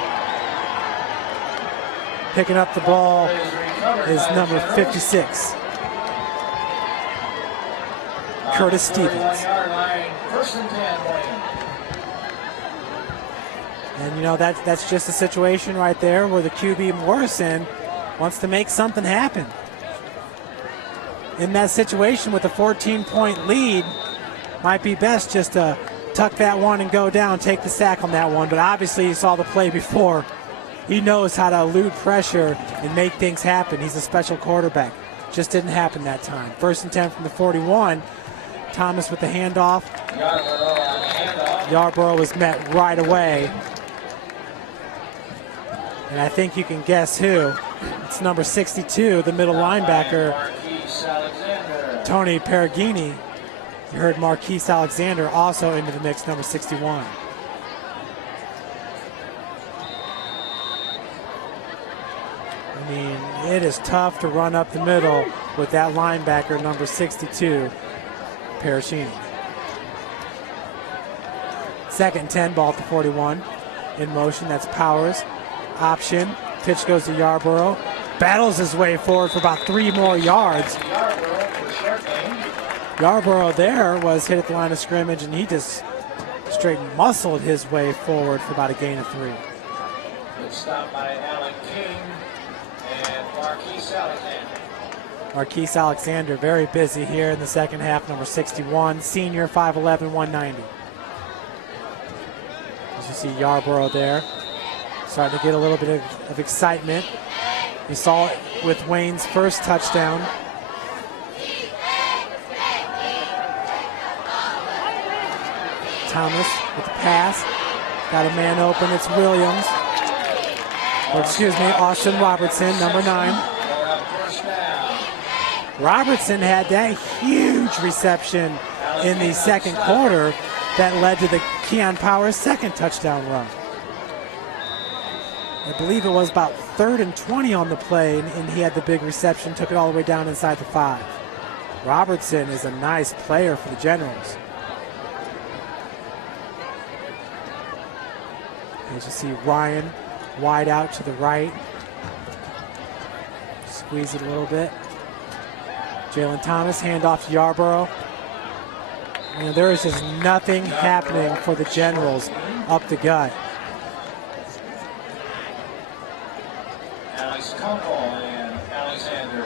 Picking up the ball is number 56, Curtis Stevens. And you know, that's just a situation right there where the QB Morrison wants to make something happen. In that situation with a 14-point lead, might be best just to tuck that one and go down, take the sack on that one. But obviously he saw the play before. He knows how to elude pressure and make things happen. He's a special quarterback. Just didn't happen that time. 1st and 10 from the 41. Thomas with the handoff. Yarborough was met right away. And I think you can guess who. It's number 62, the middle linebacker, Tony Perugini. You heard Marquise Alexander also into the mix, number 61. I mean, it is tough to run up the middle with that linebacker, number 62, Perugini. 2nd and 10, ball at the 41. In motion, that's Powers. Option, pitch goes to Yarborough. Battles his way forward for about 3 more yards. Yarborough there was hit at the line of scrimmage, and he just straight muscled his way forward for about a gain of 3. Good stop by Alec King and Marquise Alexander. Marquise Alexander very busy here in the second half, number 61, senior, 5'11", 190. As you see Yarborough there, starting to get a little bit of excitement. You saw it with Wayne's first touchdown. Thomas with the pass. Got a man open. It's Williams. Or excuse me, Austin Robertson, number 9. Robertson had that huge reception in the second quarter that led to the Keon Powers' second touchdown run. I believe it was about 3rd and 20 on the play, and he had the big reception, took it all the way down inside the 5. Robertson is a nice player for the Generals. As you see Ryan wide out to the right. Squeeze it a little bit. Jalen Thomas, handoff to Yarborough. And there is just nothing happening for the Generals up the gut. And Alexander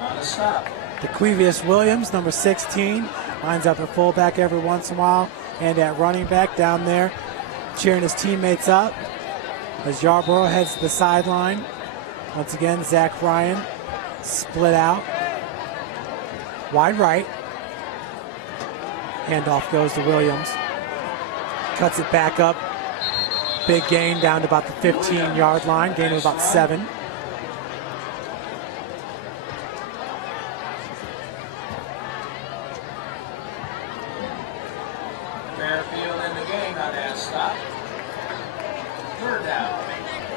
on the stop. DeQuivius Williams, number 16, lines up at fullback every once in a while, and at running back down there, cheering his teammates up as Yarborough heads to the sideline. Once again, Zach Ryan split out. Wide right. Handoff goes to Williams. Cuts it back up. Big gain down to about the 15-yard line, gain of about 7.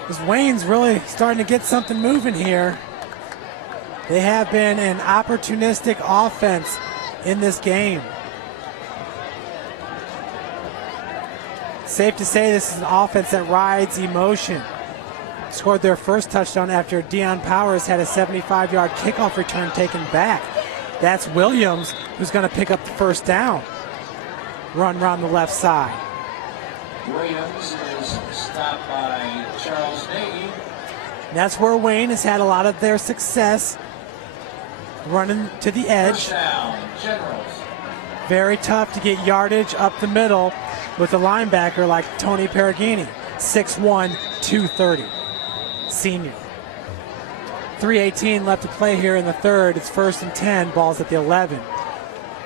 As Wayne's really starting to get something moving here. They have been an opportunistic offense in this game. Safe to say this is an offense that rides emotion. Scored their first touchdown after Deion Powers had a 75-yard kickoff return taken back. That's Williams who's going to pick up the first down. Run around the left side. Williams is stopped by Charles Nagy. That's where Wayne has had a lot of their success, running to the edge. First down, Generals. Very tough to get yardage up the middle with a linebacker like Tony Perugini, 6'1", 230, senior. 3:18 left to play here in the third. It's 1st and 10, balls at the 11.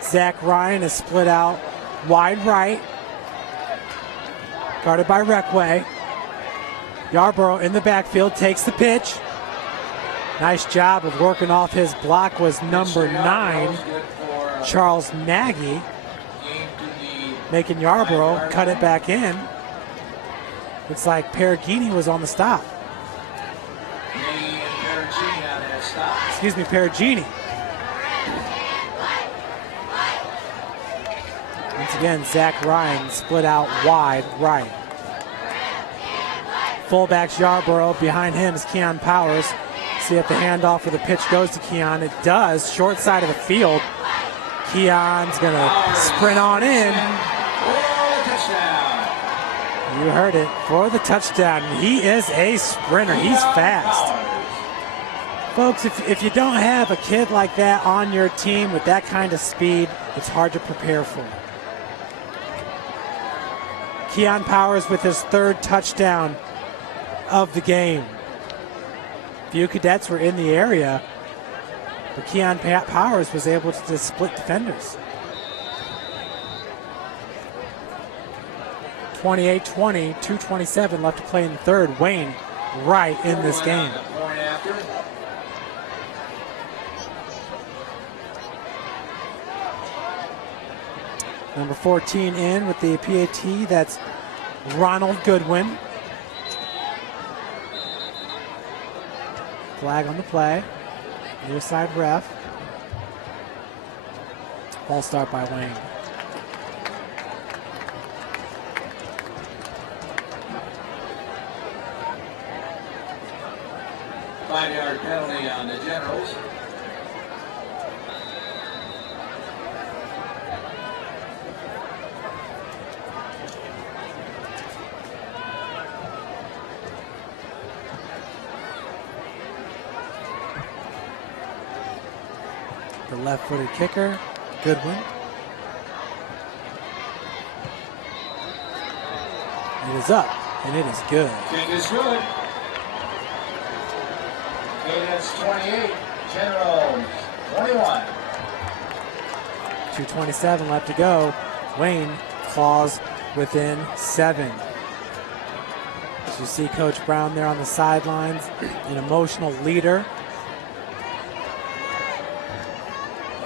Zach Ryan is split out wide right, guarded by Reckway. Yarborough in the backfield, takes the pitch. Nice job of working off his block was number 9, Charles Nagy. Game to the making Yarborough cut it back in. Looks like Perugini was on the stop. Excuse me, Perugini. Once again, Zach Ryan split out wide right. Fullback's Yarborough. Behind him is Keon Powers. See if the handoff or the pitch goes to Keon. It does. Short side of the field. Keon's going to sprint on in. You heard it. For the touchdown. He is a sprinter. He's fast. Folks, if you don't have a kid like that on your team with that kind of speed, it's hard to prepare for. Keon Powers with his third touchdown of the game. Few cadets were in the area, but Keon Powers was able to split defenders. 28-20, 2:27 left to play in the third. Wayne right in this game. Number 14 in with the PAT, that's Ronald Goodwin. Flag on the play. Near side ref. Ball start by Wayne. Five-yard penalty on the Generals. The left-footed kicker, Goodwin. It is up, and it is good. Kick is good. Cadence 28, Generals 21. 2:27 left to go. Wayne claws within 7. As you see Coach Brown there on the sidelines, an emotional leader.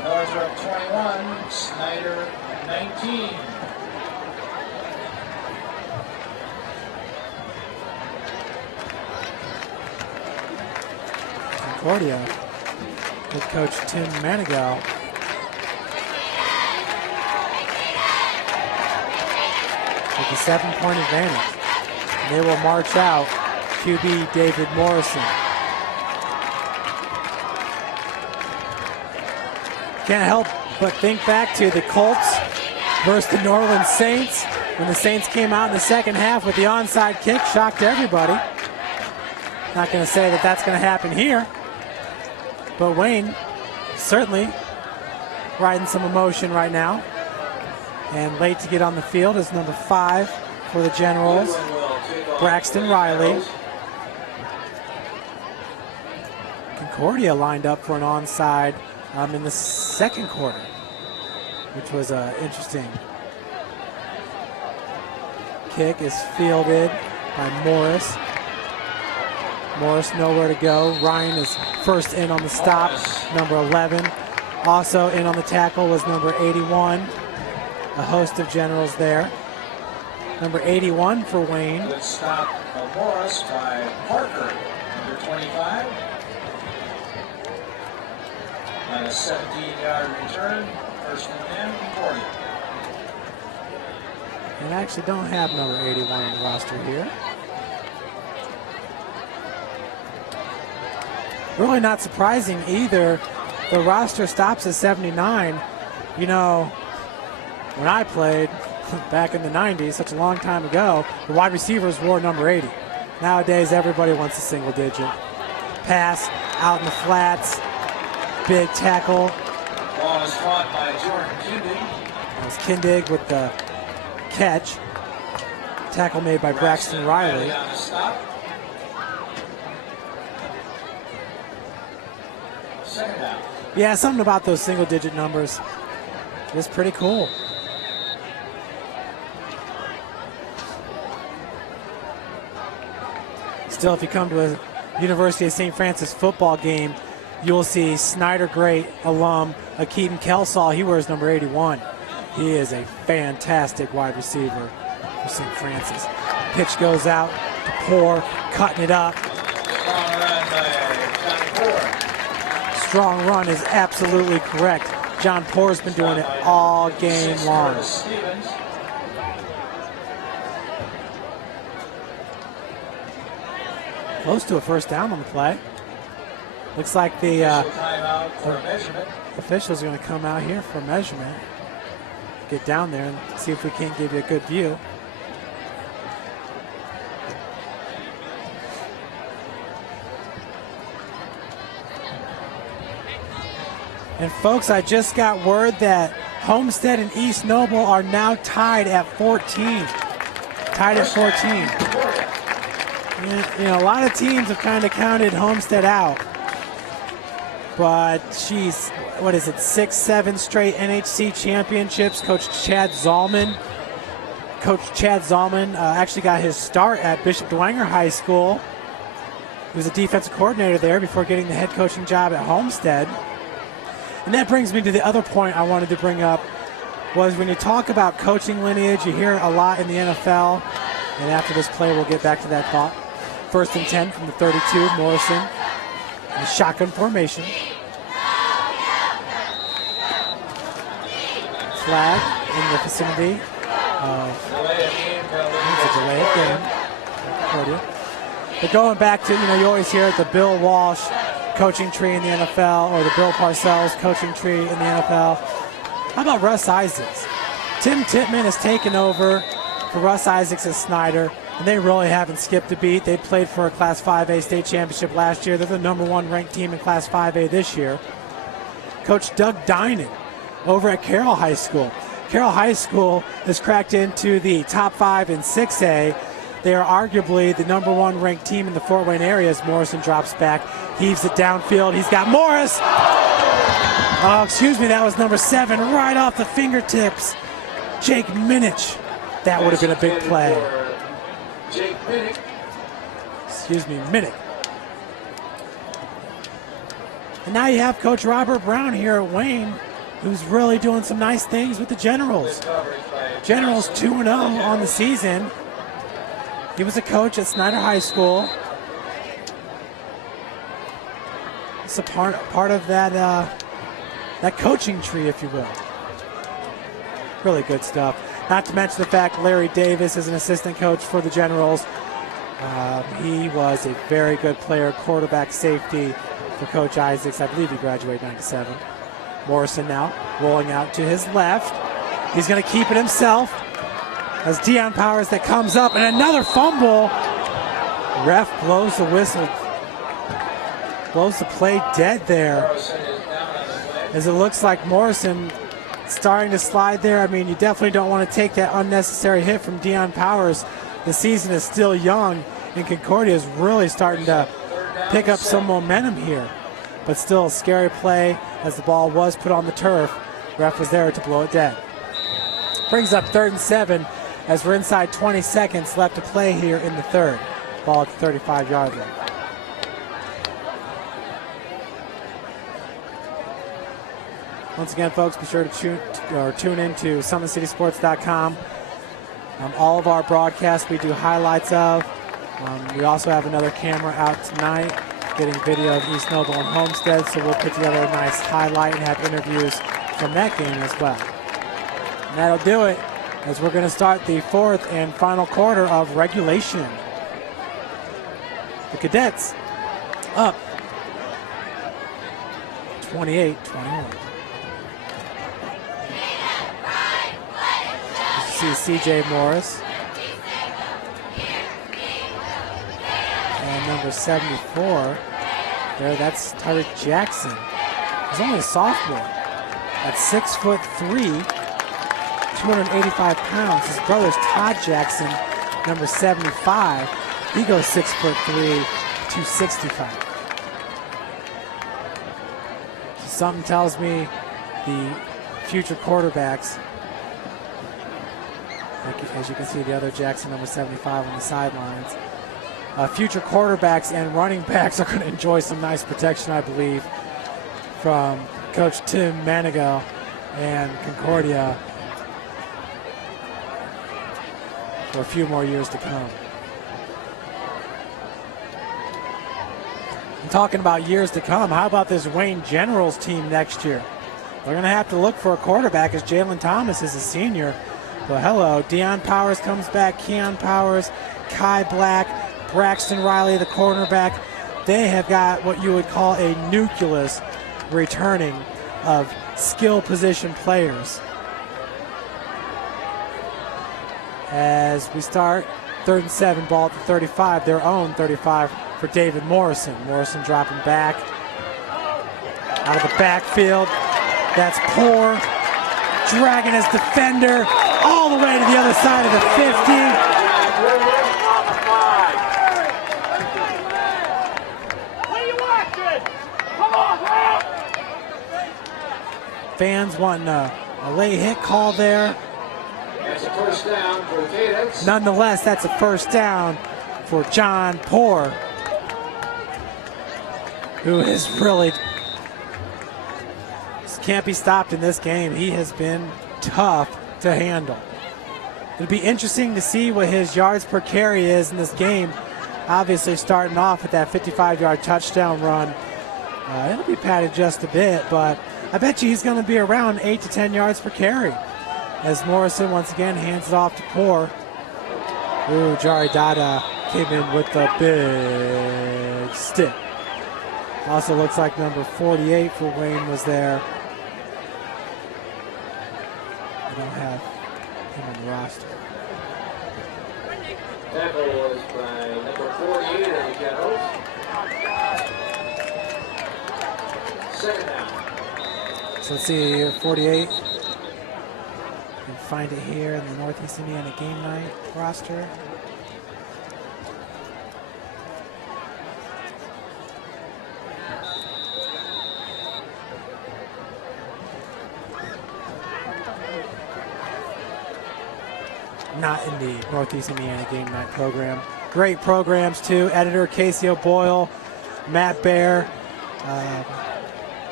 Northrop 21, Snyder 19. Concordia, head coach Tim Manigal. With a 7-point advantage. And they will march out QB David Morrison. Can't help but think back to the Colts versus the New Orleans Saints. When the Saints came out in the second half with the onside kick, shocked everybody. Not going to say that that's going to happen here. But Wayne certainly riding some emotion right now. And late to get on the field is number 5 for the Generals, Braxton Riley. Concordia lined up for an onside in the second quarter, which was interesting. Kick is fielded by Morris. Morris nowhere to go. Ryan is first in on the stop, number 11. Also in on the tackle was number 81. A host of Generals there. Number 81 for Wayne. Good stop of Morris by Parker, number 25. And a 17-yard return, first and 10, Concordia. And I actually don't have number 81 on the roster here. Really not surprising either. The roster stops at 79. You know, when I played back in the 90s, such a long time ago, the wide receivers wore number 80. Nowadays, everybody wants a single digit. Pass out in the flats. Big tackle. Ball is fought by Jordan Kindig. That was Kindig with the catch. Tackle made by Braxton Riley. On the stop. Second down. Yeah, something about those single digit numbers is pretty cool. Still, if you come to a University of St. Francis football game, you'll see Snyder Great alum Akeem Kelsall. He wears number 81. He is a fantastic wide receiver for St. Francis. Pitch goes out to Poor, cutting it up. Strong run is absolutely correct. John Poor's been doing it all game long. Close to a first down on the play. Looks like the officials are going to come out here for a measurement. Get down there and see if we can't give you a good view. And folks, I just got word that Homestead and East Noble are now tied at 14. Tied at 14. And, you know, a lot of teams have kind of counted Homestead out. But, geez, what is it, 6-7 straight NHC championships. Coach Chad Zalman actually got his start at Bishop Dwenger High School. He was a defensive coordinator there before getting the head coaching job at Homestead. And that brings me to the other point I wanted to bring up, was when you talk about coaching lineage, you hear it a lot in the NFL. And after this play, we'll get back to that thought. 1st and 10 from the 32, Morrison. In the shotgun formation. Flag in the vicinity of a delay of game. Concordia. But going back to, you always hear the Bill Walsh coaching tree in the NFL, or the Bill Parcells coaching tree in the NFL. How about Russ Isaacs? Tim Tittman has taken over for Russ Isaacs as Snyder, and they really haven't skipped a beat. They played for a Class 5A state championship last year. They're the #1 ranked team in Class 5A this year. Coach Doug Dinan over at Carroll High School. Carroll High School has cracked into the top 5 in 6A. They are arguably the #1 ranked team in the Fort Wayne area as Morrison drops back, heaves it downfield. He's got Morris. Oh, excuse me, that was number 7, right off the fingertips. Jake Minich. That would have been a big play. Excuse me, Minich. And now you have Coach Robert Brown here at Wayne, who's really doing some nice things with the Generals. Generals 2-0 on the season. He was a coach at Snyder High School. It's a part of that coaching tree, if you will. Really good stuff. Not to mention the fact Larry Davis is an assistant coach for the Generals. He was a very good player, quarterback safety for Coach Isaacs. I believe he graduated in '97. Morrison now rolling out to his left. He's going to keep it himself. As Deion Powers that comes up, and another fumble. Ref blows the whistle. Blows the play dead there. As it looks like Morrison starting to slide there. I mean, you definitely don't want to take that unnecessary hit from Deion Powers. The season is still young, and Concordia is really starting to pick up some momentum here. But still a scary play as the ball was put on the turf. Ref was there to blow it dead. Brings up 3rd and 7 as we're inside 20 seconds left to play here in the third. Ball at the 35-yard line. Once again, folks, be sure to tune in to SummitCitySports.com. All of our broadcasts we do highlights of. We also have another camera out tonight getting video of East Noble and Homestead, so we'll put together a nice highlight and have interviews from that game as well. And that'll do it as we're going to start the 4th and final quarter of regulation. The Cadets up 28-21. You see C.J. Morris. And number 74, there, that's Tyreek Jackson. He's only a sophomore. At 6'3", 285 pounds. His brother's Todd Jackson, number 75. He goes 6'3", 265. So something tells me the future quarterbacks, as you can see the other Jackson, number 75 on the sidelines, future quarterbacks and running backs are going to enjoy some nice protection, I believe, from Coach Tim Manigault and Concordia for a few more years to come. And talking about years to come, how about this Wayne Generals team next year? They're going to have to look for a quarterback as Jalen Thomas is a senior. But hello, Deion Powers comes back, Keon Powers, Kai Black, Braxton Riley, the cornerback. They have got what you would call a nucleus returning of skill position players. As we start, 3rd and 7, ball at the 35, their own 35 for David Morrison. Morrison dropping back out of the backfield. That's Poor, dragging his defender all the way to the other side of the 50. Fans wanting a late hit call there. That's a first down for the Cadets. Nonetheless, that's a first down for John Poor, who is really can't be stopped in this game. He has been tough to handle. It'll be interesting to see what his yards per carry is in this game. Obviously starting off with that 55-yard touchdown run. It'll be padded just a bit, but I bet you he's going to be around 8 to 10 yards per carry as Morrison once again hands it off to Poor. Ooh, Jari Dada came in with the big stick. Also looks like number 48 for Wayne was there. I don't have him on the roster. Tackle was by number 48 of the Generals. Second down. So let's see, 48. You can find it here in the Northeast Indiana Game Night roster. Not in the Northeast Indiana Game Night program. Great programs too. Editor Casey O'Boyle, Matt Baer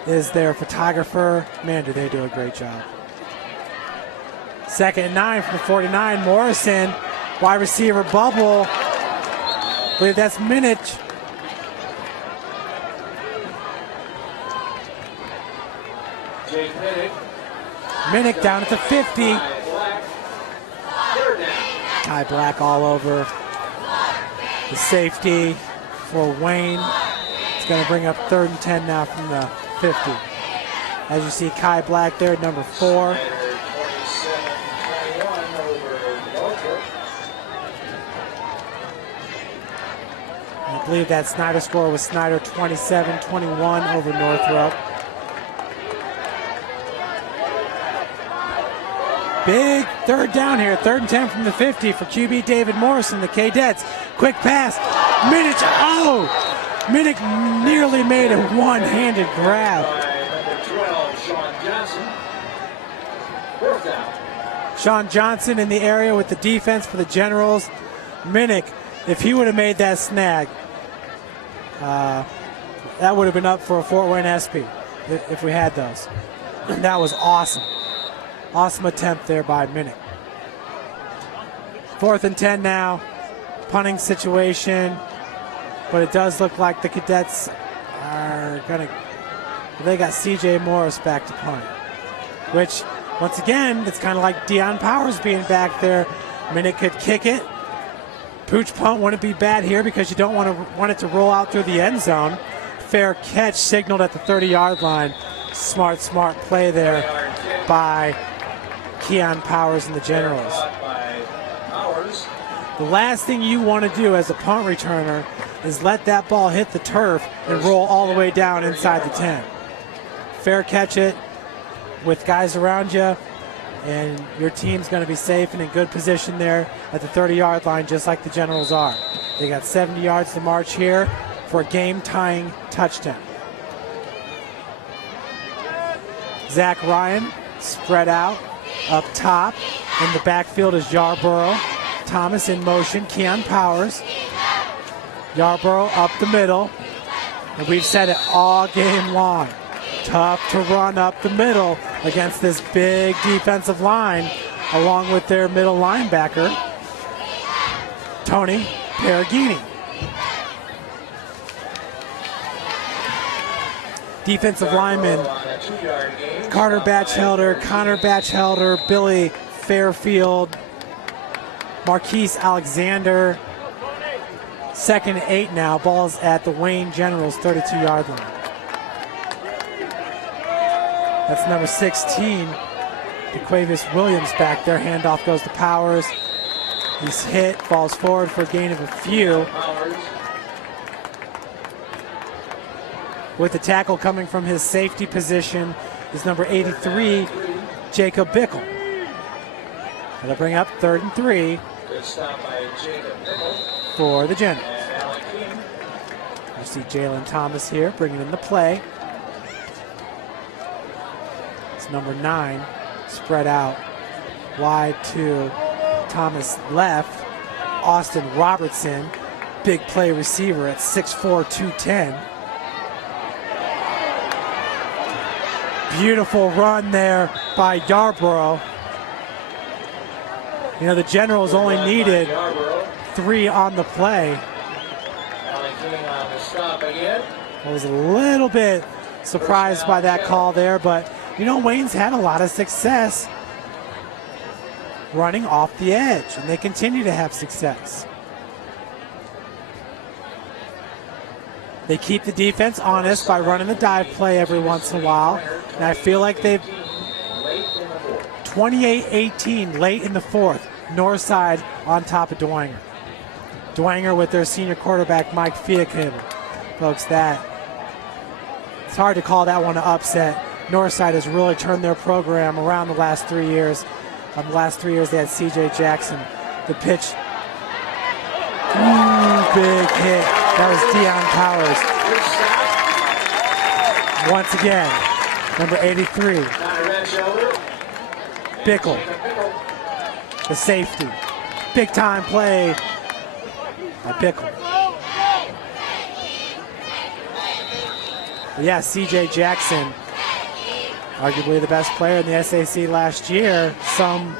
is their photographer. Man, do they do a great job. 2nd and 9 from the 49. Morrison, wide receiver bubble. I believe that's Minich. Jake Minnick. Minnick down at the 50. Kai Black all over the safety for Wayne. It's going to bring up 3rd and 10 now from the 50. As you see, Kai Black there, number 4. I believe that Snyder score was Snyder 27-21 over Northrop. Big 3rd down here, 3rd and 10 from the 50 for QB David Morrison, the Cadets. Quick pass, Minich, oh! Minich nearly made a one-handed grab. Number 12, Sean Johnson. 4th down. Sean Johnson in the area with the defense for the Generals. Minich, if he would have made that snag, that would have been up for a Fort Wayne SP if we had those. That was awesome. Awesome attempt there by Minnick. 4th and 10 now. Punting situation. But it does look like the Cadets are going to... They got C.J. Morris back to punt. Which, once again, it's kind of like Deion Powers being back there. Minnick could kick it. Pooch punt wouldn't be bad here because you don't want it to roll out through the end zone. Fair catch signaled at the 30-yard line. Smart play there by Keon Powers and the Generals. The last thing you want to do as a punt returner is let that ball hit the turf and roll all the way down inside the 10. Fair catch it with guys around you, and your team's going to be safe and in good position there at the 30-yard line, just like the Generals are. They got 70 yards to march here for a game-tying touchdown. Zach Ryan spread out up top. In the backfield is Yarborough. Thomas in motion. Keon Powers. Yarborough up the middle. And we've said it all game long. Tough to run up the middle against this big defensive line along with their middle linebacker. Tony Perugini. Defensive lineman Carter Batchelder, Connor Batchelder, Billy Fairfield, Marquise Alexander. 2nd and 8 now. Ball's at the Wayne Generals 32-yard line. That's number 16, DeQuavius Williams back there. Handoff goes to Powers. He's hit, falls forward for a gain of a few. With the tackle coming from his safety position is number 83, Jacob Bickle. They'll bring up 3rd and 3 for the Generals. You see Jalen Thomas here bringing in the play. It's number 9, spread out wide to Thomas left. Austin Robertson, big play receiver at 6'4", 210. Beautiful run there by Yarborough. You know, the Generals only needed 3 on the play. I was a little bit surprised by that call there, but you know, Wayne's had a lot of success running off the edge, and they continue to have success. They keep the defense honest by running the dive play every once in a while. And I feel like they've 28-18 late in the 4th. North side on top of Dwenger. Dwenger with their senior quarterback, Mike Fiacable. Folks, it's hard to call that one an upset. Northside has really turned their program around the last 3 years. The last 3 years they had C.J. Jackson. The pitch, big hit. That was Deion Powers. Once again, number 83, Bickle, the safety. Big time play by Bickle. But yeah, C.J. Jackson, arguably the best player in the SAC last year. Some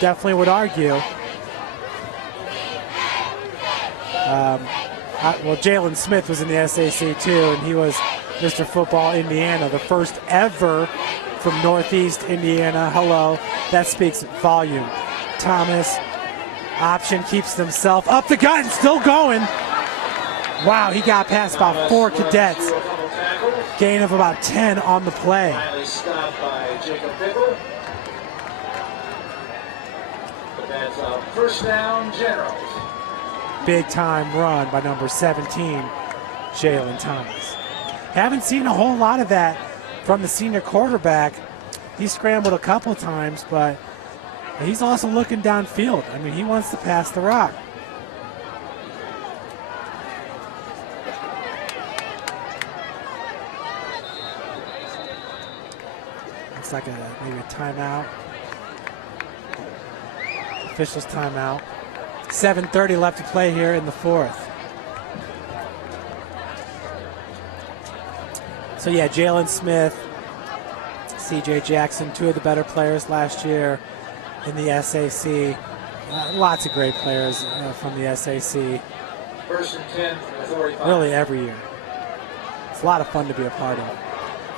definitely would argue. Well, Jalen Smith was in the SAC too, and he was Mr. Football Indiana, the first ever from Northeast Indiana. Hello, that speaks volume. Thomas, option, keeps himself up the gut and still going. Wow, he got past about 4 cadets. Gain of about 10 on the play. Stopped by Jacob Bickle. But that's a first down, Generals. Big time run by number 17, Jalen Thomas. Haven't seen a whole lot of that from the senior quarterback. He scrambled a couple times, but he's also looking downfield. I mean, he wants to pass the rock. Looks like maybe a timeout. Officials timeout. 7:30 left to play here in the 4th. So yeah, Jalen Smith, C.J. Jackson, 2 of the better players last year in the SAC. Lots of great players from the SAC. 1st and 10 from the 45. Really every year. It's a lot of fun to be a part of.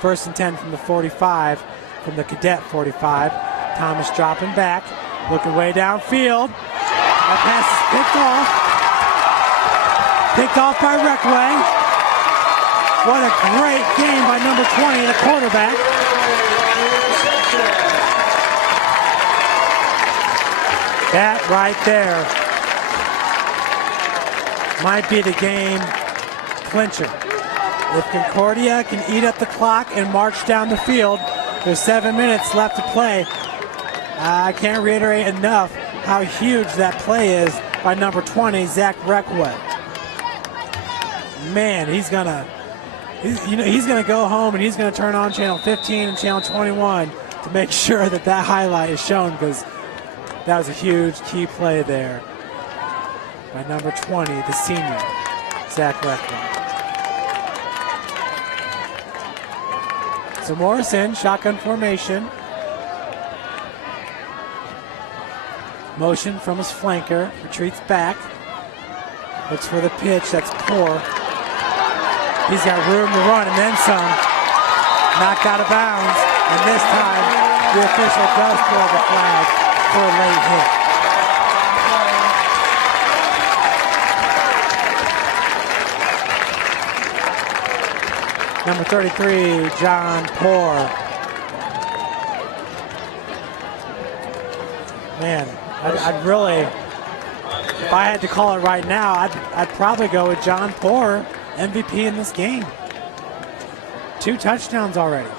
1st and 10 from the 45, from the cadet 45. Thomas dropping back, looking way downfield. That pass is picked off. Picked off by Reckway. What a great game by number 20, the quarterback. That right there might be the game clincher. If Concordia can eat up the clock and march down the field, there's 7 minutes left to play. I can't reiterate enough how huge that play is by number 20, Zach Reckway. Man, he's gonna go home and he's gonna turn on channel 15 and channel 21 to make sure that highlight is shown, because that was a huge key play there by number 20, the senior, Zach Reckway. So Morrison, shotgun formation. Motion from his flanker, retreats back. Looks for the pitch. That's poor. He's got room to run and then some. Knocked out of bounds. And this time, the official does throw the flag for a late hit. Number 33, John Poor. Man, I'd really, if I had to call it right now, I'd probably go with John Poor, MVP in this game. 2 touchdowns already.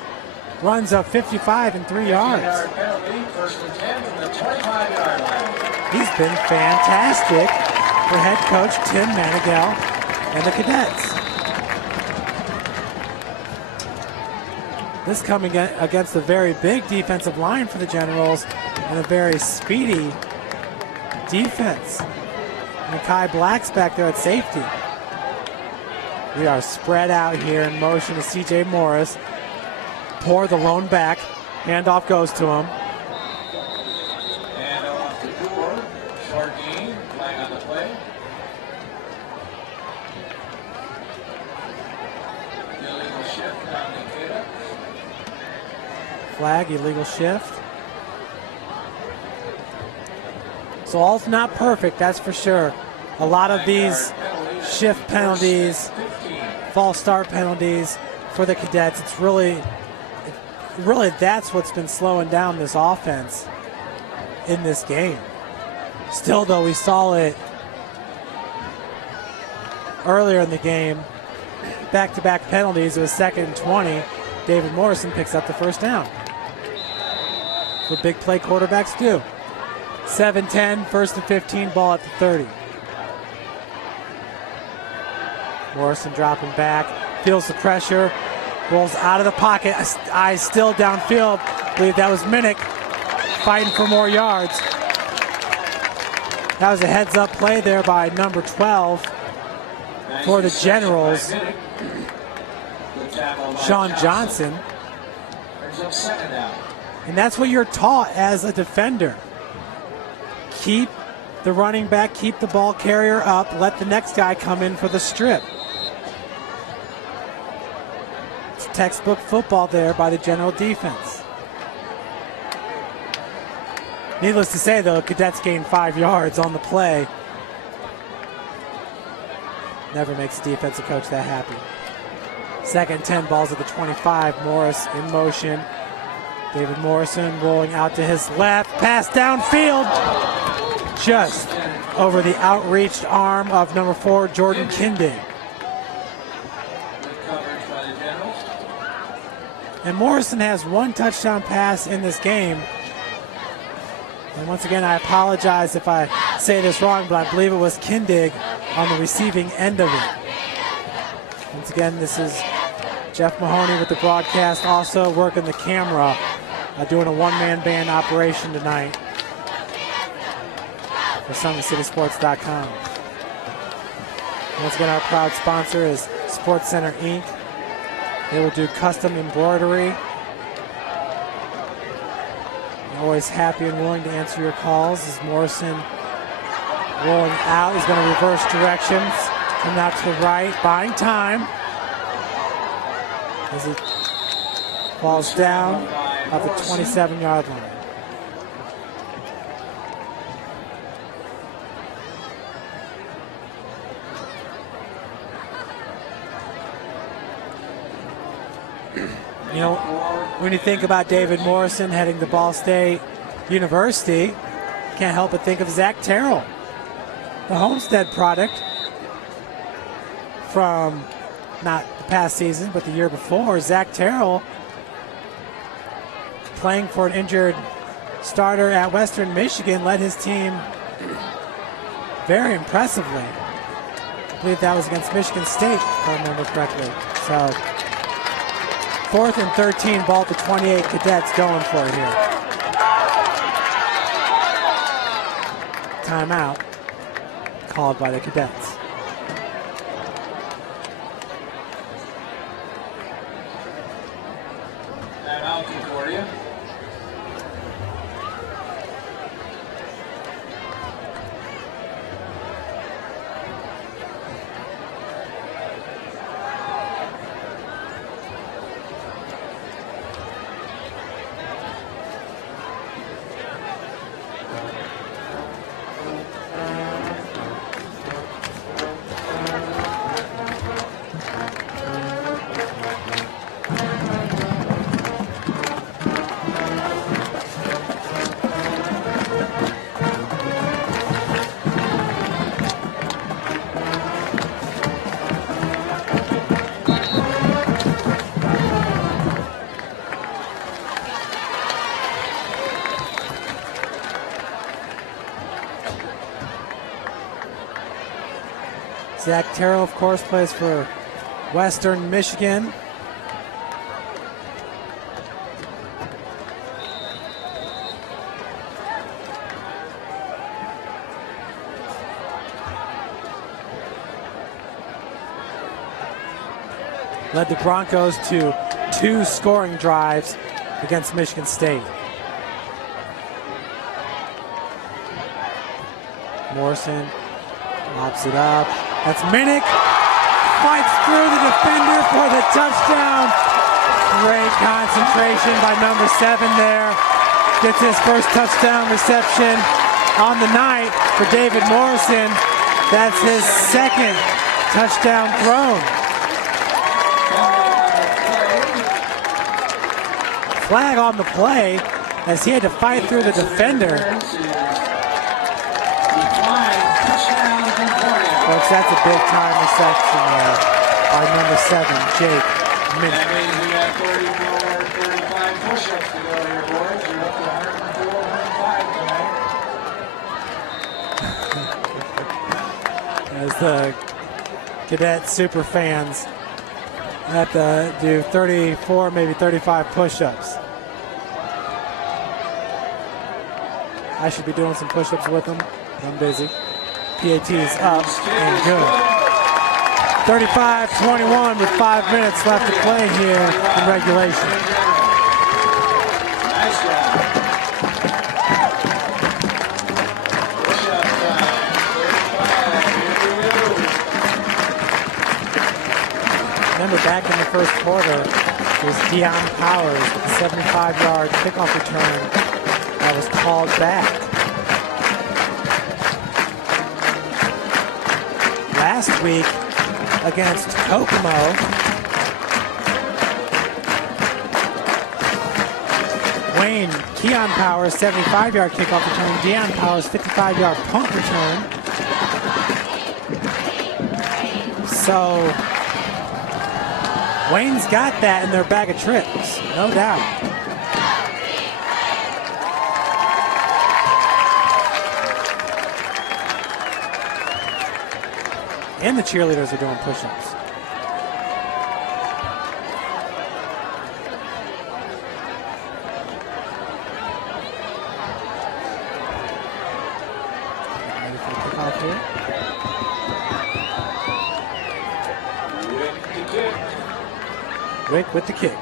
Runs up 55 and 3 yards. He's been fantastic for head coach Tim Manigail and the Cadets. This coming against a very big defensive line for the Generals and a very speedy defense. Mekhi Black's back there at safety. We are spread out here in motion to C.J. Morris. Poor the lone back. Handoff goes to him. And off to Poor. Short gain. Flag on the play. Illegal shift on Nikita. Flag, illegal shift. So all's not perfect, that's for sure. A lot of these shift penalties, false start penalties for the Cadets. It's really that's what's been slowing down this offense in this game. Still, though, we saw it earlier in the game. Back-to-back penalties. It was 2nd and 20. David Morrison picks up the first down. What big play quarterbacks do. 7-10, 1st and 15, ball at the 30. Morrison dropping back, feels the pressure, rolls out of the pocket, eyes still downfield. I believe that was Minnick fighting for more yards. That was a heads-up play there by number 12 for the Generals, Sean Johnson. And that's what you're taught as a defender. Keep the running back, keep the ball carrier up, let the next guy come in for the strip. It's textbook football there by the General defense. Needless to say, though, Cadets gained 5 yards on the play. Never makes a defensive coach that happy. 2nd and 10, balls at the 25. Morris in motion. David Morrison rolling out to his left. Pass downfield. Just over the outreached arm of number 4, Jordan Kindig. And Morrison has 1 touchdown pass in this game. And once again, I apologize if I say this wrong, but I believe it was Kindig on the receiving end of it. Once again, this is Jeff Mahoney with the broadcast, also working the camera, doing a one-man band operation tonight for SummitCitySports.com. Once again, our proud sponsor is Sports Center Inc. They will do custom embroidery. Always happy and willing to answer your calls. As Morrison rolling out, he's going to reverse directions, come out to the right, buying time as he falls down at the 27-yard line. You know, when you think about David Morrison heading to Ball State University, can't help but think of Zach Terrell, the Homestead product from not the past season, but the year before. Zach Terrell playing for an injured starter at Western Michigan, led his team very impressively. I believe that was against Michigan State, if I remember correctly. So 4th and 13, ball to 28, Cadets going for it here. Timeout called by the Cadets. Timeout, Concordia. Zach Terrell, of course, plays for Western Michigan. Led the Broncos to 2 scoring drives against Michigan State. Morrison lobs it up. That's Minnick. Fights through the defender for the touchdown. Great concentration by number 7 there. Gets his first touchdown reception on the night for David Morrison. That's his second touchdown thrown. Flag on the play as he had to fight through the defender. Folks, that's a big time reception there by number 7, Jake Minnick. That means we got 34, 35 push-ups to go here, boys. You're up to 104, 105 tonight. As the Cadet super fans have to do 34, maybe 35 push-ups. I should be doing some push-ups with them. I'm busy. PAT is up and good. 35-21 with 5 minutes left to play here in regulation. Nice job. Push-up time. 35. Here we go. Remember, back in the first quarter, it was Deion Powers with a 75-yard kickoff return that was called back. Last week against Kokomo, Wayne, Keon Powers, 75-yard kickoff return, Deion Powers, 55-yard punt return. So Wayne's got that in their bag of tricks, no doubt. And the cheerleaders are doing push-ups. Ready for the kickoff here. Rick with the kick.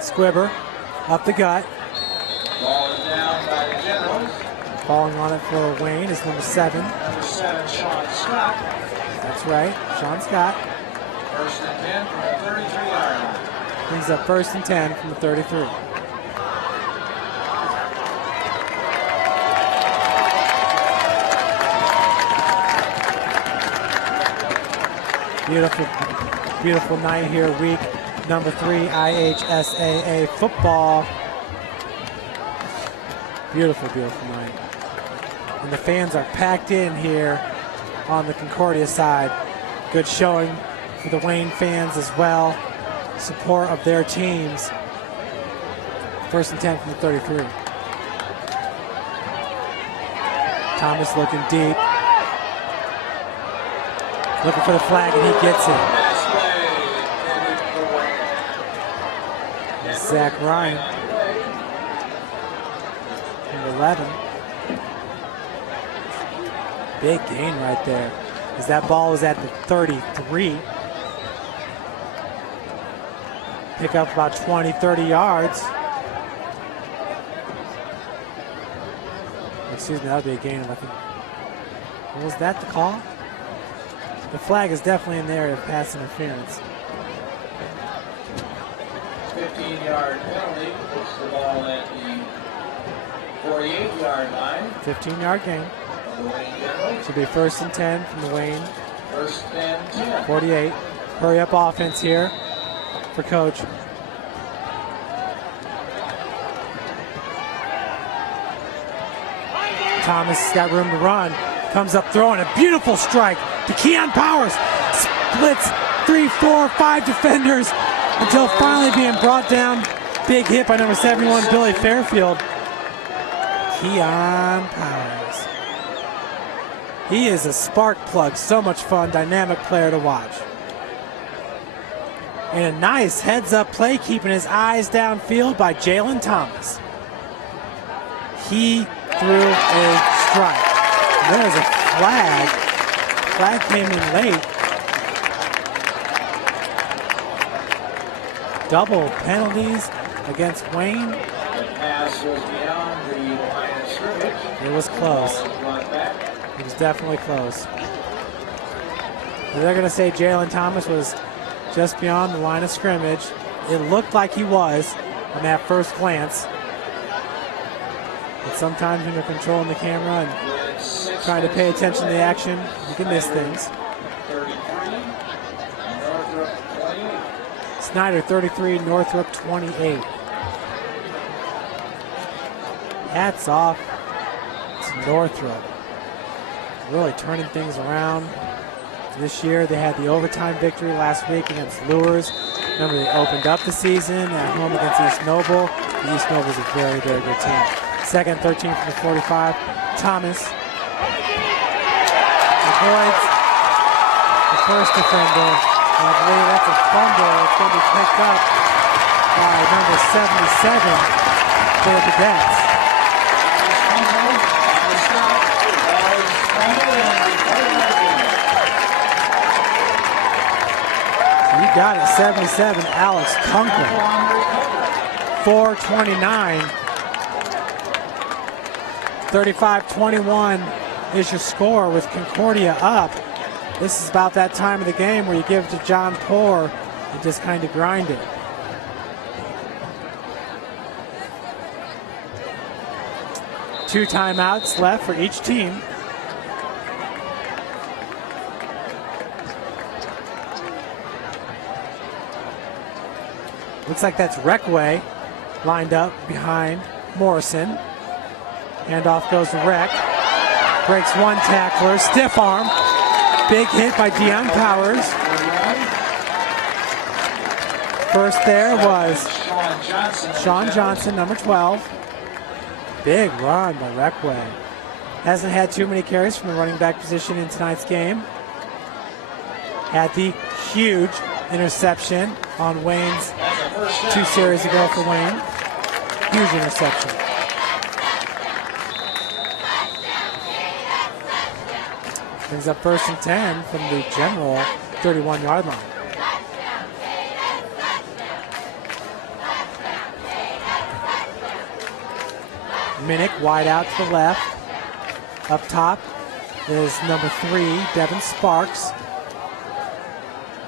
Squibber up the gut. Ball is down by the Generals. Falling on it for Wayne is number 7. Number 7, Sean Scott. That's right, Sean Scott. First and 10 from the 33-yard line. Brings up 1st and 10 from the 33. Beautiful, beautiful night here, week number 3 IHSAA football. Beautiful, beautiful night. And the fans are packed in here on the Concordia side. Good showing for the Wayne fans as well. Support of their teams. 1st and 10 from the 33. Thomas looking deep. Looking for the flag, and he gets it. Zach Ryan. Number 11. Big gain right there, as that ball is at the 33. Pick up about 20, 30 yards. Excuse me, that would be a gain of, I think. Was that the call? The flag is definitely in the area of pass interference. 15-yard penalty, puts the ball at the 48-yard line. 15-yard gain. The Wayne Generals. Should be 1st and 10 from the Wayne. 1st and 10. 48. Hurry up offense here for Coach. Thomas got room to run. Comes up throwing a beautiful strike to Keon Powers. Splits 3, 4, 5 defenders until finally being brought down. Big hit by number 71, Billy Fairfield. Keon Powers. He is a spark plug, so much fun, dynamic player to watch. And a nice heads-up play, keeping his eyes downfield by Jalen Thomas. He threw a strike. There's a flag. Flag came in late. Double penalties against Wayne. The pass was beyond the line of scrimmage. It was close. It was definitely close. They're going to say Jalen Thomas was just beyond the line of scrimmage. It looked like he was on that first glance. But sometimes when you're controlling the camera and trying to pay attention to the action, you can miss things. 33, Northrop 28. Snyder 33, Northrop 28. Hats off to Northrop. Really turning things around. This year they had the overtime victory last week against Lures. Remember, they opened up the season at home against East Noble. East Noble is a very, very good team. Second 13 from the 45. Thomas avoids the first defender. And I believe that's a fumble. It's going to be picked up by number 77 for the Cadets. You got it, 77, Alex Kunkel. 4:29. 35-21 is your score with Concordia up. This is about that time of the game where you give it to John Poor and just kind of grind it. Two timeouts left for each team. Looks like that's Reckway lined up behind Morrison. Handoff goes to Reck. Breaks one tackler, stiff arm. Big hit by Deion Powers. First there was Sean Johnson, number 12. Big run by Reckway. Hasn't had too many carries from the running back position in tonight's game. Had the huge interception on Wayne's 2 series ago for Wayne. Huge interception. Brings up 1st and 10 from the general 31-yard line. Minnick wide out to the left. Up top is number 3, Devin Sparks.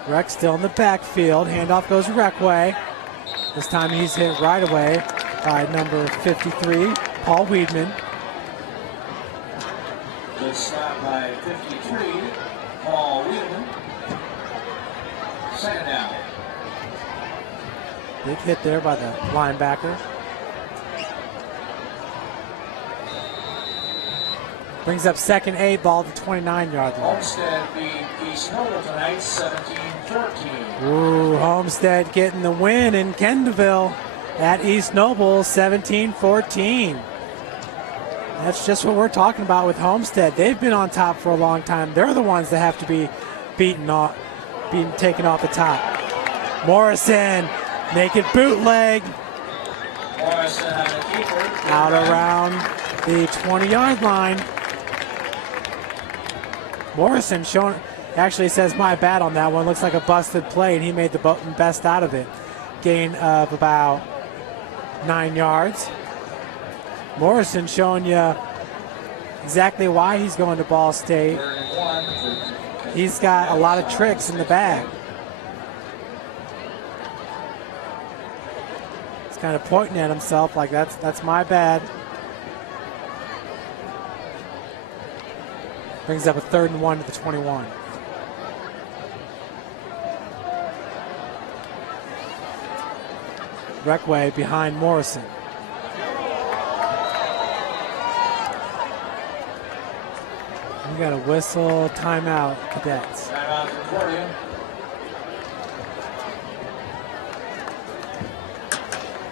Reck still in the backfield. Handoff goes to Reckway. This time he's hit right away by number 53, Paul Weedman. Good stop by 53, Paul Weedman. Second down. Big hit there by the linebacker. Brings up 2nd 8, ball to 29-yard line. Homestead beat East Noble tonight, 17-14. Ooh, Homestead getting the win in Kendallville at East Noble, 17-14. That's just what we're talking about with Homestead. They've been on top for a long time. They're the ones that have to be taken off the top. Morrison, naked bootleg. Morrison on the keeper. Out around the 20-yard line. Morrison showing, actually says my bad on that one. Looks like a busted play, and he made the best out of it. Gain of about 9 yards. Morrison showing you exactly why he's going to Ball State. He's got a lot of tricks in the bag. He's kind of pointing at himself like that's my bad. Brings up a 3rd and 1 to the 21. Reckway behind Morrison. We got a whistle, timeout, Cadets. Timeout Concordia.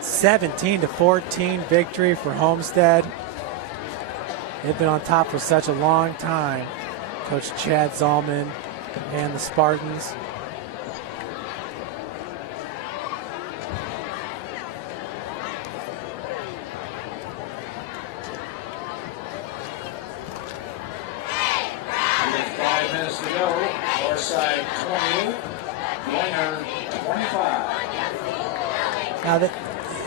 17-14 victory for Homestead. They've been on top for such a long time. Coach Chad Zalman and the Spartans. With 5 minutes to go, Northside 28, Dwenger 25. Now,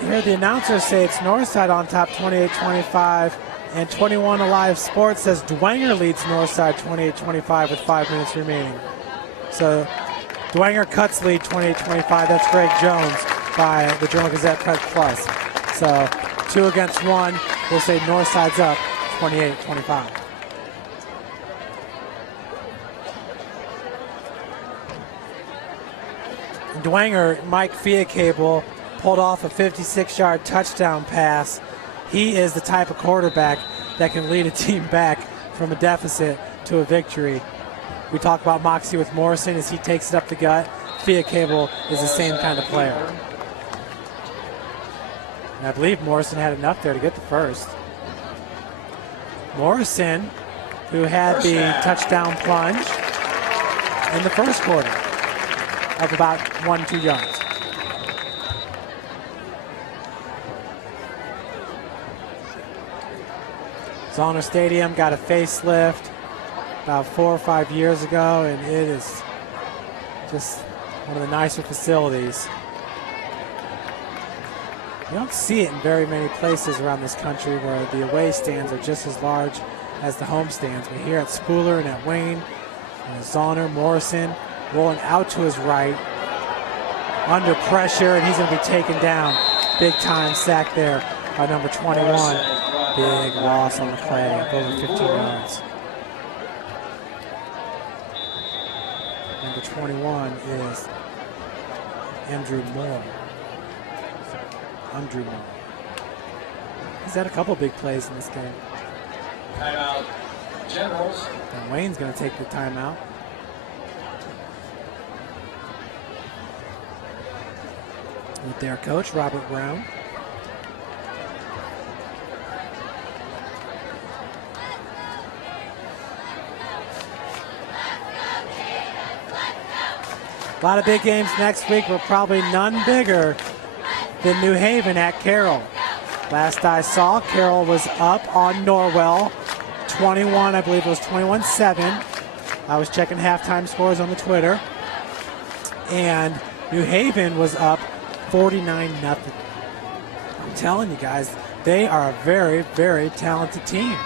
here the announcers say it's Northside on top 28-25, and 21 Alive Sports says Dwenger leads Northside 28-25 with 5 minutes remaining. So Dwenger cuts lead 28-25. That's Greg Jones by the Journal-Gazette Prep Plus. So 2 against 1. We'll say Northside's up 28-25. Dwenger, Mike Fiacable, pulled off a 56-yard touchdown pass. He is the type of quarterback that can lead a team back from a deficit to a victory. We talk about moxie with Morrison as he takes it up the gut. Fiacable is the same kind of player. And I believe Morrison had enough there to get the first. Morrison, who had the touchdown plunge in the first quarter of about 1-2 yards. Zoner Stadium got a facelift about 4 or 5 years ago, and it is just one of the nicer facilities. You don't see it in very many places around this country where the away stands are just as large as the home stands. But here at Spooler and at Wayne, Zoner, Morrison rolling out to his right, under pressure, and he's going to be taken down. Big time sack there by number 21. Big loss on the play, over 15 yards. Number 21 is Andrew Moore. He's had a couple big plays in this game. Timeout, Generals. And Wayne's going to take the timeout. With their coach, Robert Brown. A lot of big games next week, but probably none bigger than New Haven at Carroll. Last I saw, Carroll was up on Norwell, 21, I believe it was 21-7. I was checking halftime scores on the Twitter. And New Haven was up 49-0. I'm telling you guys, they are a very, very talented team.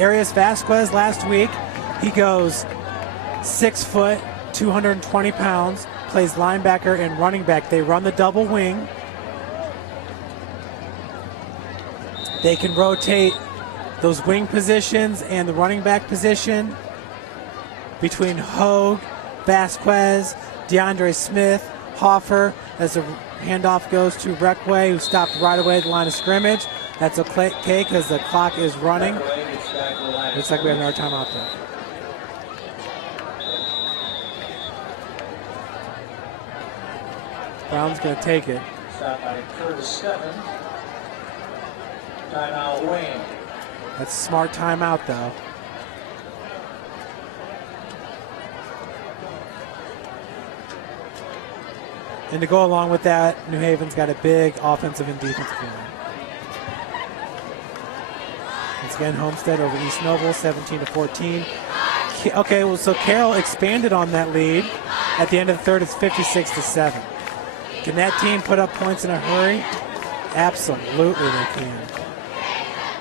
Arias Vasquez last week, he goes 6 foot, 220 pounds, plays linebacker and running back. They run the double wing. They can rotate those wing positions and the running back position between Hogue, Vasquez, DeAndre Smith, Hoffer, as the handoff goes to Reckway, who stopped right away at the line of scrimmage. That's okay because the clock is running. Looks like we have another timeout there. Brown's going to take it. Stop by Curtis Stephan. Timeout, Wayne. That's a smart timeout, though. And to go along with that, New Haven's got a big offensive and defensive line. Once again, Homestead over East Noble, 17-14. Okay, well, so Carroll expanded on that lead. At the end of the third, it's 56-7. Can that team put up points in a hurry? Absolutely they can.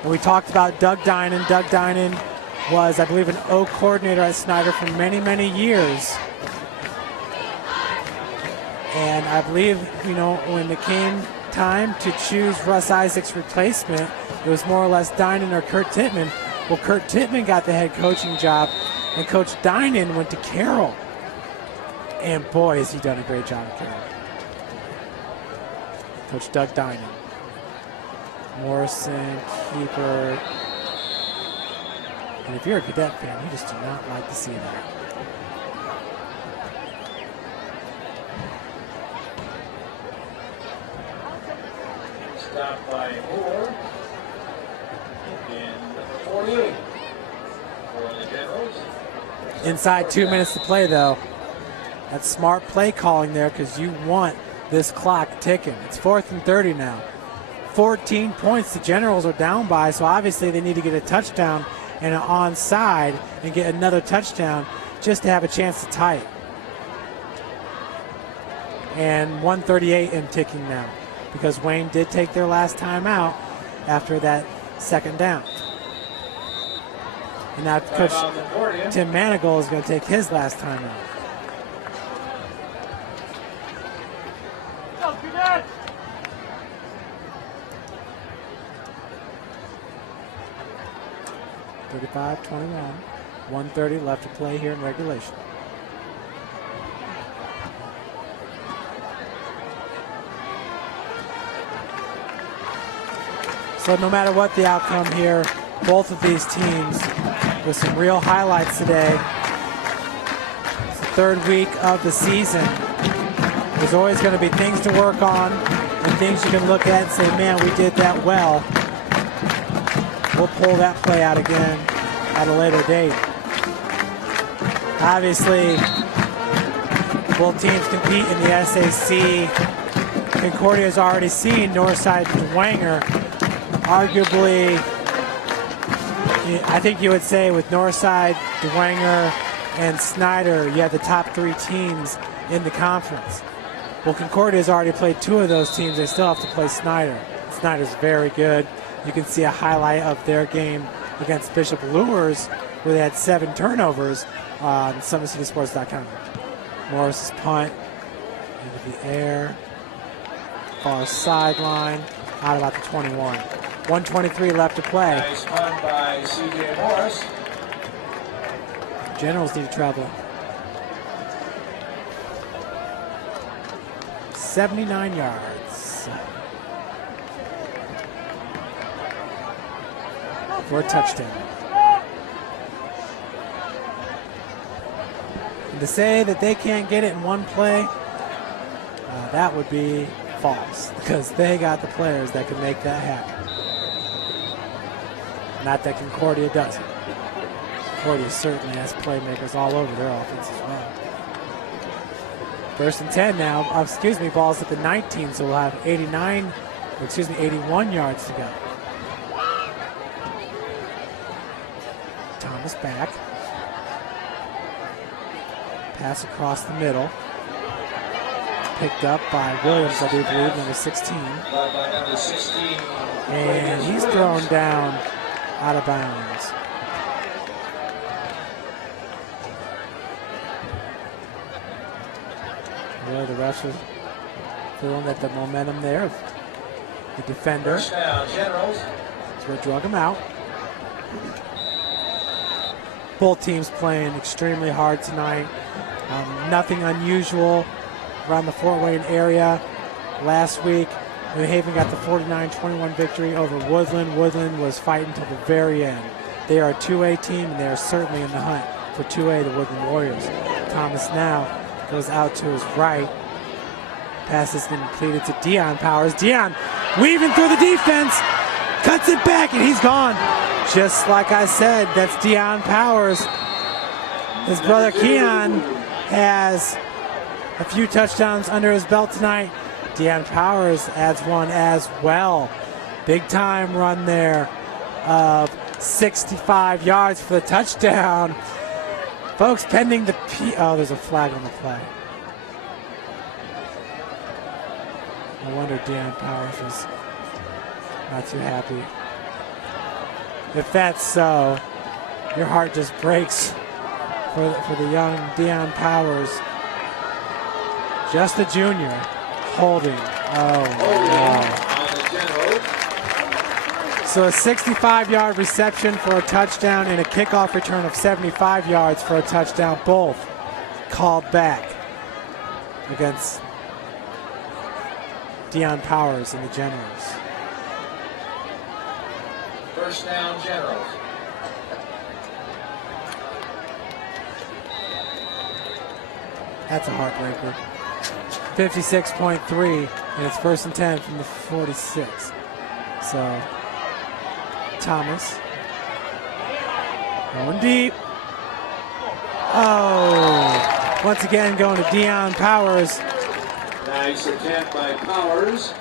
And we talked about Doug Dinan. Doug Dinan was, I believe, an O coordinator at Snyder for many, many years. And I believe, you know, when it came time to choose Russ Isaac's replacement, it was more or less Dinan or Kurt Tittman. Well, Kurt Tittman got the head coaching job, and Coach Dinan went to Carroll. And boy, has he done a great job at Carroll. Coach Doug Dinan. Morrison, keeper. And if you're a Cadet fan, you just do not like to see that. Stopped by Moore. And number 48. Inside 2 minutes to play, though. That's smart play calling there because you want this clock ticking. It's 4th and 30 now. 14 points the Generals are down by, so obviously they need to get a touchdown and an onside and get another touchdown just to have a chance to tie it. And 138 and ticking now because Wayne did take their last time out after that second down. And now Coach Tim Manigault is going to take his last time out. (35-21), 1:30 left to play here in regulation. So no matter what the outcome here, both of these teams with some real highlights today. It's the 3rd week of the season. There's always going to be things to work on and things you can look at and say, man, we did that well. We'll pull that play out again at a later date. Obviously, both teams compete in the SAC. Concordia has already seen Northside Dwenger. Arguably, I think you would say with Northside, Dwenger, and Snyder, you have the top 3 teams in the conference. Well, Concordia has already played 2 of those teams. They still have to play Snyder. Snyder's very good. You can see a highlight of their game against Bishop Lures where they had 7 turnovers on SummitCitySports.com. Morris's punt into the air, far sideline, out about the 21. 1:23 left to play. Nice punt by C.J. Morris. Generals need to travel 79 yards for a touchdown. And to say that they can't get it in one play, that would be false because they got the players that can make that happen. Not that Concordia doesn't. Concordia certainly has playmakers all over their offense as well. 1st and 10 now. Ball's at the 19, so we'll have 81 yards to go. Thomas back. Pass across the middle. Picked up by Williams, I do believe, number 16. And he's thrown down out of bounds. Really, the refs are feeling that the momentum there of the defender. First down, Generals. So we drug him out. Both teams playing extremely hard tonight. Nothing unusual around the Fort Wayne area. Last week, New Haven got the 49-21 victory over Woodland. Woodland was fighting to the very end. They are a 2A team, and they are certainly in the hunt for 2A, the Woodland Warriors. Thomas now goes out to his right. Pass is completed to Deion Powers. Deion weaving through the defense, cuts it back, and he's gone. Just like I said, that's Deion Powers. His brother Keon has a few touchdowns under his belt tonight. Deion Powers adds one as well. Big time run there of 65 yards for the touchdown. Folks, pending the there's a flag on the play. No wonder Deion Powers was not too happy. If that's so, your heart just breaks for the young Deion Powers. Just a junior. Holding. Oh, no. So a 65-yard reception for a touchdown and a kickoff return of 75 yards for a touchdown. Both called back against Deion Powers and the Generals. First down, Generals. That's a heartbreaker. 56.3, and it's 1st and 10 from the 46. So Thomas Going deep. Oh, once again going to Deion Powers. Nice attempt by Powers.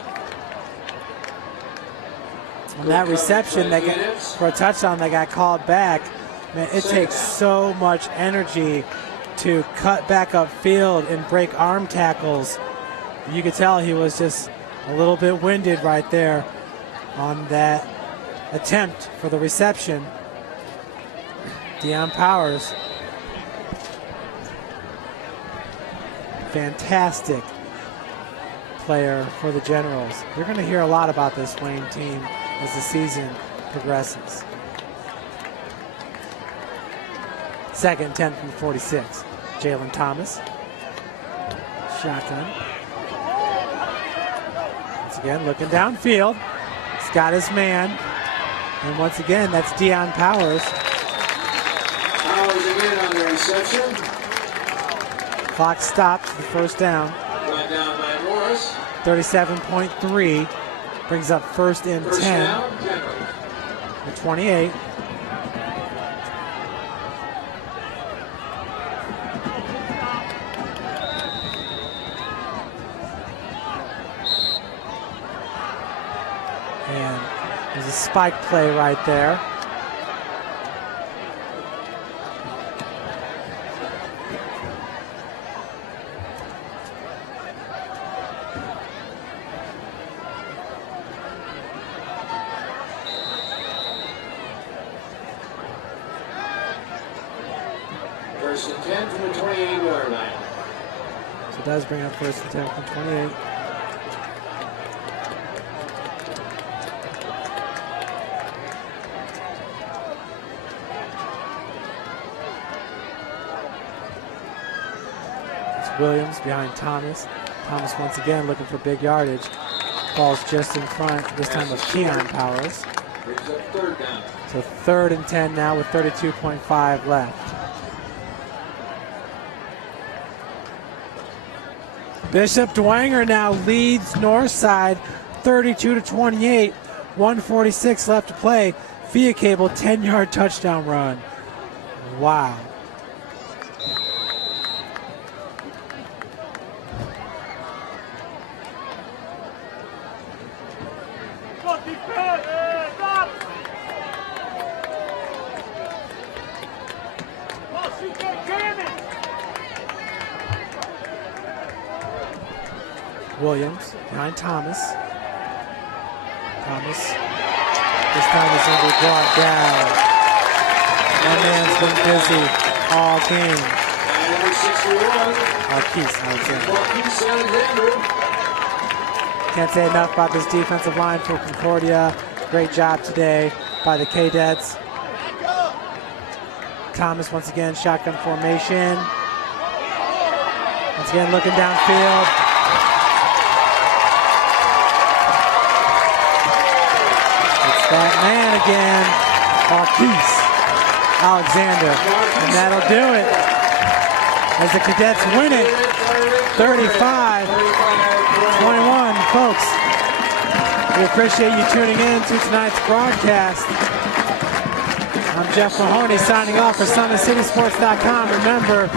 And that reception that got, for a touchdown that got called back, man, it takes so much energy to cut back upfield and break arm tackles. You could tell he was just a little bit winded right there on that attempt for the reception. Deion Powers, fantastic player for the Generals. You're going to hear a lot about this Wayne team as the season progresses. Second 10 from 46. Jalen Thomas. Shotgun. Once again, looking downfield. He's got his man. And once again, that's Deion Powers. Powers again on the reception. Clock stops for the first down. Brought down by Morris. 37.3 brings up first and 10. Down, The 28. And there's a spike play right there. First and 10 from the 28-yard line. So it does bring up first and 10 from 28. It's Williams behind Thomas. Thomas once again looking for big yardage. Ball's just in front, this time of Deion Powers. Brings up third down. So third and 10 now with 32.5 left. Bishop Dwenger now leads Northside 32-28. 1:46 left to play. Via Cable 10-yard touchdown run. Wow. Williams behind Thomas. Thomas this time is going to be brought down. That man's been busy all game. Alexander. Can't say enough about this defensive line for Concordia. Great job today by the Cadets. Thomas once again, shotgun formation. Once again looking downfield. That man again, Marquise Alexander, and that'll do it as the Cadets win it, 35-21. Folks, we appreciate you tuning in to tonight's broadcast. I'm Jeff Mahoney signing off for SummitCitySports.com. Remember,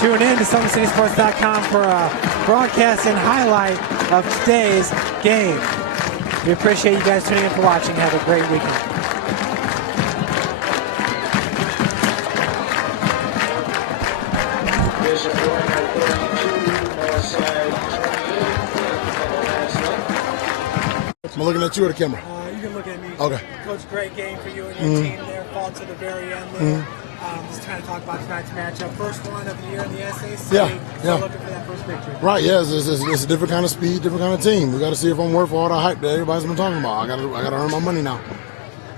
tune in to SummitCitySports.com for a broadcast and highlight of today's game. We appreciate you guys tuning in for watching. Have a great weekend. Bishop Dwenger 32, Northside 28. I'm looking at you or the camera? You can look at me. Okay. Coach, great game for you and your team there. Fought to the very end there. Just trying to talk about tonight's matchup. First one of the year in the SAC. Yeah. Looking for that first victory. Right, yeah, it's a different kind of speed, different kind of team. We got to see if I'm worth all the hype that everybody's been talking about. I got to earn my money now.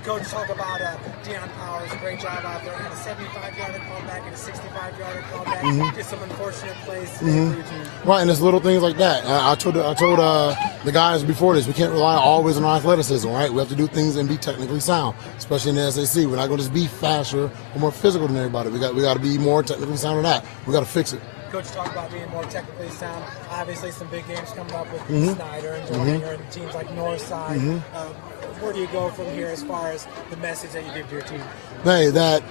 Coach, talk about Deion Powers. Great job out there. Had a 75-yarder callback and a 65-yarder callback. Just some unfortunate plays today for your team. Right, and it's little things like that. I told the guys before this, we can't rely always on our athleticism, right? We have to do things and be technically sound, especially in the SAC. We're not going to just be faster or more physical than everybody. We got to be more technically sound than that. We got to fix it. Coach, talk about being more technically sound. Obviously, some big games coming up with Snyder and Jordan and teams like Northside. Where do you go from here as far as the message that you give to your team? Hey, that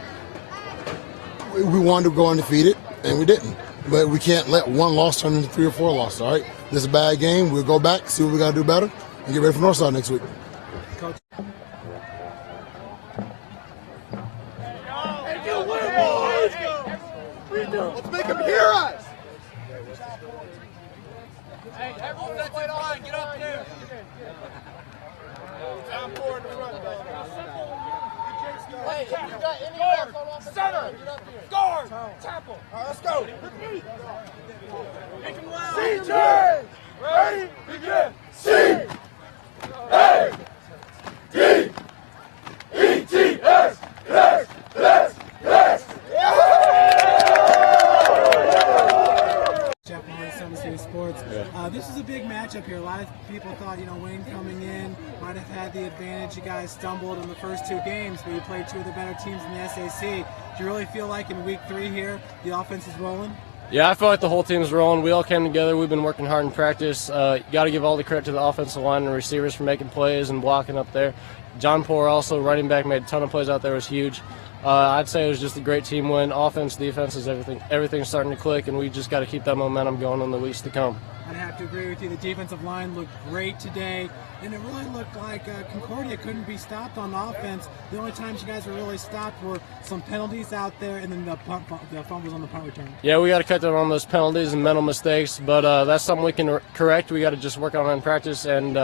we wanted to go undefeated, and we didn't. But we can't let one loss turn into 3 or 4 losses, all right? This is a bad game. We'll go back, see what we got to do better, and get ready for Northside next week. Coach. Let's make them hear us. Hey, offensive line, get up there. Down forward in front. Hey, if you got any guard, center, guard, tackle. All right, let's go. Make him loud. CJ! Ready? Begin. C-A-D-E-T-S. Yes, yes, yes. Jeff Morris, SummitCitySports. This is a big matchup here. A lot of people thought, Wayne coming in might have had the advantage. You guys stumbled in the first 2 games, but you played 2 of the better teams in the SAC. Do you really feel like in week 3 here, the offense is rolling? Yeah, I feel like the whole team's rolling. We all came together. We've been working hard in practice. You got to give all the credit to the offensive line and receivers for making plays and blocking up there. John Poor, also running back, made a ton of plays out there. It was huge. I'd say it was just a great team win. Offense, defense is everything. Everything's starting to click, and we just got to keep that momentum going in the weeks to come. I'd have to agree with you. The defensive line looked great today, and it really looked like Concordia couldn't be stopped on offense. The only times you guys were really stopped were some penalties out there, and then the fumbles on the punt return. Yeah, we got to cut down on those penalties and mental mistakes, but that's something we can correct. We got to just work on it in practice and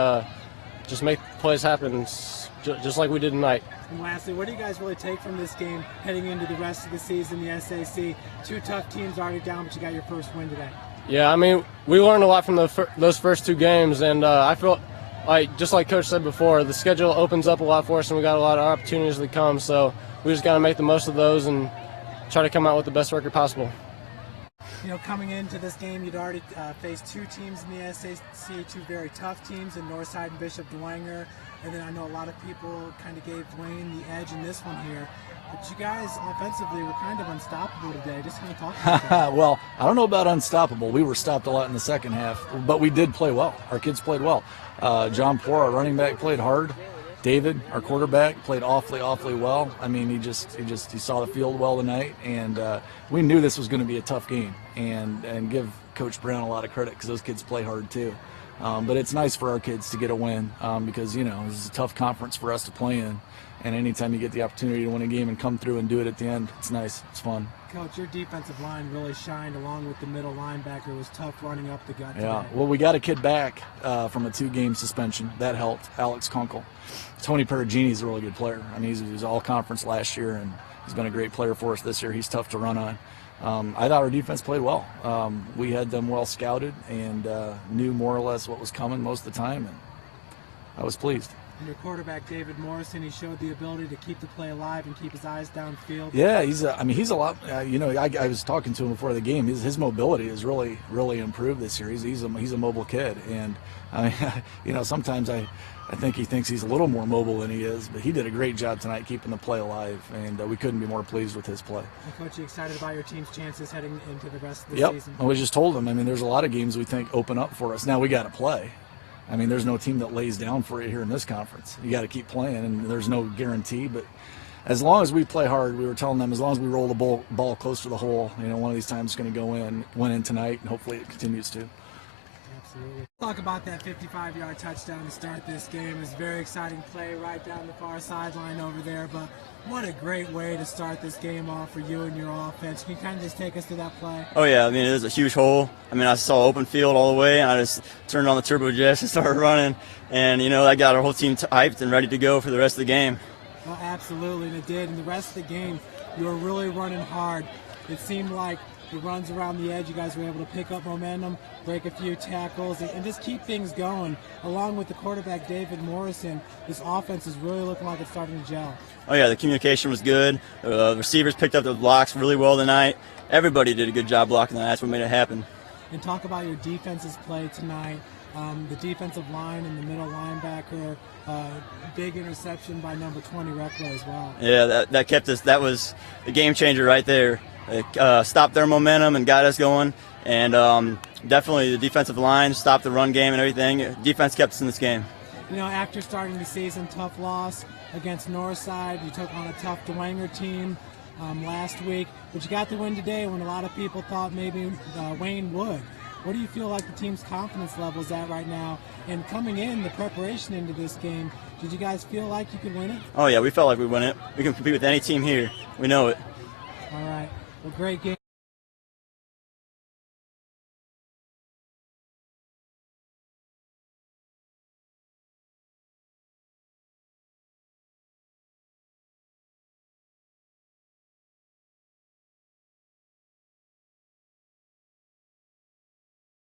just make plays happen, just like we did tonight. And lastly, what do you guys really take from this game heading into the rest of the season, the SAC? 2 tough teams already down, but you got your first win today. Yeah, I mean, we learned a lot from those first 2 games, and I feel like, just like Coach said before, the schedule opens up a lot for us, and we got a lot of opportunities to come, so we just got to make the most of those and try to come out with the best record possible. Coming into this game, you'd already faced 2 teams in the SAC, 2 very tough teams in Northside and Bishop Dwenger, and then I know a lot of people kind of gave Wayne the edge in this one here. But you guys offensively were kind of unstoppable today. Just kind of talk about that. Well, I don't know about unstoppable. We were stopped a lot in the second half, but we did play well. Our kids played well. John Poor, our running back, played hard. David, our quarterback, played awfully well. I mean, he saw the field well tonight, and we knew this was going to be a tough game. And give Coach Brown a lot of credit because those kids play hard too. But it's nice for our kids to get a win because this is a tough conference for us to play in. And anytime you get the opportunity to win a game and come through and do it at the end, it's nice. It's fun. Coach, your defensive line really shined along with the middle linebacker. It was tough running up the gut today. Yeah, well, we got a kid back from a 2-game suspension. That helped, Alex Kunkel. Tony Perugini's a really good player. I mean, he was all-conference last year, and he's been a great player for us this year. He's tough to run on. I thought our defense played well. We had them well scouted and knew more or less what was coming most of the time, and I was pleased. And your quarterback, David Morrison, he showed the ability to keep the play alive and keep his eyes downfield. Yeah, he's a lot. I was talking to him before the game. His mobility has really improved this year. He's a mobile kid, and I mean, sometimes I think he thinks he's a little more mobile than he is, but he did a great job tonight keeping the play alive, and we couldn't be more pleased with his play. Well, Coach, you excited about your team's chances heading into the rest of the season? Yep, we just told him. I mean, there's a lot of games we think open up for us. Now we got to play. I mean, there's no team that lays down for you here in this conference. You got to keep playing, and there's no guarantee. But as long as we play hard, we were telling them, as long as we roll the ball close to the hole, one of these times it's going to go in. Went in tonight, and hopefully it continues to. Absolutely. Talk about that 55-yard touchdown to start this game. It was a very exciting play right down the far sideline over there. But what a great way to start this game off for you and your offense. Can you kind of just take us through that play? Oh, yeah. I mean, it was a huge hole. I mean, I saw open field all the way, and I just turned on the turbo jets and started running. And, that got our whole team hyped and ready to go for the rest of the game. Well, absolutely, and it did. And the rest of the game, you were really running hard. It seemed like the runs around the edge, you guys were able to pick up momentum, break a few tackles, and just keep things going. Along with the quarterback, David Morrison, this offense is really looking like it's starting to gel. Oh, yeah, the communication was good. The receivers picked up the blocks really well tonight. Everybody did a good job blocking tonight. That's what made it happen. And talk about your defense's play tonight. The defensive line and the middle linebacker, big interception by number 20, Reckler, as well. Yeah, that kept us. That was the game changer right there. It stopped their momentum and got us going. And definitely the defensive line stopped the run game and everything. Defense kept us in this game. After starting the season, tough loss against Northside. You took on a tough Dwenger team. last week, but you got the win today when a lot of people thought maybe Wayne would. What do you feel like the team's confidence level is at right now? And coming in, the preparation into this game, did you guys feel like you could win it? Oh, yeah, we felt like we win it. We can compete with any team here. We know it. All right. Well, great game.